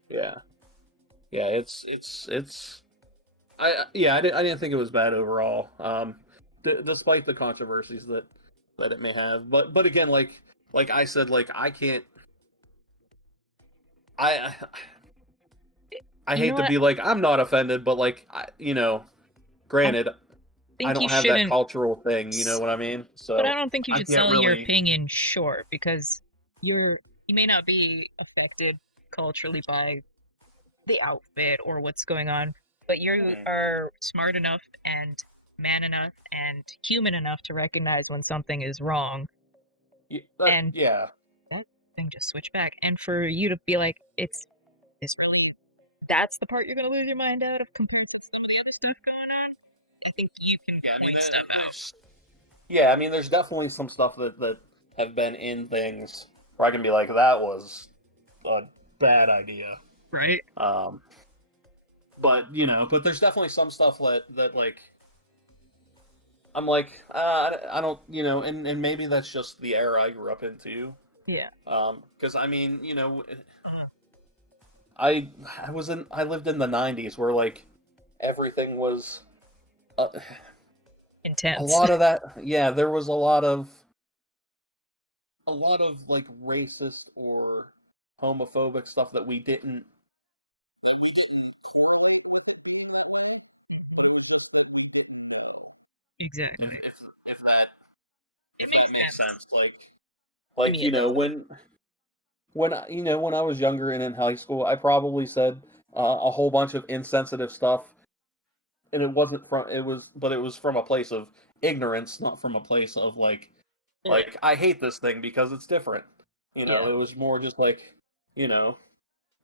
Yeah, it's I didn't think it was bad overall. Despite the controversies that it may have, but again, like I said, like I can't. I hate to be like, I'm not offended, but like granted, I don't have that cultural thing. You know what I mean? So, but I don't think you should sell your opinion short, because you may not be affected culturally by the outfit or what's going on, but you are smart enough and man enough and human enough to recognize when something is wrong. That thing just switched back, and for you to be like, it's really, that's the part you're gonna lose your mind out of compared to some of the other stuff going on. I think you can point stuff out. Yeah, I mean, there's definitely some stuff that have been in things where I can be like, that was a bad idea, right? But but there's definitely some stuff that like, I'm like, I don't, and maybe that's just the era I grew up into. Yeah. Because I mean, Uh, I lived in the '90s where like everything was a intense. lot of that. Yeah, there was a lot of like racist or homophobic stuff that we didn't correlate with it being that way, but it was just that we didn't know. If Exactly. if if that It if that makes makes sense. sense, like I like mean, it doesn't. when I was younger and in high school, I probably said a whole bunch of insensitive stuff, and it was from a place of ignorance, not from a place of Right. I hate this thing because it's different. Yeah. It was more just like, you know,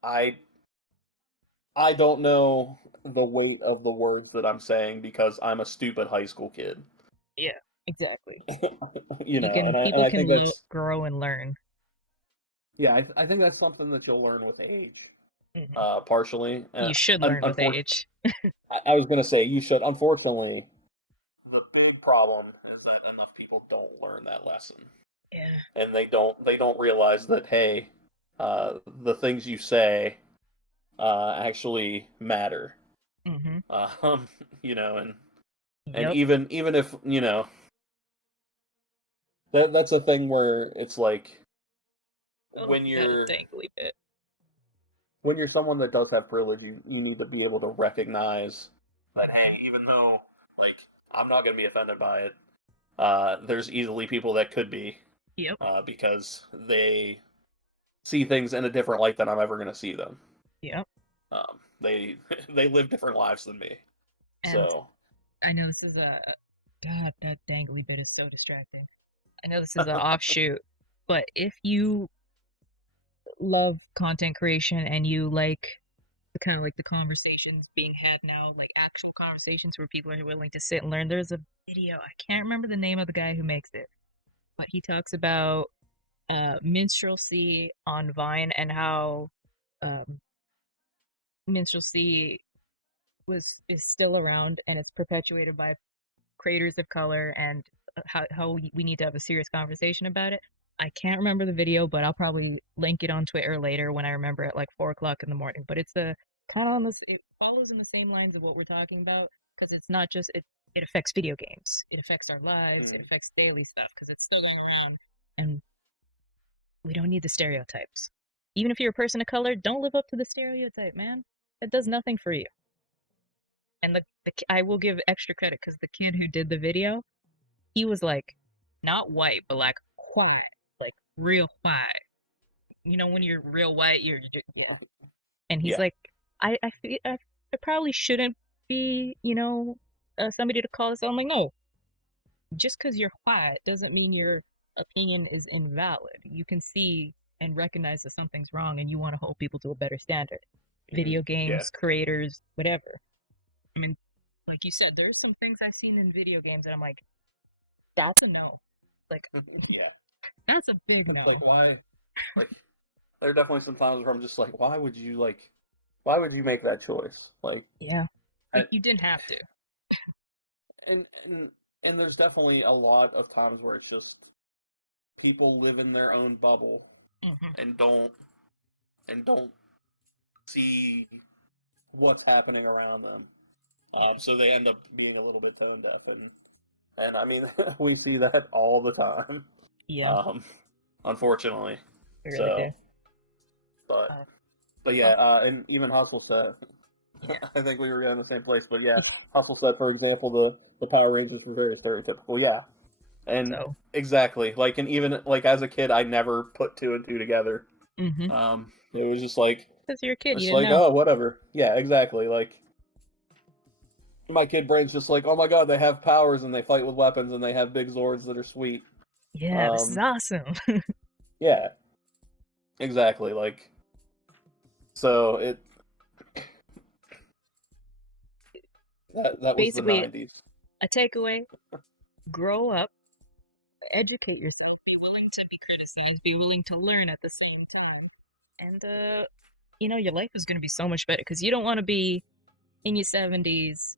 I I don't know the weight of the words that I'm saying because I'm a stupid high school kid. Yeah. Exactly. And People I can think that's grow and learn. yeah, I think that's something that you'll learn with age. Hmm. Partially. You should learn with Unfortunately, age. I was gonna say you should. Unfortunately, the big problem is that enough people don't learn that lesson, Yeah. and they don't realize that hey, the things you say actually matter. Hmm. Um, and Yep. even if that's a thing where it's like Oh, when that you're dangly bit. when you're someone that does have privilege, you need to be able to recognize that hey, even though like I'm not gonna be offended by it, there's easily people that could be, Yep. because they see things in a different light than I'm ever gonna see them. Yep. They they live different lives than me, And so I know this is a God, that dangly bit is so distracting. I know this is an offshoot, but if you love content creation and you like the kind of like the conversations being had now, like actual conversations where people are willing to sit and learn, there's a video, I can't remember the name of the guy who makes it, but he talks about minstrelsy on Vine and how um, minstrelsy is still around and it's perpetuated by creators of color and how we need to have a serious conversation about it. I can't remember the video, but I'll probably link it on Twitter later when I remember at like 4 o'clock in the morning. But it's a kind of on this. It follows in the same lines of what we're talking about because it's not just it. It affects video games. It affects our lives. It affects daily stuff because it's still going around, and we don't need the stereotypes. Even if you're a person of color, don't live up to the stereotype, man. It does nothing for you. And I will give extra credit because the kid who did the video, he was like not white but like white, like real white. You know when you're real white, you're just, yeah. And he's yeah. like, I probably shouldn't be, somebody to call this out. I'm like, no, just because you're white doesn't mean your opinion is invalid. You can see and recognize that something's wrong, and you want to hold people to a better standard. Video Yeah. games, creators, whatever. I mean, like you said, there's some things I've seen in video games that I'm like, that's a no. Like, Yeah. that's a big It's no. like why like there are definitely some times where I'm just like, why would you make that choice? Like, Yeah. I, Like, you didn't have to. and and and there's definitely a lot of times where it's just people live in their own bubble Hmm. and don't see what's happening around them. So they end up being a little bit tone deaf, and I mean we see that all the time, Yeah, um, unfortunately. we really do. So, but Uh, but yeah, oh, and even Hustle said, yeah. I think we were in the same place, but yeah, Hustle said, for example, the Power Rangers were very stereotypical. Yeah, and So, exactly, like, and even like as a kid, I never put two and two together. mm-hmm. It was just like Because you're a kid, you it's didn't like know. oh whatever. Yeah, exactly. Like my kid brain's just like oh my god, they have powers and they fight with weapons and they have big Zords that are sweet. Yeah, this is Um, awesome. yeah, exactly. Like so that was the Basically, '90s. a takeaway: grow up, educate yourself, be willing to be criticized, be willing to learn at the same time, and your life is going to be so much better because you don't want to be in your 70s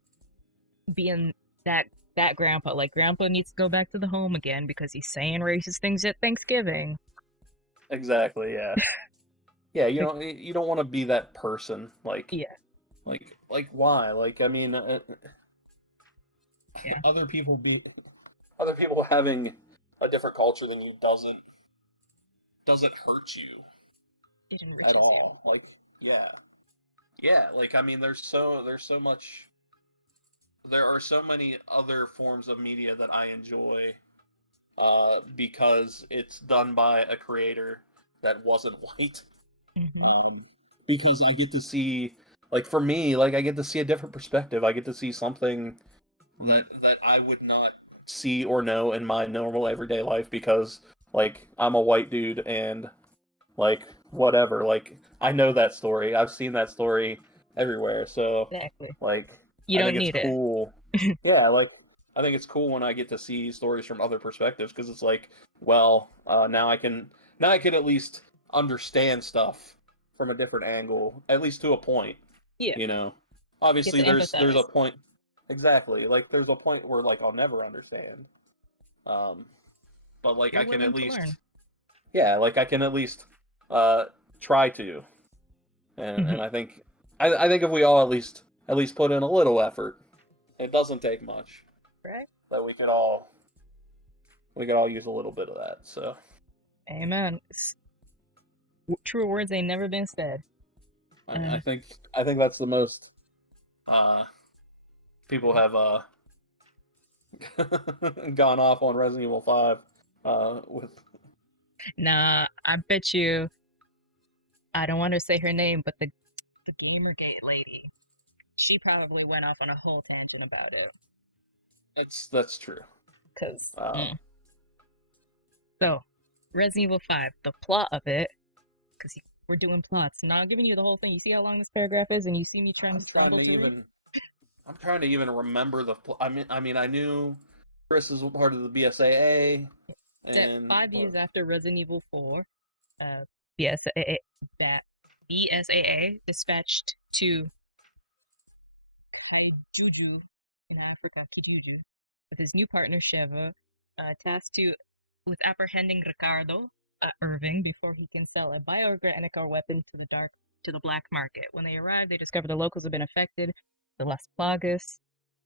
being that grandpa. Like grandpa needs to go back to the home again because he's saying racist things at Thanksgiving. Exactly. Yeah. Yeah. You don't want to be that person. Yeah, Like why? Like I mean, yeah. other people having a different culture than you doesn't hurt you It at enriches you. all. Like yeah. Yeah, like I mean there are so many other forms of media that I enjoy because it's done by a creator that wasn't white. Mm-hmm. Because I get to see, like for me, like I get to see a different perspective. I get to see something that I would not see or know in my normal everyday life because like I'm a white dude and like whatever. Like I know that story. I've seen that story everywhere. So Exactly. like You I don't think it's need it. cool. Yeah, like I think it's cool when I get to see stories from other perspectives because it's like, well, now I can at least understand stuff from a different angle, at least to a point. Yeah, You know, get obviously to there's a empathize. point exactly like there's a point where like I'll never understand. Um, but like You're I can willing at to learn. least yeah, like I can at least uh try to, Mm-hmm. and I think if we all at least put in a little effort, it doesn't take much Right? that we could all use a little bit of that. So Amen. True words ain't never been said. I think that's the most uh people have gone off on Resident Evil 5 with Nah, I bet you. I don't want to say her name, but the Gamergate lady. She probably went off on a whole tangent about it. that's true. Cause Um, so Resident Evil 5, the plot of it, because we're doing plots. Not giving you the whole thing. You see how long this paragraph is, and you see me trying to I'm trying stumble to to read. even I'm trying to even remember I mean I knew Chris is part of the BSAA Set and 5 years after Resident Evil 4, BSAA, BSAA dispatched to Kaijuju in Africa, Kijuju, with his new partner Sheva, tasked with apprehending Ricardo Irving before he can sell a bioorganic weapon to the black market. When they arrive, they discover the locals have been affected, the Las Plagas,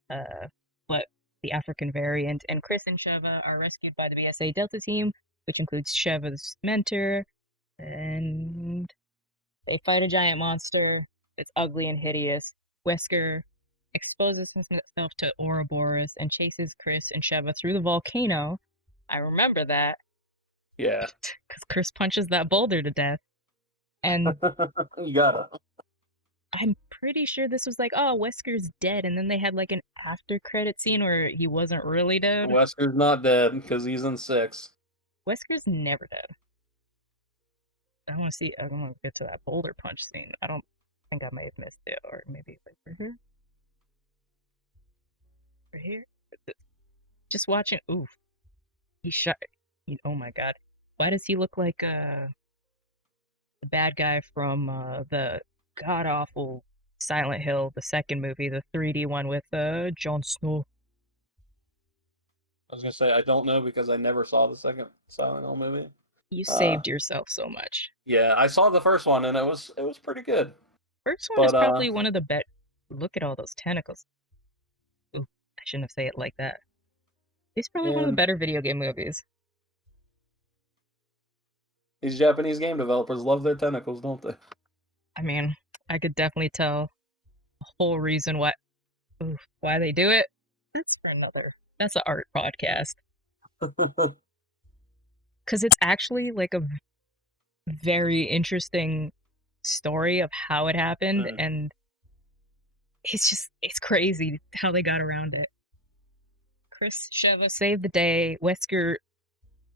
uh, but the African variant, and Chris and Sheva are rescued by the BSA Delta team, which includes Sheva's mentor, and they fight a giant monster. It's ugly and hideous. Wesker exposes himself to Ouroboros and chases Chris and Sheva through the volcano. I remember that yeah. because Chris punches that boulder to death. And You gotta. I'm pretty sure this was like, oh, Wesker's dead. And then they had like an after credit scene where he wasn't really dead. Wesker's not dead because he's in 6. Wesker's never dead. I want to see, I want to get to that boulder punch scene. I don't think I may have missed it, or maybe like right here. Right here. Just watching. Oof. He shot. Oh my god. Why does he look like the bad guy from the god awful Silent Hill, the second movie, the 3D one with Jon Snow? I was gonna say I don't know because I never saw the second Silent Hill movie. You Uh, saved yourself so much. yeah, I saw the first one and it was pretty good. First one is But probably one of the best. Look at all those tentacles. Ooh, I shouldn't have said it like that. It's probably one of the and better video game movies. these Japanese game developers love their tentacles, don't they? I mean, I could definitely tell the whole reason why they do it. That's for another. That's an art podcast because it's actually like a very interesting story of how it happened, Mm. and it's crazy how they got around it. Chris Sheva saved the day. Wesker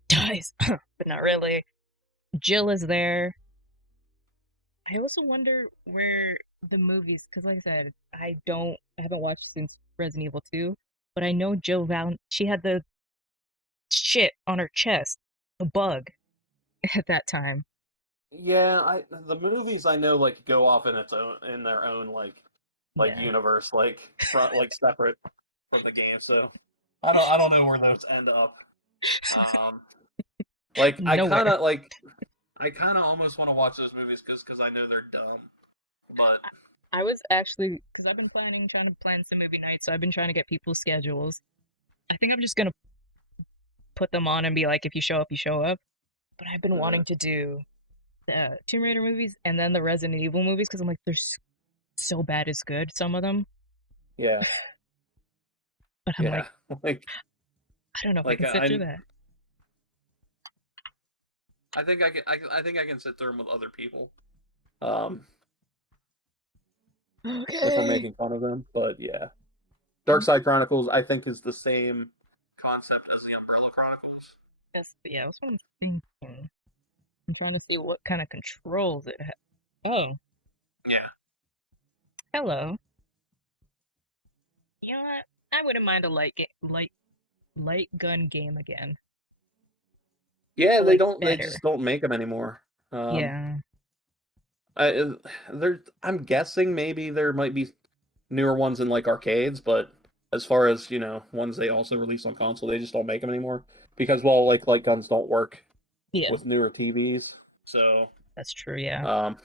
dies, but not really. Jill is there. I also wonder where the movies, because like I said, I haven't watched since Resident Evil 2, but I know Jill Val. She had the shit on her chest, a bug at that time. Yeah, the movies I know like go off in their own like Yeah, universe like separate from the game. So I don't know where those end up. Um, like nowhere. I kind of almost want to watch those movies because I know they're dumb. But I was actually, because I've been trying to plan some movie nights, so I've been trying to get people's schedules. I think I'm just gonna put them on and be like, if you show up, you show up. But I've been wanting to do the Tomb Raider movies and then the Resident Evil movies because I'm like, they're so bad it's good, some of them. yeah, But I'm like, yeah, like I don't know if I like can sit through that. I think I think I can sit there with other people. If I'm Okay. making fun of them, but yeah, Dark Side Chronicles I think is the same concept as the Umbrella Chronicles. Yeah, that's what I'm thinking. I'm trying to see what kind of controls it has. Oh, Yeah, hello. You know what? I wouldn't mind a light gun game again. yeah, But like they better. just don't make them anymore. Yeah. I'm guessing maybe there might be newer ones in like arcades, but as far as ones they also release on console, they just don't make them anymore because like light guns don't work Yeah. with newer TVs. So, That's true, yeah. um,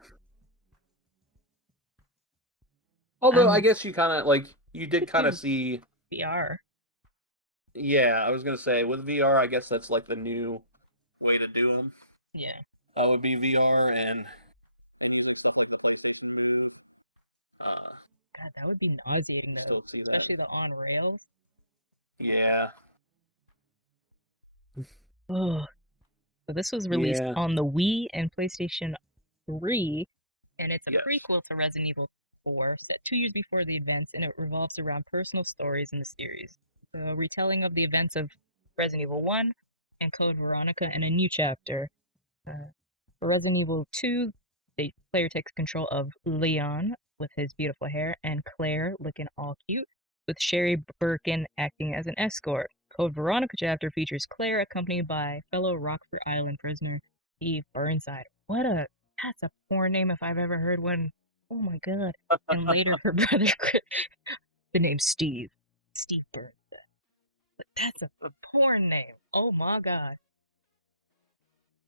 although I Um guess you kind of like you did could kind of do see, VR. yeah, I was gonna say with VR, I guess that's like the new way to do them. Yeah. Would be VR and even stuff like the PlayStation do. Uh, God, that would be nauseating though. Still see that. Especially the on rails. Yeah. Oh. So this was released Yeah. on the Wii and PlayStation 3, and it's a Yes. prequel to Resident Evil 4, set 2 years before the events, and it revolves around personal stories in the series. The retelling of the events of Resident Evil 1 and Code Veronica in a new chapter. For Resident Evil 2, the player takes control of Leon with his beautiful hair and Claire looking all cute, with Sherry Birkin acting as an escort. Code Veronica chapter features Claire accompanied by fellow Rockford Island prisoner Eve Burnside. That's a porn name if I've ever heard one. Oh my god. And later her brother, the name Steve. Steve Burnside. But that's a porn name. Oh my god.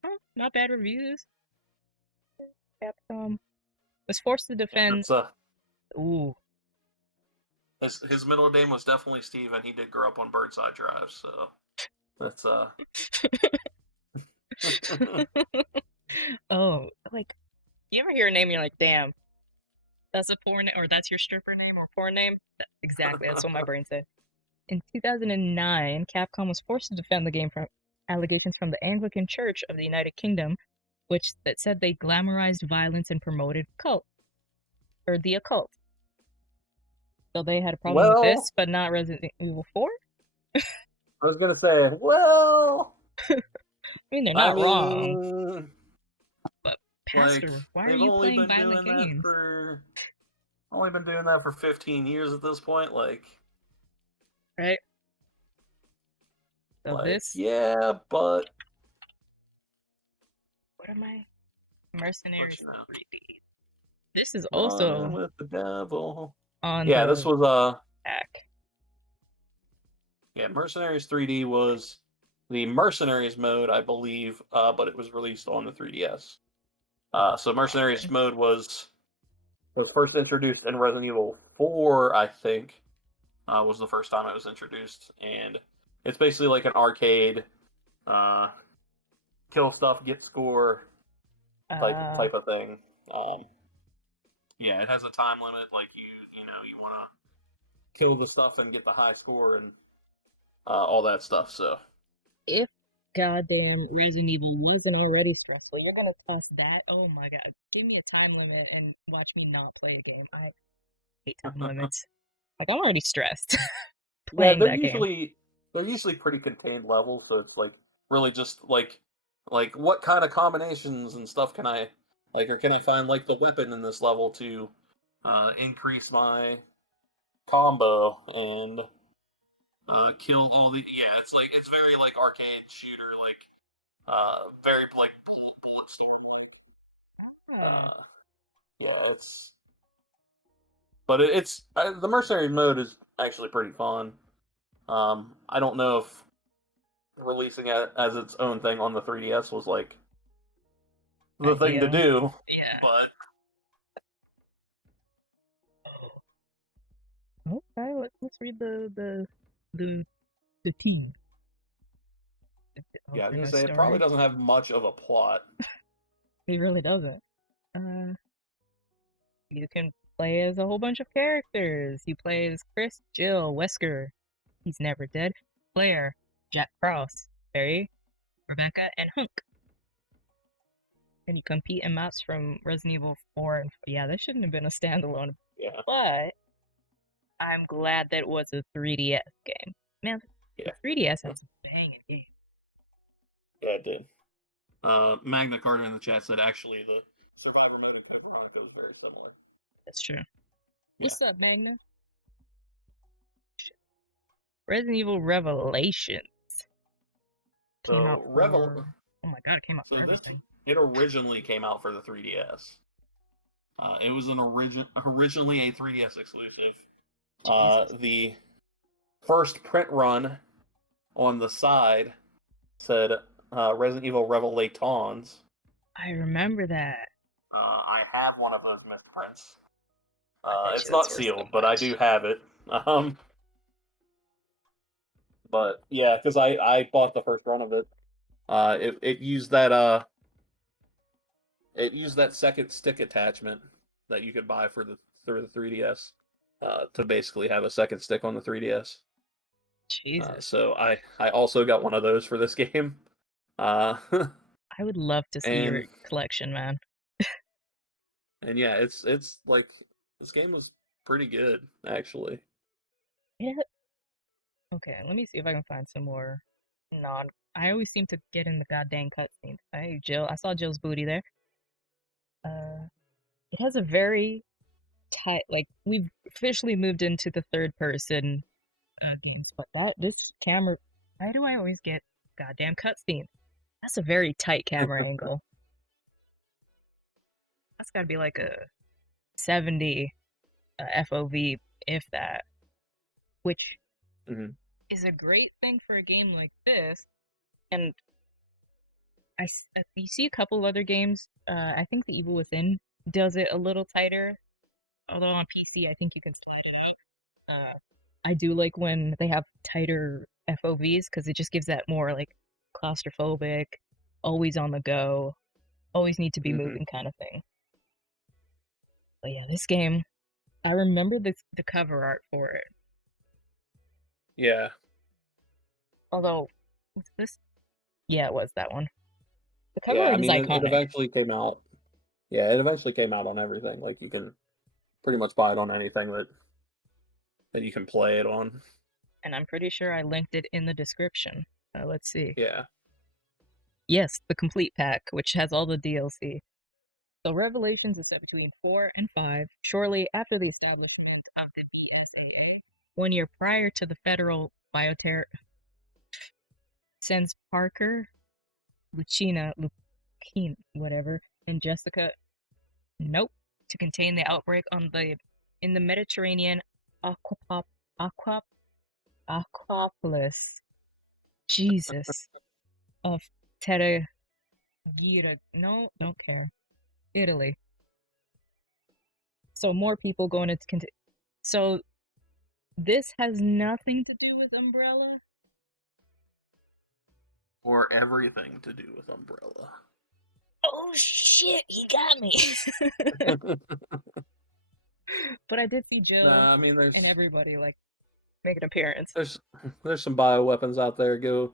Huh, not bad reviews. Capcom was forced to Yeah, defend. that's Ooh, his middle name was definitely Steve, and he did grow up on Birdside Drive, so that's oh, like you ever hear a name and you're like, damn, that's a porn or that's your stripper name or porn name? Exactly, that's what my brain said. In 2009, Capcom was forced to defend the game from allegations from the Anglican Church of the United Kingdom, which that said they glamorized violence and promoted the occult. So they had a problem with well. this, but not Resident Evil 4. I was gonna say, well. I mean, they're I not wrong, mean, but like Pastor, why are they've you only playing been violent doing that games? for 15 years at this point. Right? So this, yeah, but what am I? Mercenaries know, 3D. This is running also with the devil. on Yeah, this the was back. yeah, Mercenaries 3D was the Mercenaries mode, I believe, but it was released on the 3DS. So Mercenaries mode was first introduced in Resident Evil 4, I think, was the first time it was introduced, and it's basically like an arcade, kill stuff, get score type of thing. Yeah, it has a time limit. Like you want to kill the stuff and get the high score and all that stuff. So If goddamn Resident Evil wasn't already stressful, you're gonna test that? Oh my god. Give me a time limit and watch me not play a game. I hate time limits. Like, I'm already stressed yeah, playing that game. they're usually pretty contained levels. So it's like really just like what kind of combinations and stuff can I or can I find like the weapon in this level to increase my combo and kill all the it's very like arcade shooter very like bullet storm. Ah, Yeah, it's the mercenary mode is actually pretty fun. I don't know if releasing it as its own thing on the 3DS was like the thing to ideal. do. Yeah. Okay, let's read the team. Yeah, I was Hopefully gonna no say it probably story. doesn't have much of a plot. He really doesn't. You can play as a whole bunch of characters. You play as Chris, Jill, Wesker, he's never dead, Claire, Jack Frost, Barry, Rebecca, and Hunk. And you compete in maps from Resident Evil 4 and yeah, this shouldn't have been a standalone. Yeah. But I'm glad that it was a 3DS game. Man, the Yeah. 3DS has some banging games. Yeah, it did. Magna Carta in the chat said actually the Survivor mode in Chronicles is very similar. That's true. Yeah. What's up, Magna? Resident Evil Revelations came out for. Oh my god, it came out for everything. It originally came out for the 3DS. It was originally a 3DS exclusive. The first print run on the side said Resident Evil Revelations. I remember that. I have one of those misprints. It's that's not worth sealed, so but I much. do have it. But yeah, because I bought the first run of it. It used that second stick attachment that you could buy through the 3DS to basically have a second stick on the 3DS. Jesus. So I also got one of those for this game. I would love to see your collection, man. And yeah, it's like this game was pretty good actually. Yeah. Okay, let me see if I can find some more non. I always seem to get in the goddamn cutscenes. Hey, Jill. I saw Jill's booty there. It has a very tight. Like we've officially moved into the third person games, but this camera. Why do I always get goddamn cutscenes? That's a very tight camera angle. That's got to be like a 70 FOV, if that, which is a great thing for a game like this. And you see a couple of other games. I think The Evil Within does it a little tighter, although on PC I think you can slide it out. I do like when they have tighter FOVs because it just gives that more like claustrophobic, always on the go, always need to be moving kind of thing. But yeah, this game, I remember the cover art for it. Yeah. Although, what's this? Yeah, it was that one. The cover Yeah, art I mean, is iconic. it eventually came out. Yeah, it eventually came out on everything. Like, you can pretty much buy it on anything that you can play it on. And I'm pretty sure I linked it in the description. Let's see. Yeah. Yes, the complete pack, which has all the DLC. So Revelations is set between 4 and 5, shortly after the establishment of the BSAA, 1 year prior to the federal bioterror. Sends Parker, Lucina, whatever, and Jessica, nope, to contain the outbreak in the Mediterranean Aquapolis. Jesus. Of Gira. No, don't care. Italy. So more people going to continue. So this has nothing to do with Umbrella? Or everything to do with Umbrella. Oh shit, he got me. But I did see Jill and everybody like make an appearance. There's some bioweapons out there. Go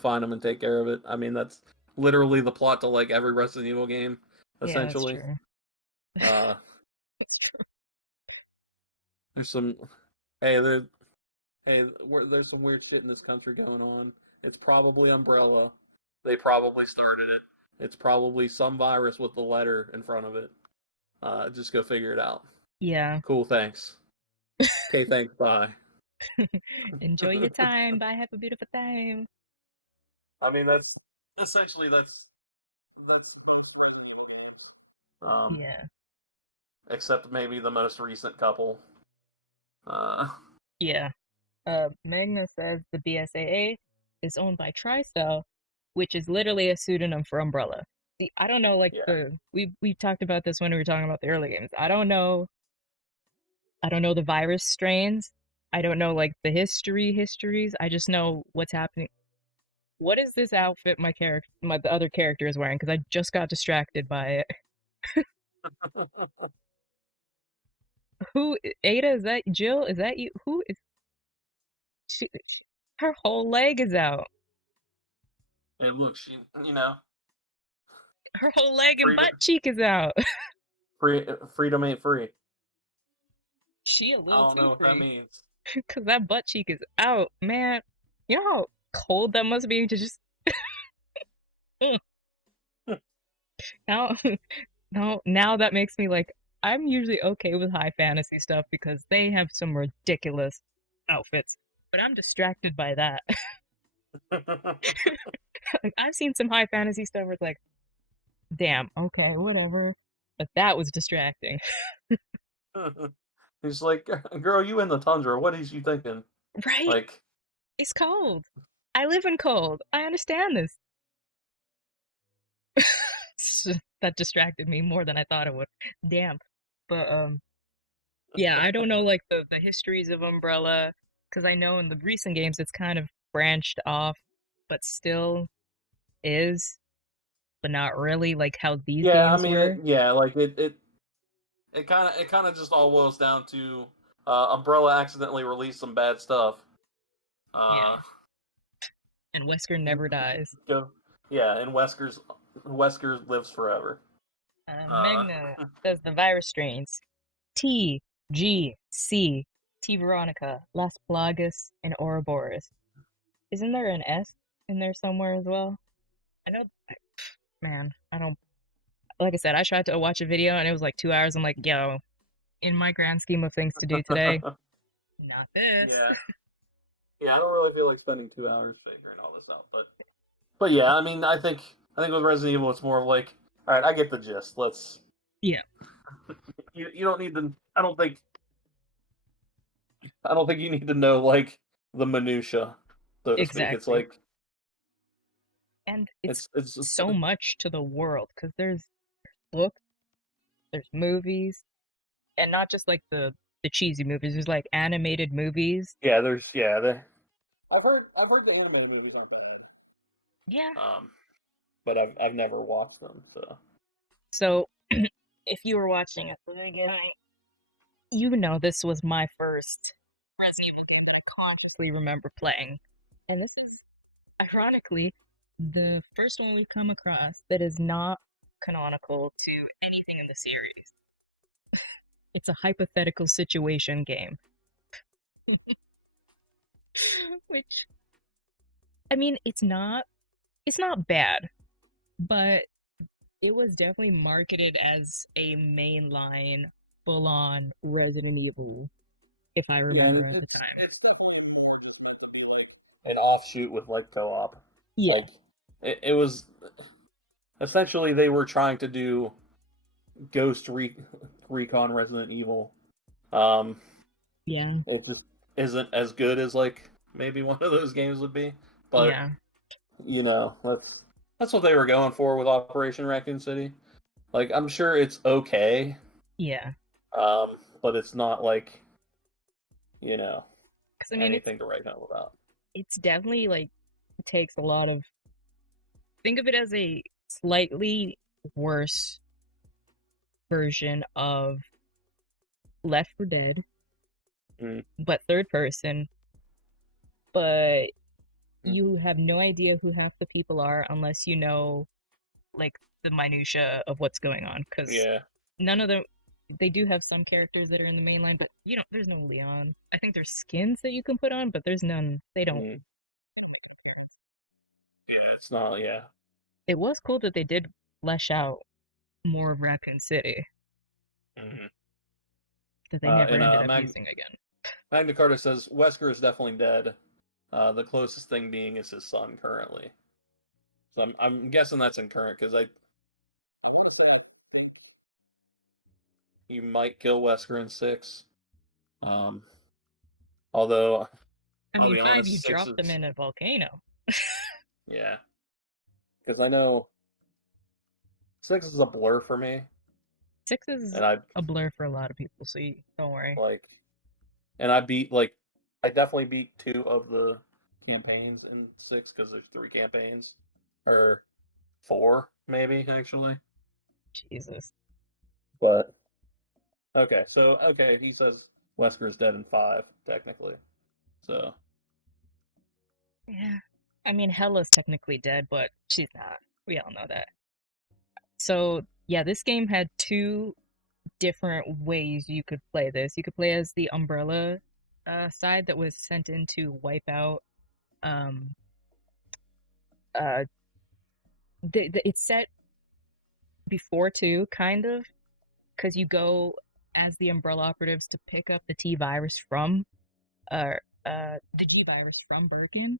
find them and take care of it. I mean, that's literally the plot to like every Resident Evil game, essentially. Yeah, that's true. There's some there's some weird shit in this country going on. It's probably Umbrella. They probably started it. It's probably some virus with the letter in front of it. Just go figure it out. Yeah. Cool, thanks. Okay, thanks, bye. Enjoy your time. Bye, have a beautiful time. I mean, that's essentially yeah. Except maybe the most recent couple. Yeah. Magna says the BSAA is owned by TriStyle, which is literally a pseudonym for Umbrella. See, I don't know, like Yeah. we talked about this when we were talking about the early games. I don't know the virus strains. I don't know like the histories. I just know what's happening. What is this outfit the other character is wearing? Because I just got distracted by it. Who Ada? Is that Jill? Is that you? Who is her whole leg is out. Hey, look, she, Her whole leg and freedom, butt cheek is out. freedom ain't free. She a I little don't know too what that free. means. Because that butt cheek is out, man. You know how cold that must be to just. now, now that makes me like. I'm usually okay with high fantasy stuff because they have some ridiculous outfits, but I'm distracted by that. Like I've seen some high fantasy stuff where it's like, damn, okay, whatever. But that was distracting. He's like, girl, you in the tundra. What is you thinking? Right? Like, It's cold. I live in cold. I understand this. That distracted me more than I thought it would. Damn. But yeah, I don't know like the histories of Umbrella because I know in the recent games it's kind of branched off, but still is, but not really like how these yeah, I games mean, were. like it kind of just all boils down to Umbrella accidentally released some bad stuff. Yeah. And Wesker never dies. Go, yeah, and Wesker lives forever. Uh, Magna says the virus strains T, G, C, T. Veronica, Las Plagas, and Ouroboros. Isn't there an S in there somewhere as well? I know, man, I don't, like I said, I tried to watch a video and it was like 2 hours. I'm like, yo, in my grand scheme of things to do today, not this. yeah, yeah, I don't really feel like spending 2 hours figuring all this out, but yeah, I mean, I think with Resident Evil, it's more of like, all right, I get the gist. Let's. Yeah, You don't need to. I don't think you need to know like the minutia, so to speak. It's exactly. like And it's it's so much to the world because there's books, there's movies, and not just like the cheesy movies. There's like animated movies. there. I've heard the anime movies are bad. Yeah. But I've never watched them, so. So if you were watching at the beginning, you know this was my first Resident Evil game that I consciously remember playing. And this is, ironically, the first one we've come across that is not canonical to anything in the series. It's a hypothetical situation game. Which, I mean, it's not bad, but it was definitely marketed as a mainline, full-on Resident Evil, if I Yeah, remember and at the it's time. it's definitely more just meant to be like an offshoot with like co-op. Yeah, Like it was essentially they were trying to do Ghost Recon Resident Evil. Um, yeah, it just isn't as good as like maybe one of those games would be, but yeah, that's what they were going for with Operation Raccoon City. Like I'm sure it's okay, yeah. um, but it's not like you know Because I mean, anything to write home about. it's definitely like takes a lot of. Think of it as a slightly worse version of Left 4 Dead, Mm. but third person. But Mm. you have no idea who half the people are unless you know like the minutia of what's going on. Because Yeah. none of them. They do have some characters that are in the main line, but you know, there's no Leon. I think there's skins that you can put on, but there's none. They don't. Mm. Yeah, it's not. Yeah. It was cool that they did flesh out more of Raccoon City Mm-hmm. that they never And ended up using again. Magna Carta says Wesker is definitely dead. The closest thing being is his son currently. So I'm guessing that's in current because you might kill Wesker in 6. Um, although I I'll mean, be 5, you honest, 6 dropped them is in a volcano. yeah, because I know 6 is a blur for me. 6 is And I a blur for a lot of people, so don't worry. like, and I beat like, I definitely beat 2 of the campaigns in 6 because there's 3 campaigns, or 4 maybe actually. Jesus. But okay, so he says Wesker's dead in 5 technically. So Yeah. I mean, Hella's technically dead, but she's not. We all know that. So, yeah, this game had 2 different ways you could play this. You could play as the Umbrella side that was sent in to wipe out. Um, uh, it's set before 2, kind of, because you go as the Umbrella operatives to pick up the T virus from, uh, the G virus from Birkin,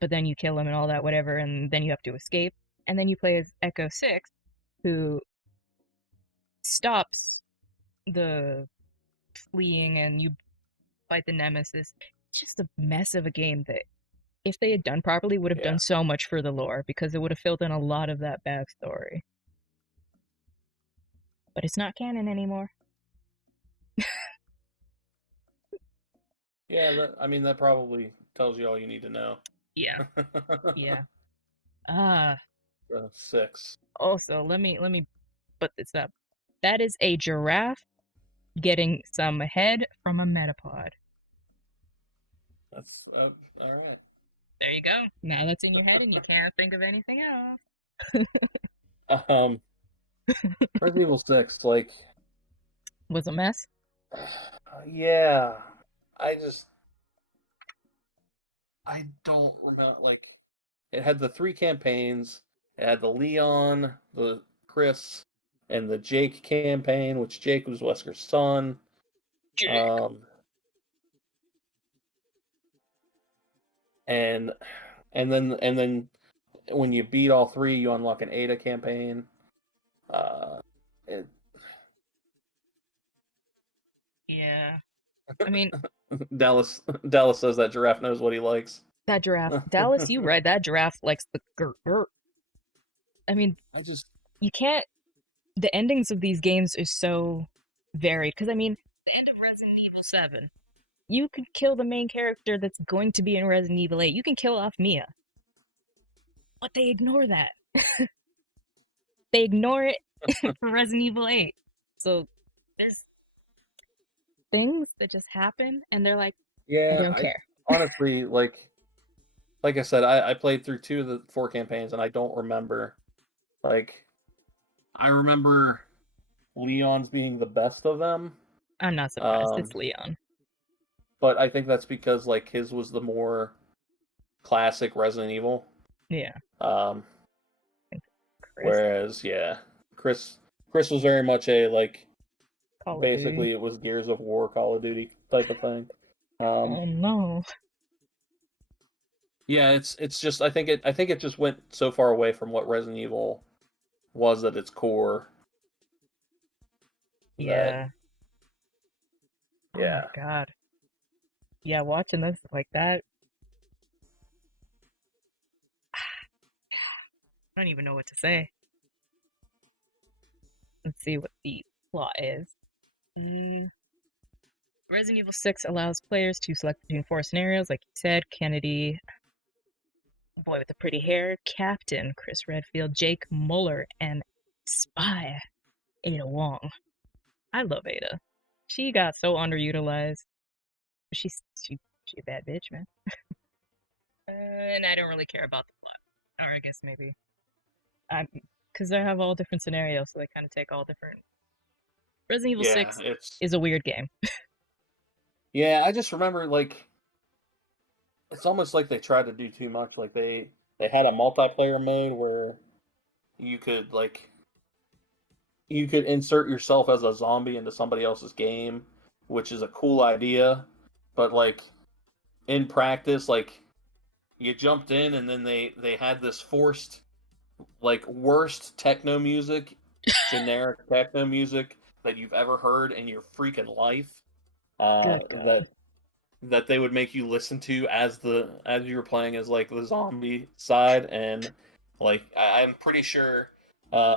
but then you kill him and all that, whatever, and then you have to escape. And then you play as Echo 6, who stops the fleeing and you fight the Nemesis. It's just a mess of a game that, if they had done properly, would have yeah, done so much for the lore because it would have filled in a lot of that backstory. But it's not canon anymore. yeah. I mean, that probably tells you all you need to know. Yeah, yeah. Ah, 6. also, let me put this up. That is a giraffe getting some head from a metapod. That's all right. There you go. Now that's in your head and you can't think of anything else. Um, Resident Evil 6, like, Was a mess. yeah, I just, I don't remember, like, it had the 3 campaigns. It had the Leon, the Chris, and the Jake campaign, which Jake was Wesker's son. Jake. Um, and then when you beat all 3, you unlock an Ada campaign. Uh, it, Yeah. I mean, Dallas says that giraffe knows what he likes. that giraffe. Dallas, you right. That giraffe likes the gurt. I mean, I just you can't. The endings of these games is so varied. Because, I mean, the end of Resident Evil 7, you could kill the main character that's going to be in Resident Evil 8. You can kill off Mia. But they ignore that. They ignore it for Resident Evil 8. So there's things that just happen, and they're like, I yeah. don't I care. honestly like I said, I played through 2 of the 4 campaigns, and I don't remember. Like, I remember Leon's being the best of them. I'm not surprised. Um, It's Leon. but I think that's because like his was the more classic Resident Evil. Yeah. Um, Chris. whereas yeah, Chris was very much a like, Call of Duty. basically it was Gears of War, Call of Duty type of thing. Oh no. Yeah, it's just I think it just went so far away from what Resident Evil was at its core that Yeah. Oh my yeah. god. Yeah, watching this like that, I don't even know what to say. Let's see what the plot is. Mm. Resident Evil 6 allows players to select between 4 scenarios, like you said. Kennedy, boy with the pretty hair, Captain Chris Redfield, Jake Muller, and Spy Ada Wong. I love Ada. She got so underutilized. She's a bad bitch, man. And I don't really care about the plot. Or I guess maybe. Because they have all different scenarios, so they kind of take all different. Resident Evil Yeah, 6 it's is a weird game. yeah, I just remember like it's almost like they tried to do too much. Like they had a multiplayer mode where you could like you could insert yourself as a zombie into somebody else's game, which is a cool idea, but like in practice, like you jumped in and then they had this forced like worst techno music, generic techno music that you've ever heard in your freaking life. Good God. That they would make you listen to as you were playing as like the zombie side, and like I'm pretty sure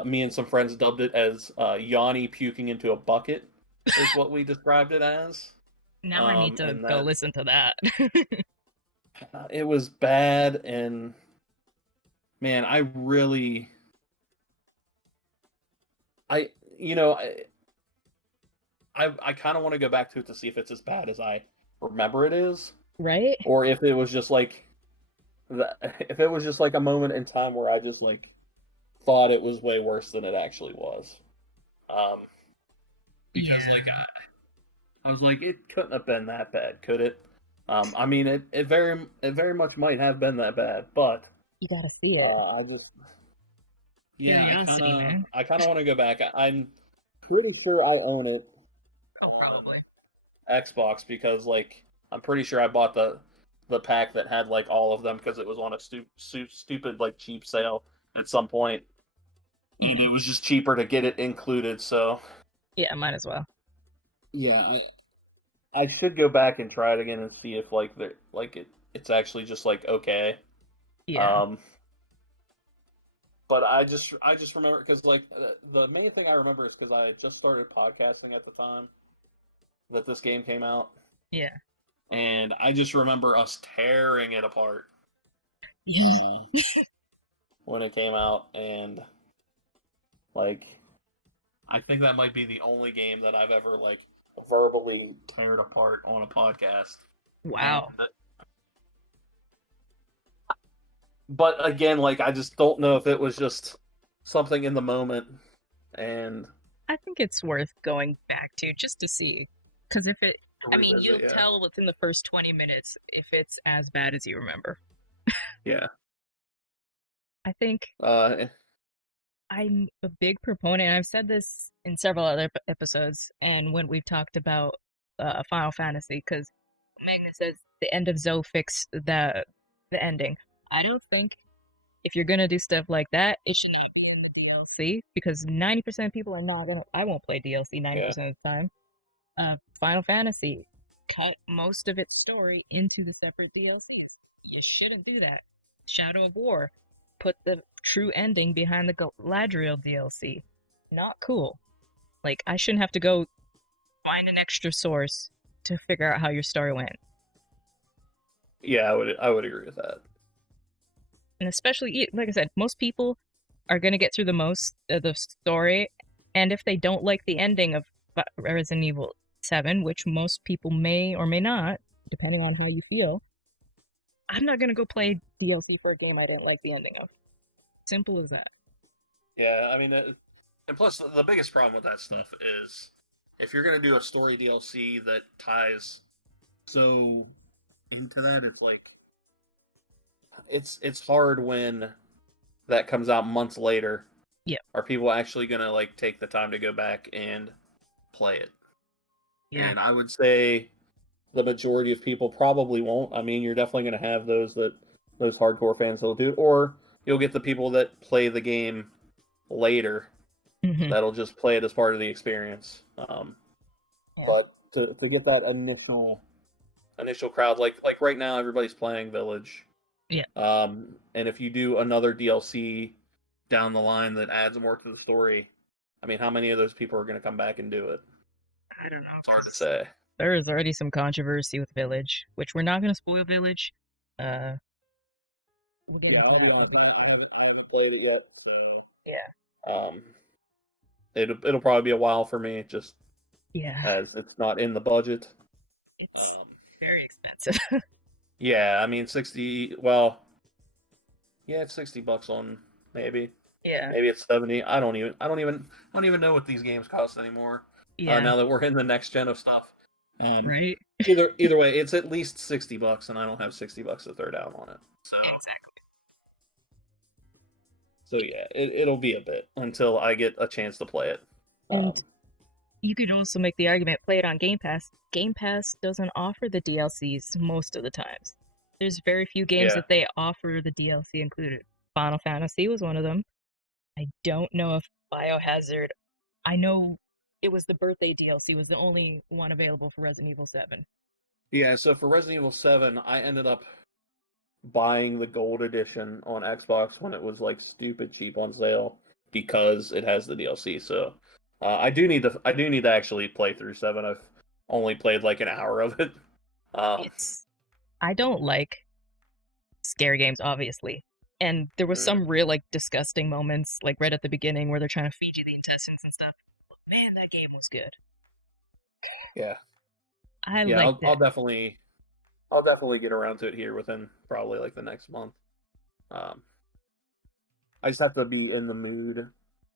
Me and some friends dubbed it as Yanni puking into a bucket, is what we described it as. Now I need to And go that listen to that. it was bad, and man, I really, I you know, I kind of want to go back to it to see if it's as bad as I remember it is, Right? or if it was just like if it was just like a moment in time where I just like thought it was way worse than it actually was. Um, because Yeah. like I was like, it couldn't have been that bad, could it? I mean, it very much might have been that bad, but You gotta see it. I just yeah, Curiosity, man. I kind of want to go back. I'm pretty sure I own it Oh, probably. Xbox because like I'm pretty sure I bought the pack that had like all of them because it was on a stupid like cheap sale at some point, and it was just cheaper to get it included. So Yeah, might as well. yeah, I should go back and try it again and see if like it's actually just like okay. Yeah. Um, but I just remember because like the main thing I remember is because I had just started podcasting at the time that this game came out, Yeah. and I just remember us tearing it apart Yeah. when it came out, and like I think that might be the only game that I've ever like verbally teared apart on a podcast. Wow. And, but again, like I just don't know if it was just something in the moment, and I think it's worth going back to just to see. Because if it, to I mean, revisit, you'll yeah, tell within the first 20 minutes if it's as bad as you remember. yeah. I think Uh, I'm a big proponent, and I've said this in several other episodes, and when we've talked about Final Fantasy, because Magnus says the end of Zoe fixed the ending. I don't think if you're gonna do stuff like that, it should not be in the DLC because 90% of people are not gonna. I won't play DLC yeah, 90% of the time. Final Fantasy cut most of its story into the separate DLC. You shouldn't do that. Shadow of War put the true ending behind the Galadriel DLC. Not cool. Like, I shouldn't have to go find an extra source to figure out how your story went. yeah. I would agree with that. And especially, like I said, most people are going to get through the most of the story, and if they don't like the ending of Resident Evil 7, which most people may or may not, depending on how you feel, I'm not going to go play DLC for a game I didn't like the ending of. Simple as that. Yeah, I mean, and plus the biggest problem with that stuff is if you're gonna do a story DLC that ties so into that, it's like it's hard when that comes out months later. Yeah. Are people actually gonna like take the time to go back and play it? Yeah. And I would say the majority of people probably won't. I mean, you're definitely gonna have those hardcore fans that'll do it, or you'll get the people that play the game later Mm-hmm. that'll just play it as part of the experience. Yeah. But to get that initial crowd, like right now, everybody's playing Village. Yeah. And if you do another DLC down the line that adds more to the story, I mean, how many of those people are going to come back and do it? I don't know. It's hard to say. There is already some controversy with Village, which we're not going to spoil Village. Yeah, I'll be honest, I haven't played it yet. So, Yeah. it'll probably be a while for me, just Yeah. as it's not in the budget. It's very expensive. Yeah, I mean 60. Well, yeah, it's $60 on maybe. Yeah. Maybe it's 70. I don't even know what these games cost anymore. Yeah. Now that we're in the next gen of stuff. Right? Either way, it's at least $60, and I don't have $60 to throw down on it. So yeah, it'll be a bit until I get a chance to play it. And you could also make the argument, play it on Game Pass. Game Pass doesn't offer the DLCs most of the times. There's very few games Yeah. that they offer the DLC included. Final Fantasy was one of them. I don't know if Biohazard. I know it was the birthday DLC was the only one available for Resident Evil 7. Yeah, so for Resident Evil 7, I ended up buying the gold edition on Xbox when it was like stupid cheap on sale. because it has the DLC. So I do need to actually play through 7. I've only played like an hour of it. I don't like scary games, obviously. And there was some real like disgusting moments, like right at the beginning, where they're trying to feed you the intestines and stuff. But man, that game was good. Yeah, I liked it. I'll definitely get around to it here within probably like the next month. I just have to be in the mood.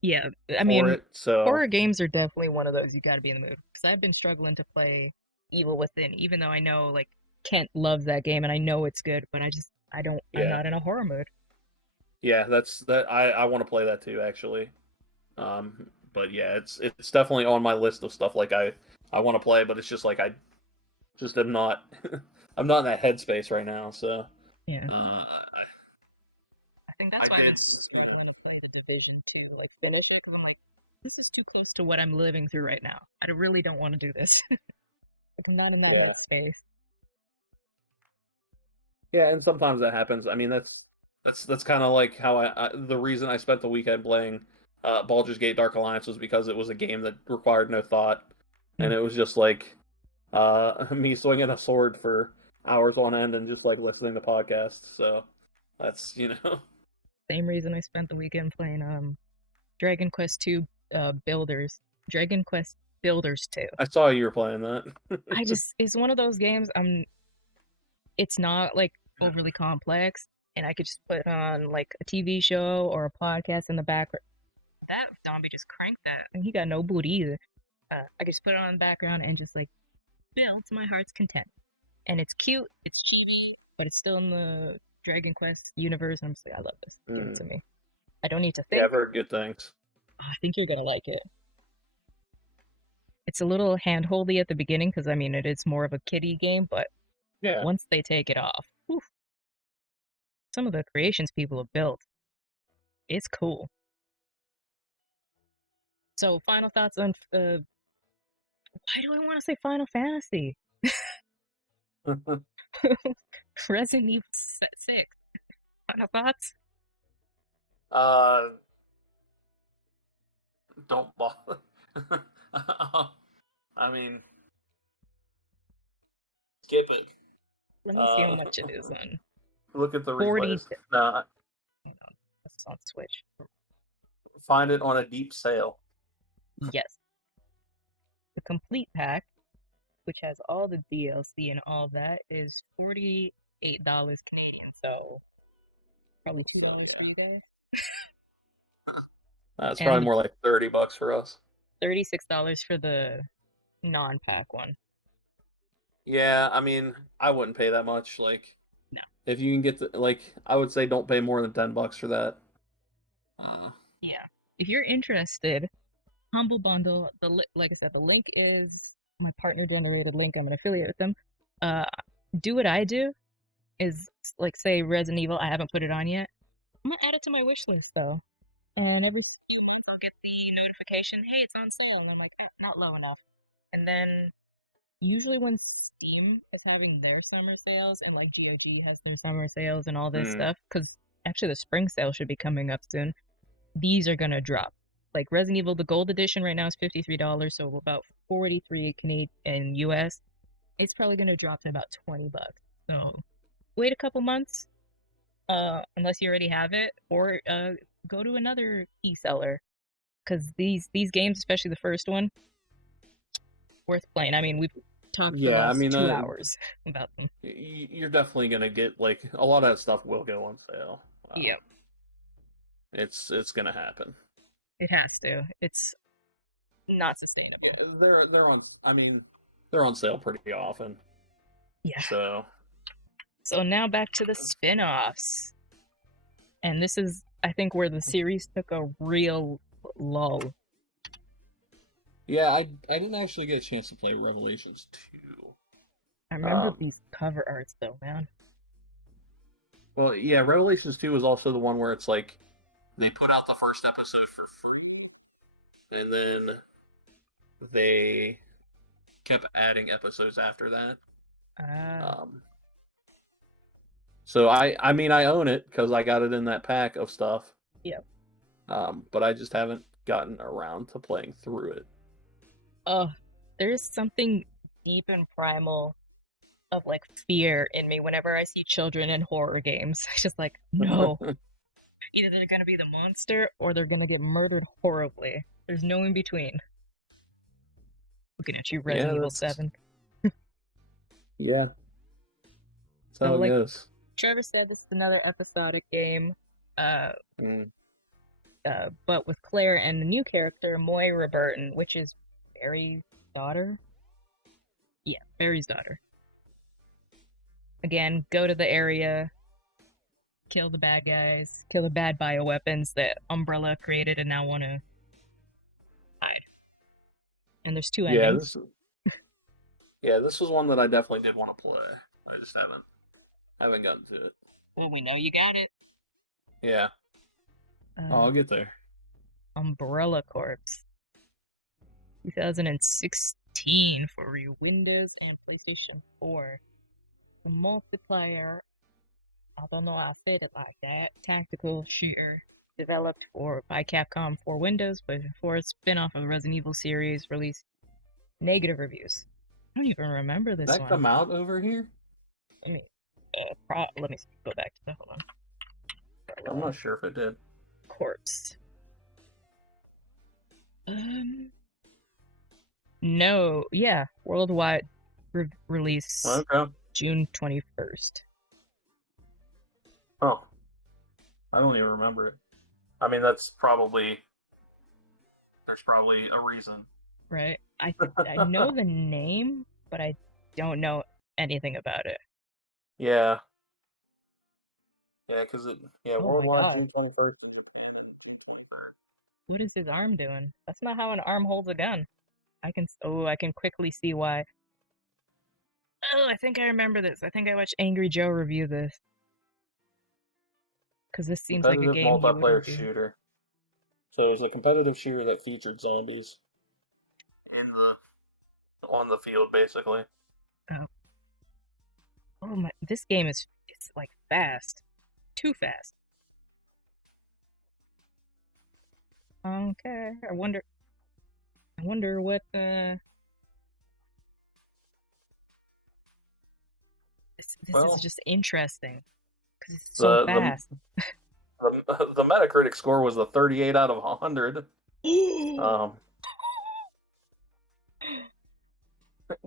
Yeah, I for mean, it. So horror games are definitely one of those you got to be in the mood. Because I've been struggling to play Evil Within, even though I know like Kent loves that game and I know it's good, but I don't, I'm yeah, not in a horror mood. yeah, that I want to play that too actually. But yeah, it's definitely on my list of stuff like I want to play, but it's just like I just am not I'm not in that headspace right now. So Yeah. uh, I think that's why I've been struggling to play the Division too, like finish it, because I'm like, this is too close to what I'm living through right now. I really don't want to do this. Like I'm not in that yeah, headspace. yeah, and sometimes that happens. I mean, that's kind of like how the reason I spent the weekend playing Baldur's Gate Dark Alliance was because it was a game that required no thought, and Mm. it was just like me swinging a sword for hours on end and just like listening to podcasts. So that's Same reason I spent the weekend playing Dragon Quest II Builders. Dragon Quest Builders 2. I saw you were playing that. I just it's one of those games it's not like overly complex and I could just put on like a TV show or a podcast in the background. That zombie just cranked that and he got no booty either. I could just put it on in the background and just like build to my heart's content. And it's cute, it's chibi, but it's still in the Dragon Quest universe and I'm just like, I love this. Give it to me. I don't need to Yeah, think. I've heard good things. I think you're gonna like it. It's a little hand-holdy at the beginning because I mean it is more of a kiddie game, but Yeah. once they take it off, whew, some of the creations people have built, it's cool. So, final thoughts on why do I want to say Final Fantasy? Resident Evil 6. Final thoughts? uh, don't bother. I mean, skip it. Let me see how much it is on Look at the 40. replays. Nah, Hang on, it's on Switch. find it on a deep sale. Yes. The complete pack, which has all the DLC and all that, is $48 Canadian. So probably $2 for you guys. It's probably And more like $30 for us. $36 for the non-pack one. Yeah, I mean, I wouldn't pay that much. Like, No. if you can get I would say don't pay more than $10 for that. Yeah. If you're interested, Humble Bundle. Like I said, the link is my partner downloaded a link. I'm an affiliate with them. Do what I do is like say Resident Evil. I haven't put it on yet. I'm gonna add it to my wish list though, and every few months I'll get the notification. Hey, it's on sale, and I'm like, not low enough. And then usually when Steam is having their summer sales and like GOG has their summer sales and all this stuff, because actually the spring sale should be coming up soon. These are gonna drop. Like Resident Evil, the Gold Edition right now is $53, so about 43 Canadian and US. It's probably gonna drop to about $20. So wait a couple months, unless you already have it, or go to another e-seller because these games, especially the first one, worth playing. I mean, we've talked for the last 2 hours about them. You're definitely gonna get like a lot of that stuff will go on sale. Yep, it's gonna happen. it has to. It's not sustainable. Yeah, they're on. I mean, they're on sale pretty often. Yeah. So now back to the spin-offs. And this is, I think, where the series took a real lull. Yeah, I didn't actually get a chance to play Revelations 2. I remember these cover arts, though, man. Well, yeah, Revelations 2 is also the one where it's like they put out the first episode for free, and then they kept adding episodes after that. So I mean I own it because I got it in that pack of stuff. Yep. but I just haven't gotten around to playing through it. There's something deep and primal of like fear in me whenever I see children in horror games. It's just like, no. Either they're gonna be the monster or they're gonna get murdered horribly. There's no in between. Looking at you, Resident Evil 7. Yeah. That's how So, it like goes. Trevor said, this is another episodic game. But with Claire and the new character, Moira Burton, which is Barry's daughter. Yeah, Barry's daughter. Again, go to the area, kill the bad guys, kill the bad bioweapons that Umbrella created and now want to hide. And there's two endings. This was one that I definitely did want to play. I just haven't gotten to it. Well, we know you got it. Yeah. I'll get there. Umbrella Corps. 2016 for Windows and PlayStation 4. The multiplayer, I don't know how I said it like that, tactical shooter developed by Capcom for Windows, but for a spin-off of the Resident Evil series, released negative reviews. I don't even remember this Did that one. come out over here? Let me go back to that. Hold on. I'm not sure if it did. Corpse. No, yeah, worldwide release. Okay. June 21st. Oh, I don't even remember it. I mean, there's probably a reason. Right. I know the name, but I don't know anything about it. Yeah. Yeah, because Oh worldwide June 21st in Japan. What is his arm doing? That's not how an arm holds a gun. I can quickly see why. Oh, I think I remember this. I think I watched Angry Joe review this. Because this seems like a game multiplayer shooter. So it was a competitive shooter that featured zombies on the field, basically. Oh my! This game it's like fast, too fast. Okay, I wonder what This is just interesting because it's so fast. The Metacritic score was a 38 out of 100.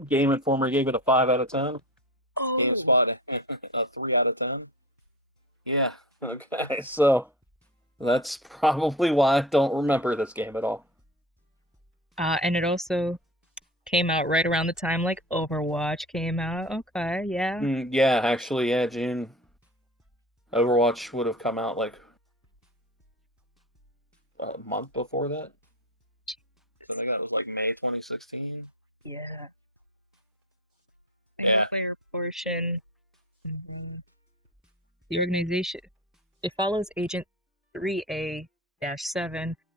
Game Informer gave it a 5 out of 10. GameSpot a 3 out of 10. Yeah. Okay. So that's probably why I don't remember this game at all. And it also came out right around the time like Overwatch came out. Okay, yeah. Yeah, actually, yeah, June. Overwatch would have come out like a month before that. I think that was like May 2016. Yeah. Yeah. Player portion. The organization. It follows Agent 3A-7.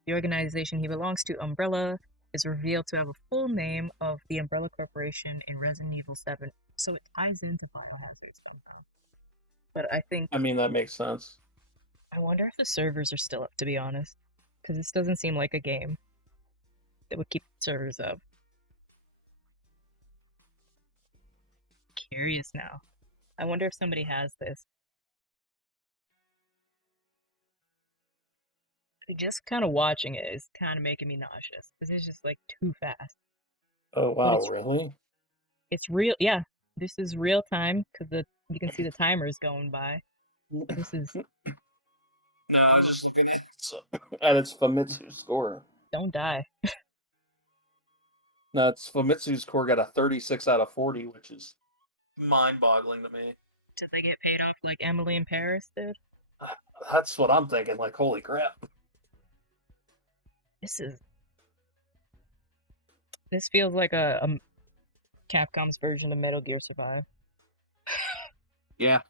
The organization he belongs to, Umbrella, is revealed to have a full name of the Umbrella Corporation in Resident Evil 7. So it ties into Bioengineered somehow. But I mean, that makes sense. I wonder if the servers are still up, to be honest. Because this doesn't seem like a game that would keep the servers up. Curious now. I wonder if somebody has this. Just kind of watching it is kind of making me nauseous. Because it's just like too fast. Oh, wow, really? It's real. Yeah, this is real time because you can see the timers going by. This is. No, I was just looking at its Famitsu score. Don't die. No, its Famitsu score got a 36 out of 40, which is mind-boggling to me. Did they get paid off like Emily in Paris did? That's what I'm thinking. Like, holy crap! This feels like a Capcom's version of Metal Gear Survive. Yeah.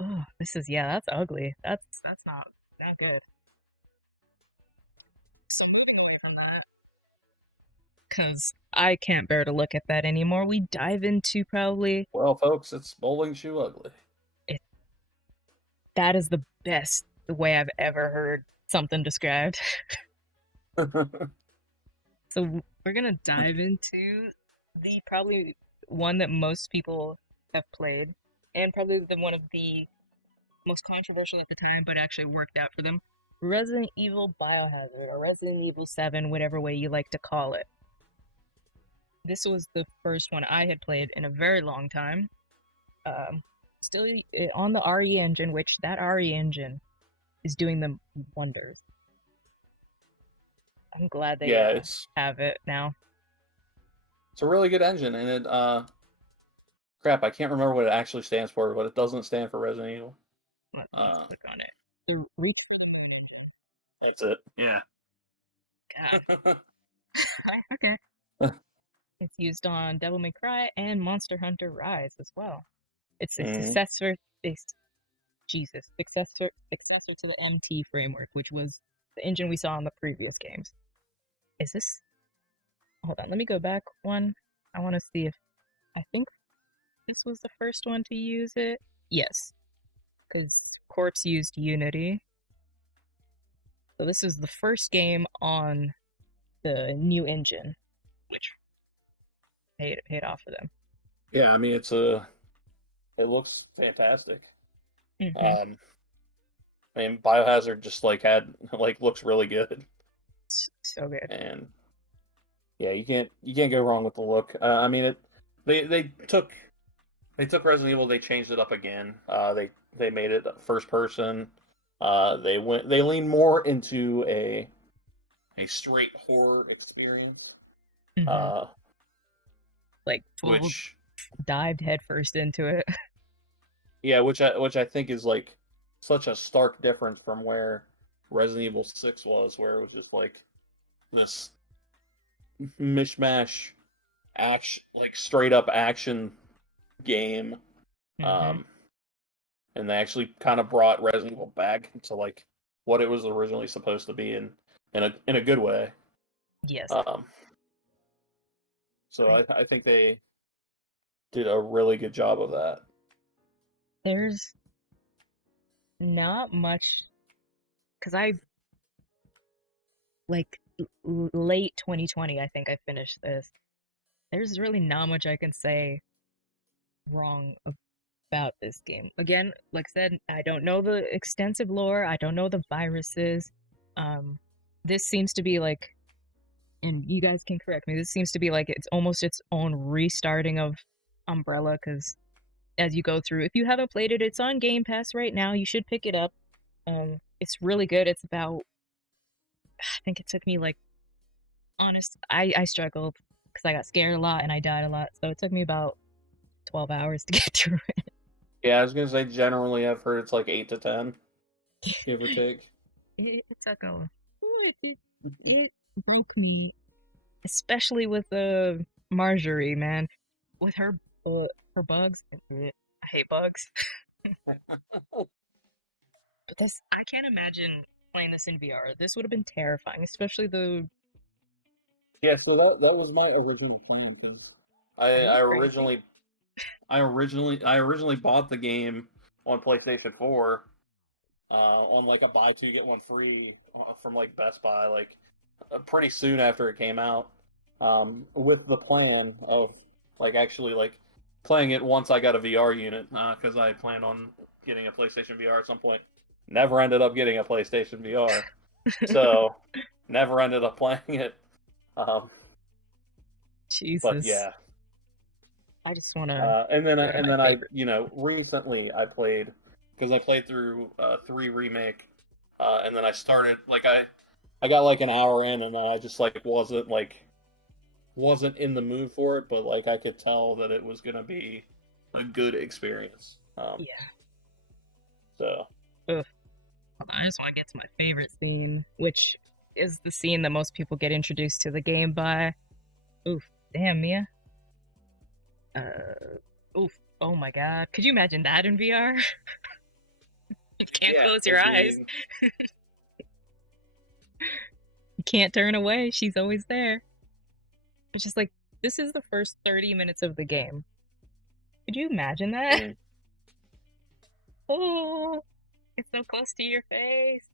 Oh, that's ugly. That's not good. Because I can't bear to look at that anymore. We dive into Well, folks, it's Bowling Shoe Ugly. That is the best the way I've ever heard something described. So we're gonna dive into the probably one that most people have played, and probably the one of the most controversial at the time, but actually worked out for them. Resident Evil Biohazard, or Resident Evil 7, whatever way you like to call it. This was the first one I had played in a very long time. Still on the RE engine, which that RE engine is doing them wonders. I'm glad they have it now. It's a really good engine, and it crap, I can't remember what it actually stands for, but it doesn't stand for Resident Evil. Let me click on it. That's it. Yeah. God. Okay. It's used on Devil May Cry and Monster Hunter Rise as well. It's a successor to the MT framework, which was the engine we saw in the previous games. Is this? Hold on, let me go back one. I want to see if I think this was the first one to use it. Yes, because Corpse used Unity. So this is the first game on the new engine, which paid off for them. Yeah, I mean it looks fantastic. I mean, Biohazard just looks really good. So good. And yeah, you can't go wrong with the look. I mean, they took Resident Evil, they changed it up again. They made it first person. They leaned more into a straight horror experience. Which dived headfirst into it. Yeah, which I think is like such a stark difference from where Resident Evil 6 was, where it was just like this mishmash action, like straight up action game. And they actually kind of brought Resident Evil back to like what it was originally supposed to be in a good way. Yes. So I think they did a really good job of that. There's not much, because late 2020, I think I finished this. There's really not much I can say wrong about this game. Again, like I said, I don't know the extensive lore. I don't know the viruses. This seems to be like, and you guys can correct me, this seems to be like it's almost its own restarting of Umbrella, because as you go through, if you haven't played it, it's on Game Pass right now. You should pick it up. It's really good. It's about, I think it took me I struggled because I got scared a lot and I died a lot. So it took me about 12 hours to get through it. Yeah, I was going to say, generally I've heard it's like 8 to 10, give or take. It took a... It broke me. Especially with Marjorie, man. With her bugs. I hate bugs. But I can't imagine playing this in VR. This would have been terrifying, especially the... Yeah, so that was my original plan, because I originally bought the game on PlayStation 4 on like a buy two get one free from like Best Buy, like pretty soon after it came out, with the plan of like actually like playing it once I got a VR unit, because I planned on getting a PlayStation VR at some point. Never ended up getting a PlayStation VR, so never ended up playing it. Jesus. But yeah, I just want to. And then I recently I played, because I played through 3 Remake, and then I started I got like an hour in, and I just wasn't in the mood for it, but like I could tell that it was gonna be a good experience. Yeah. So. Ugh. I just want to get to my favorite scene, which is the scene that most people get introduced to the game by. Oof. Damn, Mia. Oof. Oh my god. Could you imagine that in VR? You can't close your eyes. You can't turn away. She's always there. It's just like, this is the first 30 minutes of the game. Could you imagine that? Oh. It's so close to your face.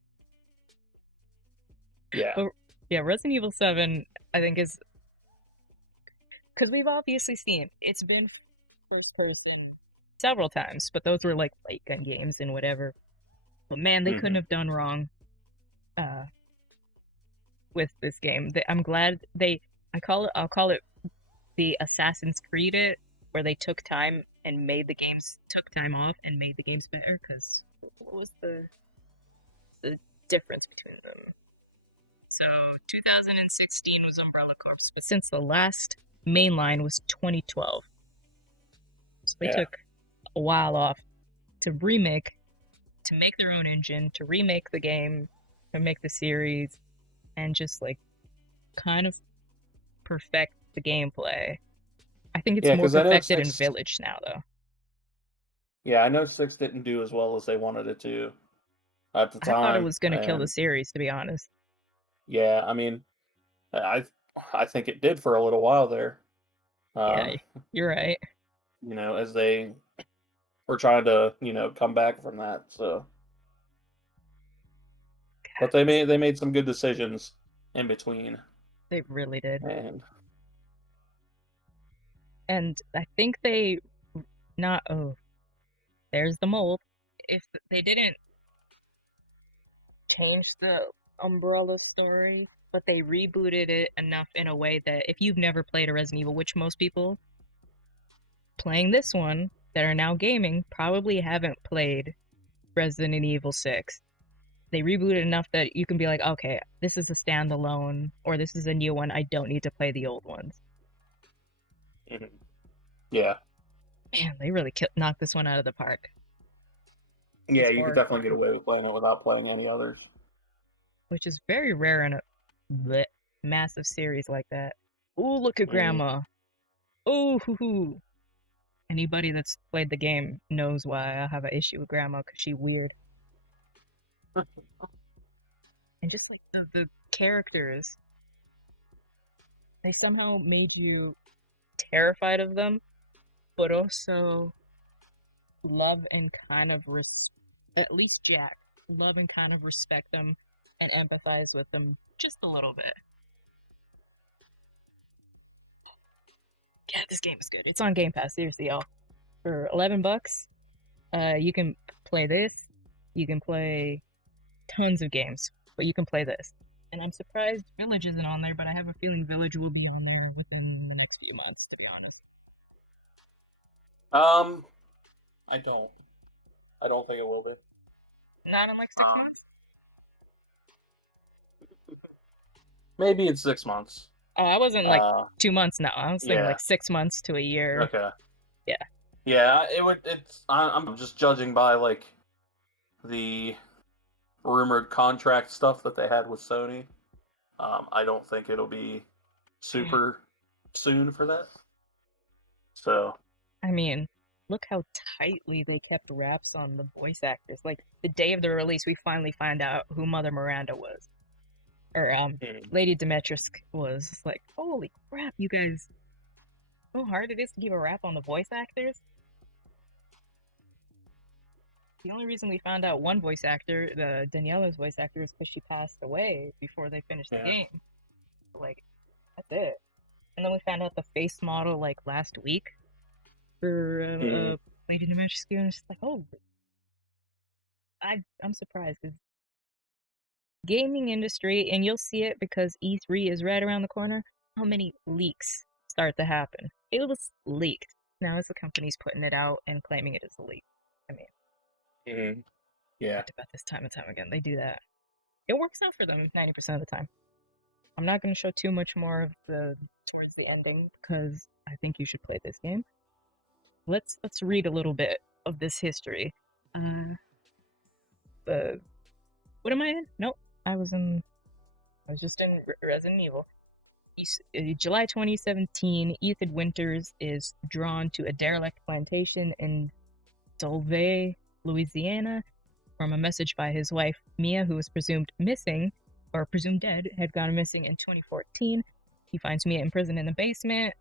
Yeah. But yeah, Resident Evil 7, I think, is because we've obviously seen it's been first person several times, but those were like light gun games and whatever. But man, they couldn't have done wrong uh, with this game. I'm glad they. I'll call it the Assassin's Creed it, where they took time and made the games took time off and made the games better. Because what was the difference between them? So 2016 was Umbrella Corps, but since the last mainline was 2012, so they took a while off to make their own engine, to remake the game, to make the series, and just like kind of perfect the gameplay. I think it's more perfected in Village now, though. Yeah, I know 6 didn't do as well as they wanted it to at the time. I thought it was going to kill the series, to be honest. Yeah, I mean, I think it did for a little while there. Yeah, you're right. You know, as they were trying to, come back from that. So, but they made some good decisions in between. They really did. And I think there's the mold. If they didn't change the Umbrella story, but they rebooted it enough in a way that if you've never played a Resident Evil, which most people playing this one that are now gaming probably haven't played Resident Evil 6. They rebooted enough that you can be like, okay, this is a standalone, or this is a new one. I don't need to play the old ones. Yeah. Man, they really knocked this one out of the park. Yeah, you could definitely get away with playing it without playing any others. Which is very rare in a massive series like that. Ooh, look at Grandma. Ooh, hoo hoo. Anybody that's played the game knows why I have an issue with Grandma, because she's weird. And just like the characters, they somehow made you terrified of them, but also love and kind of at least Jack, love and kind of respect them and empathize with them just a little bit. Yeah, this game is good. It's on Game Pass, seriously, y'all. For $11, you can play this. You can play tons of games, but you can play this. And I'm surprised Village isn't on there, but I have a feeling Village will be on there within the next few months, to be honest. I don't think it will be. Not in like 6 months? Maybe in 6 months. Oh, I wasn't like 2 months now. I was thinking like 6 months to a year. Okay. Yeah. Yeah, I'm just judging by like the rumored contract stuff that they had with Sony. I don't think it'll be super soon for that. So, I mean, look how tightly they kept wraps on the voice actors. Like the day of the release, we finally find out who Mother Miranda was, or Lady Dimitrescu was. It's like, holy crap, you guys! How hard it is to keep a wrap on the voice actors. The only reason we found out one voice actor, the Daniela's voice actor, is because she passed away before they finished the game. Like, that's it. And then we found out the face model like last week for Lady Dimitrescu, and it's just like, oh, I'm surprised. Because gaming industry, and you'll see it because E3 is right around the corner. How many leaks start to happen? It was leaked. Now it's the company's putting it out and claiming it is a leak. I mean, yeah. Talked about this time and time again. They do that. It works out for them 90% of the time. I'm not going to show too much more of towards the ending because I think you should play this game. Let's read a little bit of this history. What am I in? Nope. I was just in Resident Evil. July 2017, Ethan Winters is drawn to a derelict plantation in Dolvay, Louisiana, from a message by his wife, Mia, who was presumed missing, or presumed dead, had gone missing in 2014. He finds Mia in prison in the basement,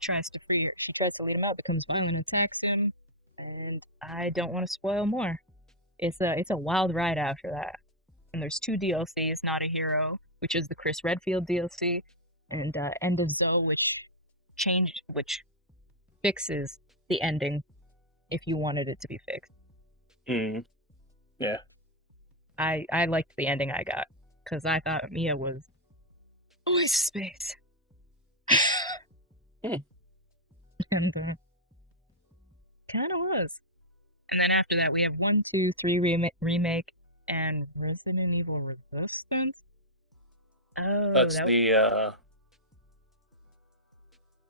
tries to free her. She tries to lead him out, becomes violent, attacks him, and I don't want to spoil more. it's a wild ride after that. And there's 2 DLCs, Not a Hero, which is the Chris Redfield DLC, and End of Zoe, which fixes the ending if you wanted it to be fixed. Yeah. I liked the ending I got because I thought Mia was always space. And kind of was. And then after that, we have 1, 2, 3 remake and Resident Evil Resistance. Oh, That's that the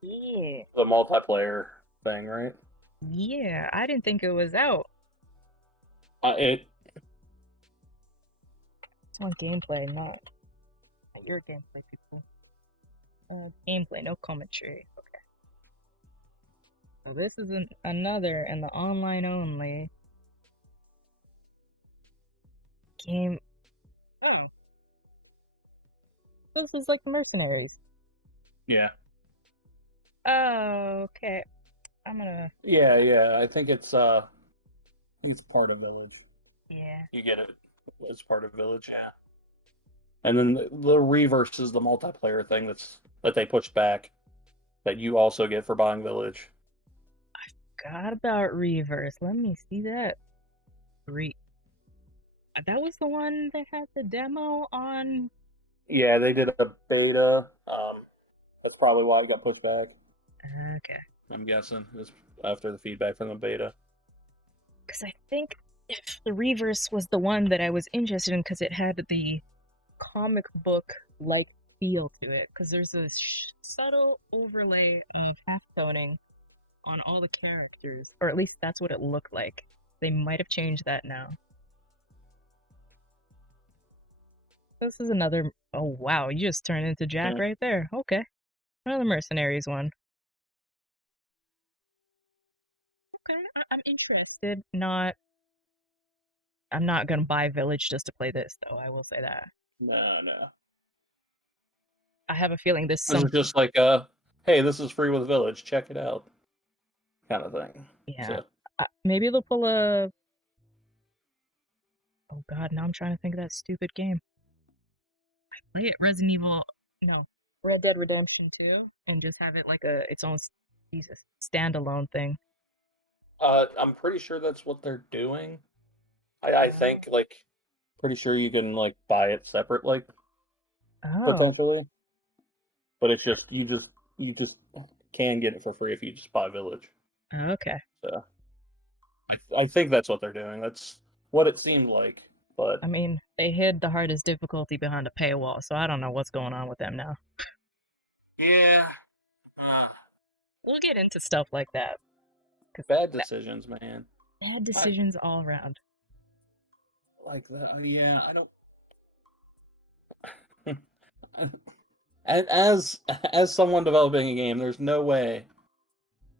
yeah, the multiplayer thing, right? yeah. I didn't think it was out. It It's on gameplay, not your gameplay, people. Gameplay, no commentary. Okay. Well, this is another and the online only game. This is like Mercenaries. Yeah. Oh, okay. I'm gonna. Yeah. I think it's part of Village. Yeah. You get it as part of Village, yeah. And then the Reverse is the multiplayer thing that they pushed back that you also get for buying Village. I forgot about Reverse. Let me see that. That was the one that had the demo on. Yeah, they did a beta. That's probably why it got pushed back. Okay. I'm guessing it's after the feedback from the beta. Because I think if the Reverse was the one that I was interested in, because it had the comic book like feel to it. Because there's a subtle overlay of half toning on all the characters, or at least that's what it looked like. They might have changed that now. This is another. Oh wow, you just turned into Jack right there. Okay, another Mercenaries one. Okay, I'm interested. I'm not gonna buy Village just to play this, though. I will say that. No. I have a feeling this This is just like hey, this is free with Village. Check it out, kind of thing. Yeah. So. Maybe they'll pull a. Oh God, now I'm trying to think of that stupid game. Play it Resident Evil. No, Red Dead Redemption 2, and just have it like its own standalone thing. I'm pretty sure that's what they're doing. I think pretty sure you can buy it separately, potentially. But it's just you just can get it for free if you just buy Village. Okay. So I think that's what they're doing. That's what it seemed like. But I mean, they hid the hardest difficulty behind a paywall, so I don't know what's going on with them now. Yeah. We'll get into stuff like that. Bad decisions, man. Bad decisions all around. Like that. Yeah, I don't. And as someone developing a game, there's no way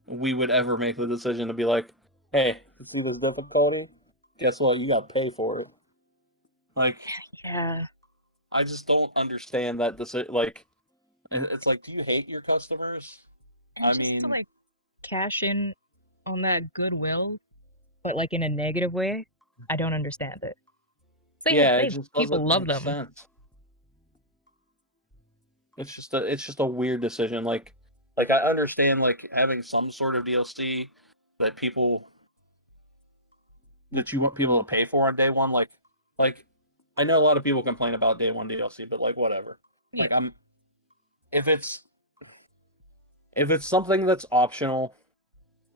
we would ever make the decision to be like, hey, you see this difficulty? Guess what? You got to pay for it. Yeah. I just don't understand that decision. It's like, do you hate your customers? And to cash in on that goodwill, but in a negative way, I don't understand it. It just people love them. Sense. It's just a weird decision. I understand having some sort of DLC that you want people to pay for on day one. I know a lot of people complain about day one DLC, but whatever. Yeah. If it's something that's optional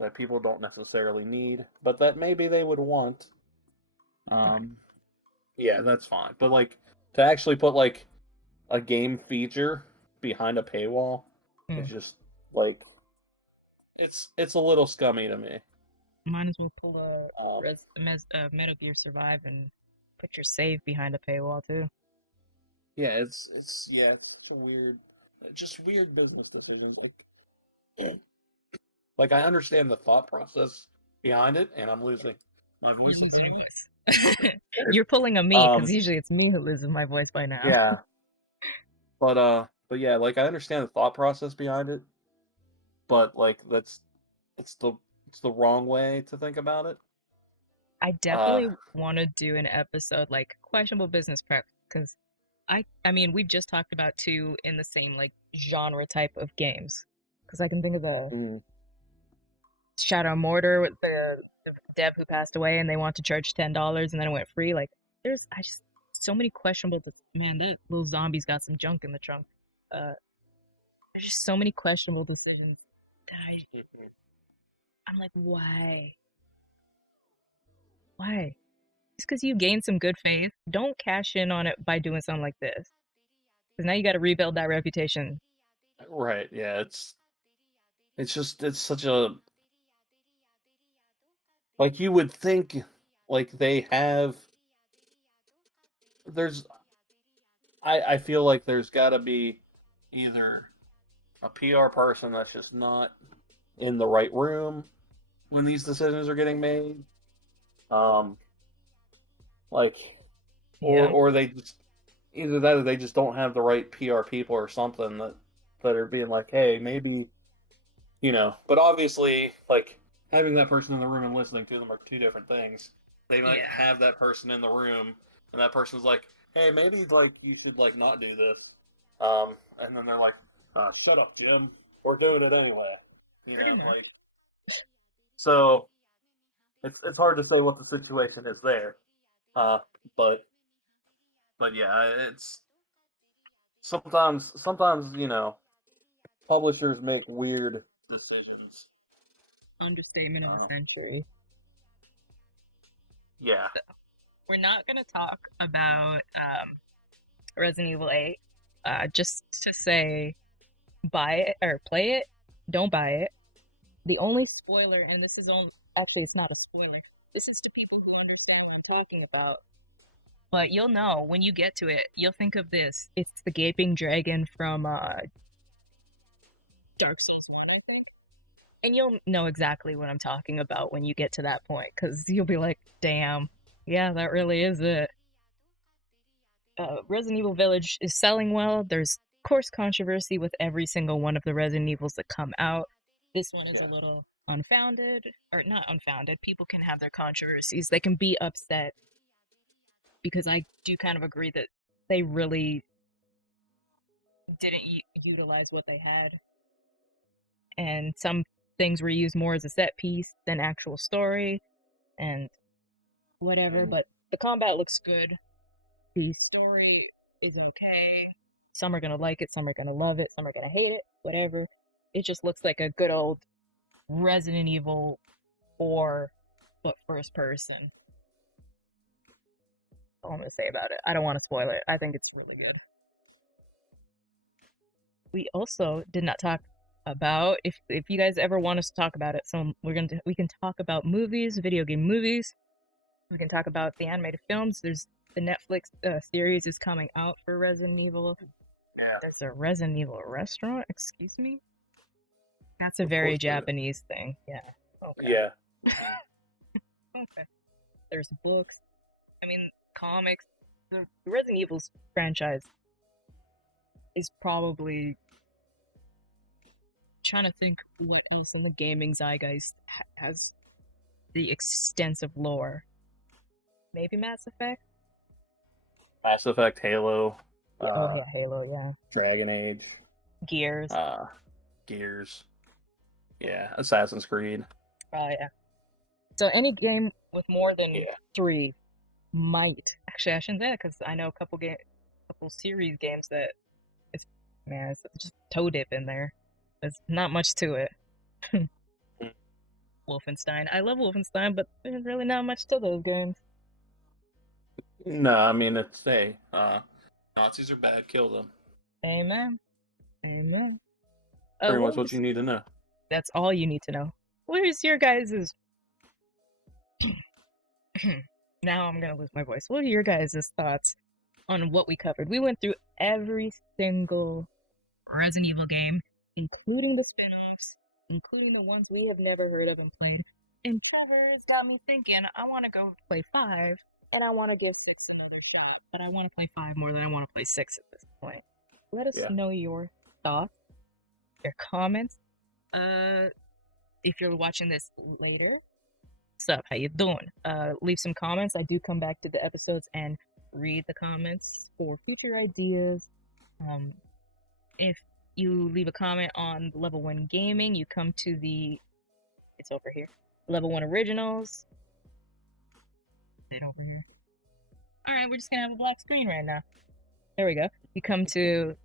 that people don't necessarily need, but that maybe they would want, yeah, that's fine. But to actually put a game feature behind a paywall, it's just it's a little scummy to me. Might as well pull a Metal Gear Survive and put your save behind a paywall too. Yeah, it's weird, just weird business decisions. I understand the thought process behind it, and I'm losing my voice. You're pulling a me because usually it's me who loses my voice by now. Yeah, but yeah, I understand the thought process behind it, but it's the wrong way to think about it. I definitely want to do an episode like questionable business prep because I mean we've just talked about two in the same like genre type of games because I can think of the Shadow and Mortar with the dev who passed away and they want to charge $10 and then it went free. Like there's I just so many questionable. Man, that little zombie's got some junk in the trunk. There's just so many questionable decisions that I'm like, why? Why? Just because you gained some good faith, don't cash in on it by doing something like this. Because now you got to rebuild that reputation. Right. Yeah. It's such a like you would think like they have. There's I feel like there's got to be either a PR person that's just not in the right room when these decisions are getting made. Um, like, Yeah. or they just either that or they just don't have the right PR people or something that are being like, hey, maybe But obviously, like having that person in the room and listening to them are two different things. They might have that person in the room, and that person's like, hey, maybe like you should like not do this. And then they're like, shut up, Jim. We're doing it anyway. Like so. It's hard to say what the situation is there. Uh, but yeah, it's sometimes publishers make weird decisions. Understatement of the century. Yeah. So, we're not going to talk about Resident Evil 8. Just to say, buy it or play it. Don't buy it. The only spoiler, and this is only actually it's not a spoiler. This is to people who understand what I'm talking about. But you'll know when you get to it. You'll think of this. It's the gaping dragon from Dark Souls 1, I think. And you'll know exactly what I'm talking about when you get to that point, because you'll be like, damn, yeah, that really is it. Resident Evil Village is selling well. There's, of course, controversy with every single one of the Resident Evils that come out. This one is a little unfounded, or not unfounded. People can have their controversies. They can be upset because I do kind of agree that they really didn't utilize what they had. And some things were used more as a set piece than actual story and whatever, but the combat looks good. The story is okay. Some are gonna like it, some are gonna love it, some are gonna hate it, whatever. It just looks like a good old Resident Evil 4, but first person. That's all I'm gonna say about it. I don't want to spoil it. I think it's really good. We also did not talk about if you guys ever want us to talk about it. So we can talk about movies, video game movies. We can talk about the animated films. There's the Netflix series is coming out for Resident Evil. Yeah. There's a Resident Evil restaurant. Excuse me. That's a very Japanese thing. Yeah. Okay. Yeah. Okay. There's books. I mean, comics. The Resident Evil's franchise is probably trying to think what else in the gaming zeitgeist has the extensive lore. Maybe Mass Effect? Mass Effect, Halo. Oh yeah, Halo, yeah. Dragon Age. Gears. Gears. Yeah, Assassin's Creed. Oh yeah. So any game with more than 3 might. Actually, I shouldn't say that because I know a couple series games that it's just toe dip in there. There's not much to it. Wolfenstein. I love Wolfenstein, but there's really not much to those games. No, I mean it's Nazis are bad. Kill them. Amen. Amen. Pretty much what you need to know. That's all you need to know. What is your guys'? Now I'm gonna lose my voice. What are your guys' thoughts on what we covered? We went through every single Resident Evil game, including the spin-offs, including the ones we have never heard of and played. And Trevor's got me thinking, I want to go play 5, and I want to give 6 another shot. But I want to play 5 more than I want to play 6 at this point. Let us know your thoughts, your comments. If you're watching this later, What's up? How you doing? Leave some comments. I do come back to the episodes and read the comments for future ideas. If you leave a comment on level 1 gaming, you come to it's over here, level 1 originals. It's over here. All right, we're just gonna have a black screen right now. There we go. You come to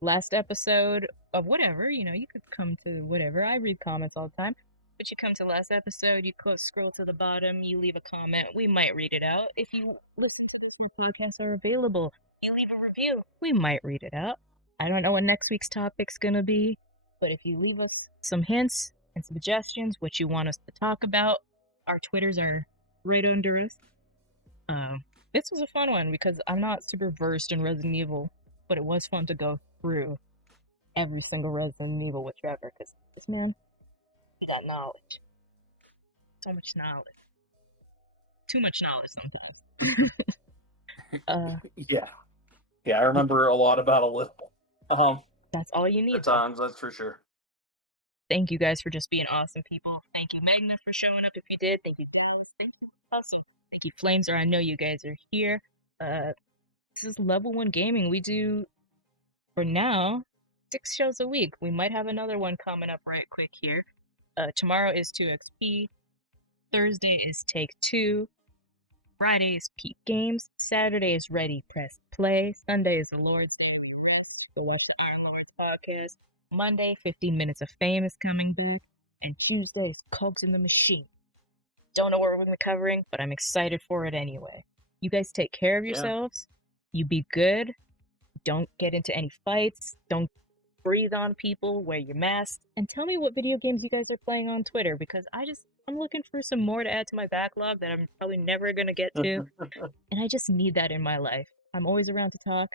last episode of whatever, you could come to whatever. I read comments all the time, but you come to last episode, you scroll to the bottom, you leave a comment, we might read it out. If you listen to the podcasts are available, you leave a review, we might read it out. I don't know what next week's topic's gonna be, but if you leave us some hints and suggestions, what you want us to talk about, our Twitters are right under us. This was a fun one because I'm not super versed in Resident Evil, but it was fun to go through every single Resident Evil with Trevor, because this man, he got knowledge. So much knowledge. Too much knowledge sometimes. Yeah, I remember a lot about a little. That's all you need. At times, that's for sure. Thank you guys for just being awesome people. Thank you, Magna, for showing up if you did. Thank you, Dallas. Thank you, Hustle. Thank you, Flameser. I know you guys are here. This is level 1 gaming. We do, for now, 6 shows a week. We might have another one coming up right quick here. Tomorrow is 2XP. Thursday is Take 2. Friday is Peep Games. Saturday is Ready Press Play. Sunday is the Lord's. Go watch the Iron Lords podcast. Monday, 15 Minutes of Fame is coming back. And Tuesday is Cogs In The Machine. Don't know what we're going to be covering, but I'm excited for it anyway. You guys take care of yourselves. You be good. Don't get into any fights. Don't breathe on people. Wear your masks. And tell me what video games you guys are playing on Twitter, because I'm looking for some more to add to my backlog that I'm probably never going to get to. And I just need that in my life. I'm always around to talk,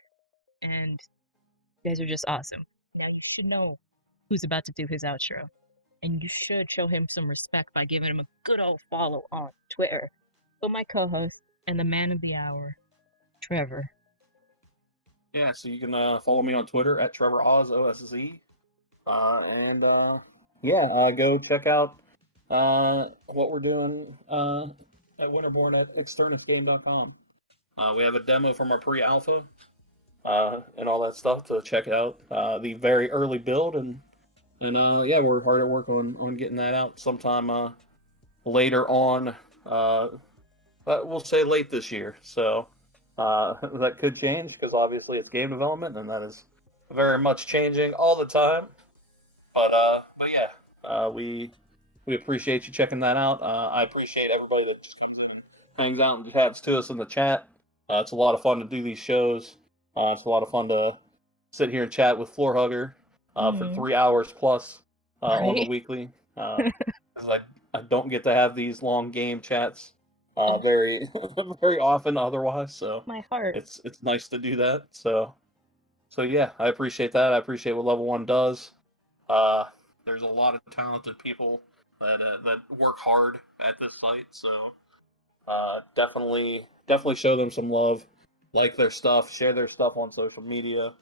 and you guys are just awesome. Now you should know who's about to do his outro. And you should show him some respect by giving him a good old follow on Twitter. But my co-host and the man of the hour, Trevor. Yeah, so you can follow me on Twitter at Trevor Oz, OSZ. Go check out what we're doing at Winterborn at externusgame.com. We have a demo from our pre-alpha and all that stuff to check out. The very early build, and we're hard at work on getting that out sometime later on. But we'll say late this year. So that could change because obviously it's game development, and that is very much changing all the time. But we appreciate you checking that out. I appreciate everybody that just comes in and hangs out and chats to us in the chat. It's a lot of fun to do these shows. It's a lot of fun to sit here and chat with Floor Hugger for 3 hours plus on the weekly. I don't get to have these long game chats very very often otherwise, so my heart. It's nice to do that. So yeah, I appreciate that. I appreciate what Level 1 does. There's a lot of talented people that work hard at this site, so definitely show them some love, like their stuff, share their stuff on social media,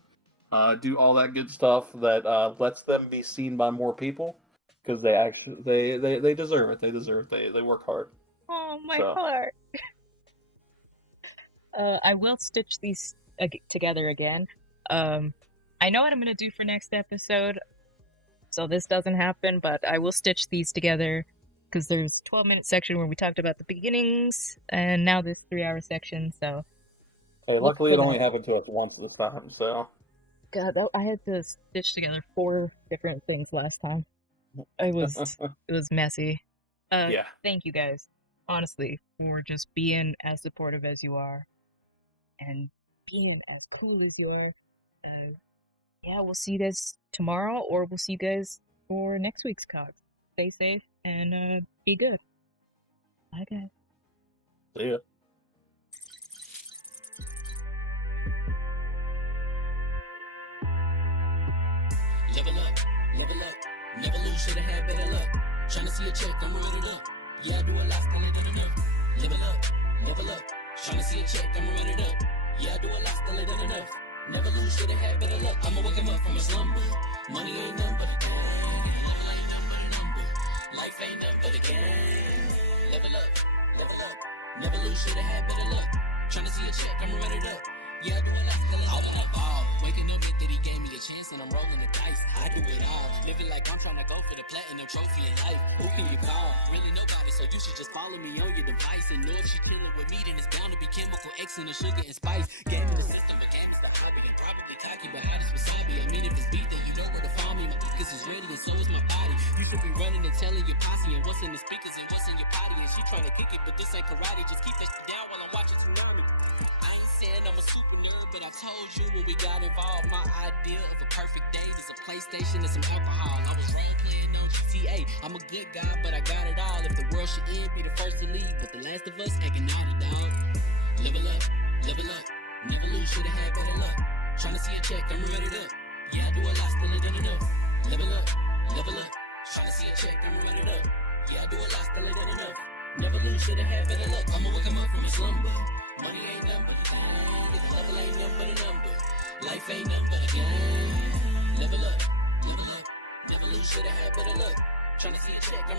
do all that good stuff that lets them be seen by more people, because they deserve it. They work hard. Oh, my heart. I will stitch these together again. I know what I'm going to do for next episode, so this doesn't happen, but I will stitch these together, because there's a 12-minute section where we talked about the beginnings, and now this 3-hour section, so... Hey, luckily it only happened to us once this time, so... God, I had to stitch together 4 different things last time. It was messy. Yeah. Thank you guys, honestly, for just being as supportive as you are, and being as cool as you are. We'll see you guys tomorrow, or we'll see you guys for next week's Cogs. Stay safe and be good. Bye, guys. See ya. Level up, never lose, should've had better luck. Tryna see a check, I'ma run it up. Yeah, I do a lot, still ain't done enough. Level up, tryna see a check, I'ma run it up. Yeah, I do a lot, still ain't done enough. Never lose, should've had better luck. I'ma wake him up from a slumber. Money ain't nothing but a game. Level ain't nothing but a number. Life ain't nothing but a game. lose, should've had better luck. Tryna see a check, I'ma run it up. Yeah, I do a lot, leveling up all. Waking up meant that he gave me a chance and I'm rolling the dice. I do it all. Living like I'm trying to go for the platinum trophy in life. Who can you call? Really nobody, so you should just follow me on your device. And know if she killing with me, then it's bound to be chemical X and the sugar and spice. Game in the system, but game is the hobby. And probably cocky, but I just wasabi. I mean, if it's beef, then you know where to find me. My focus is ready, and so is my body. You should be running and telling your posse and what's in the speakers and what's in your potty. And she trying to kick it, but this ain't karate. Just keep that shit down while I'm watching Tsunami. I ain't saying I'm a super nerd, but I told you when we got involved, my idea of a perfect date is a PlayStation and some alcohol. I was role playing on GTA. I'm a good guy, but I got it all. If the world should end, be the first to leave. But the last of us acting naughty, dog. Level up, never lose, should've had better luck. Tryna see a check, I'ma run it up. Yeah, I do a lot, still ain't done enough. Level up, tryna see a check, I'ma run it up. Yeah, I do a lot, still ain't done enough. Never lose, should've had better luck. I'ma wake 'em up from a slumber. Money ain't number, the level ain't nothing but a number. Life ain't nothing but a game. Level up, never lose, should've had better luck. Tryna see a check, I'm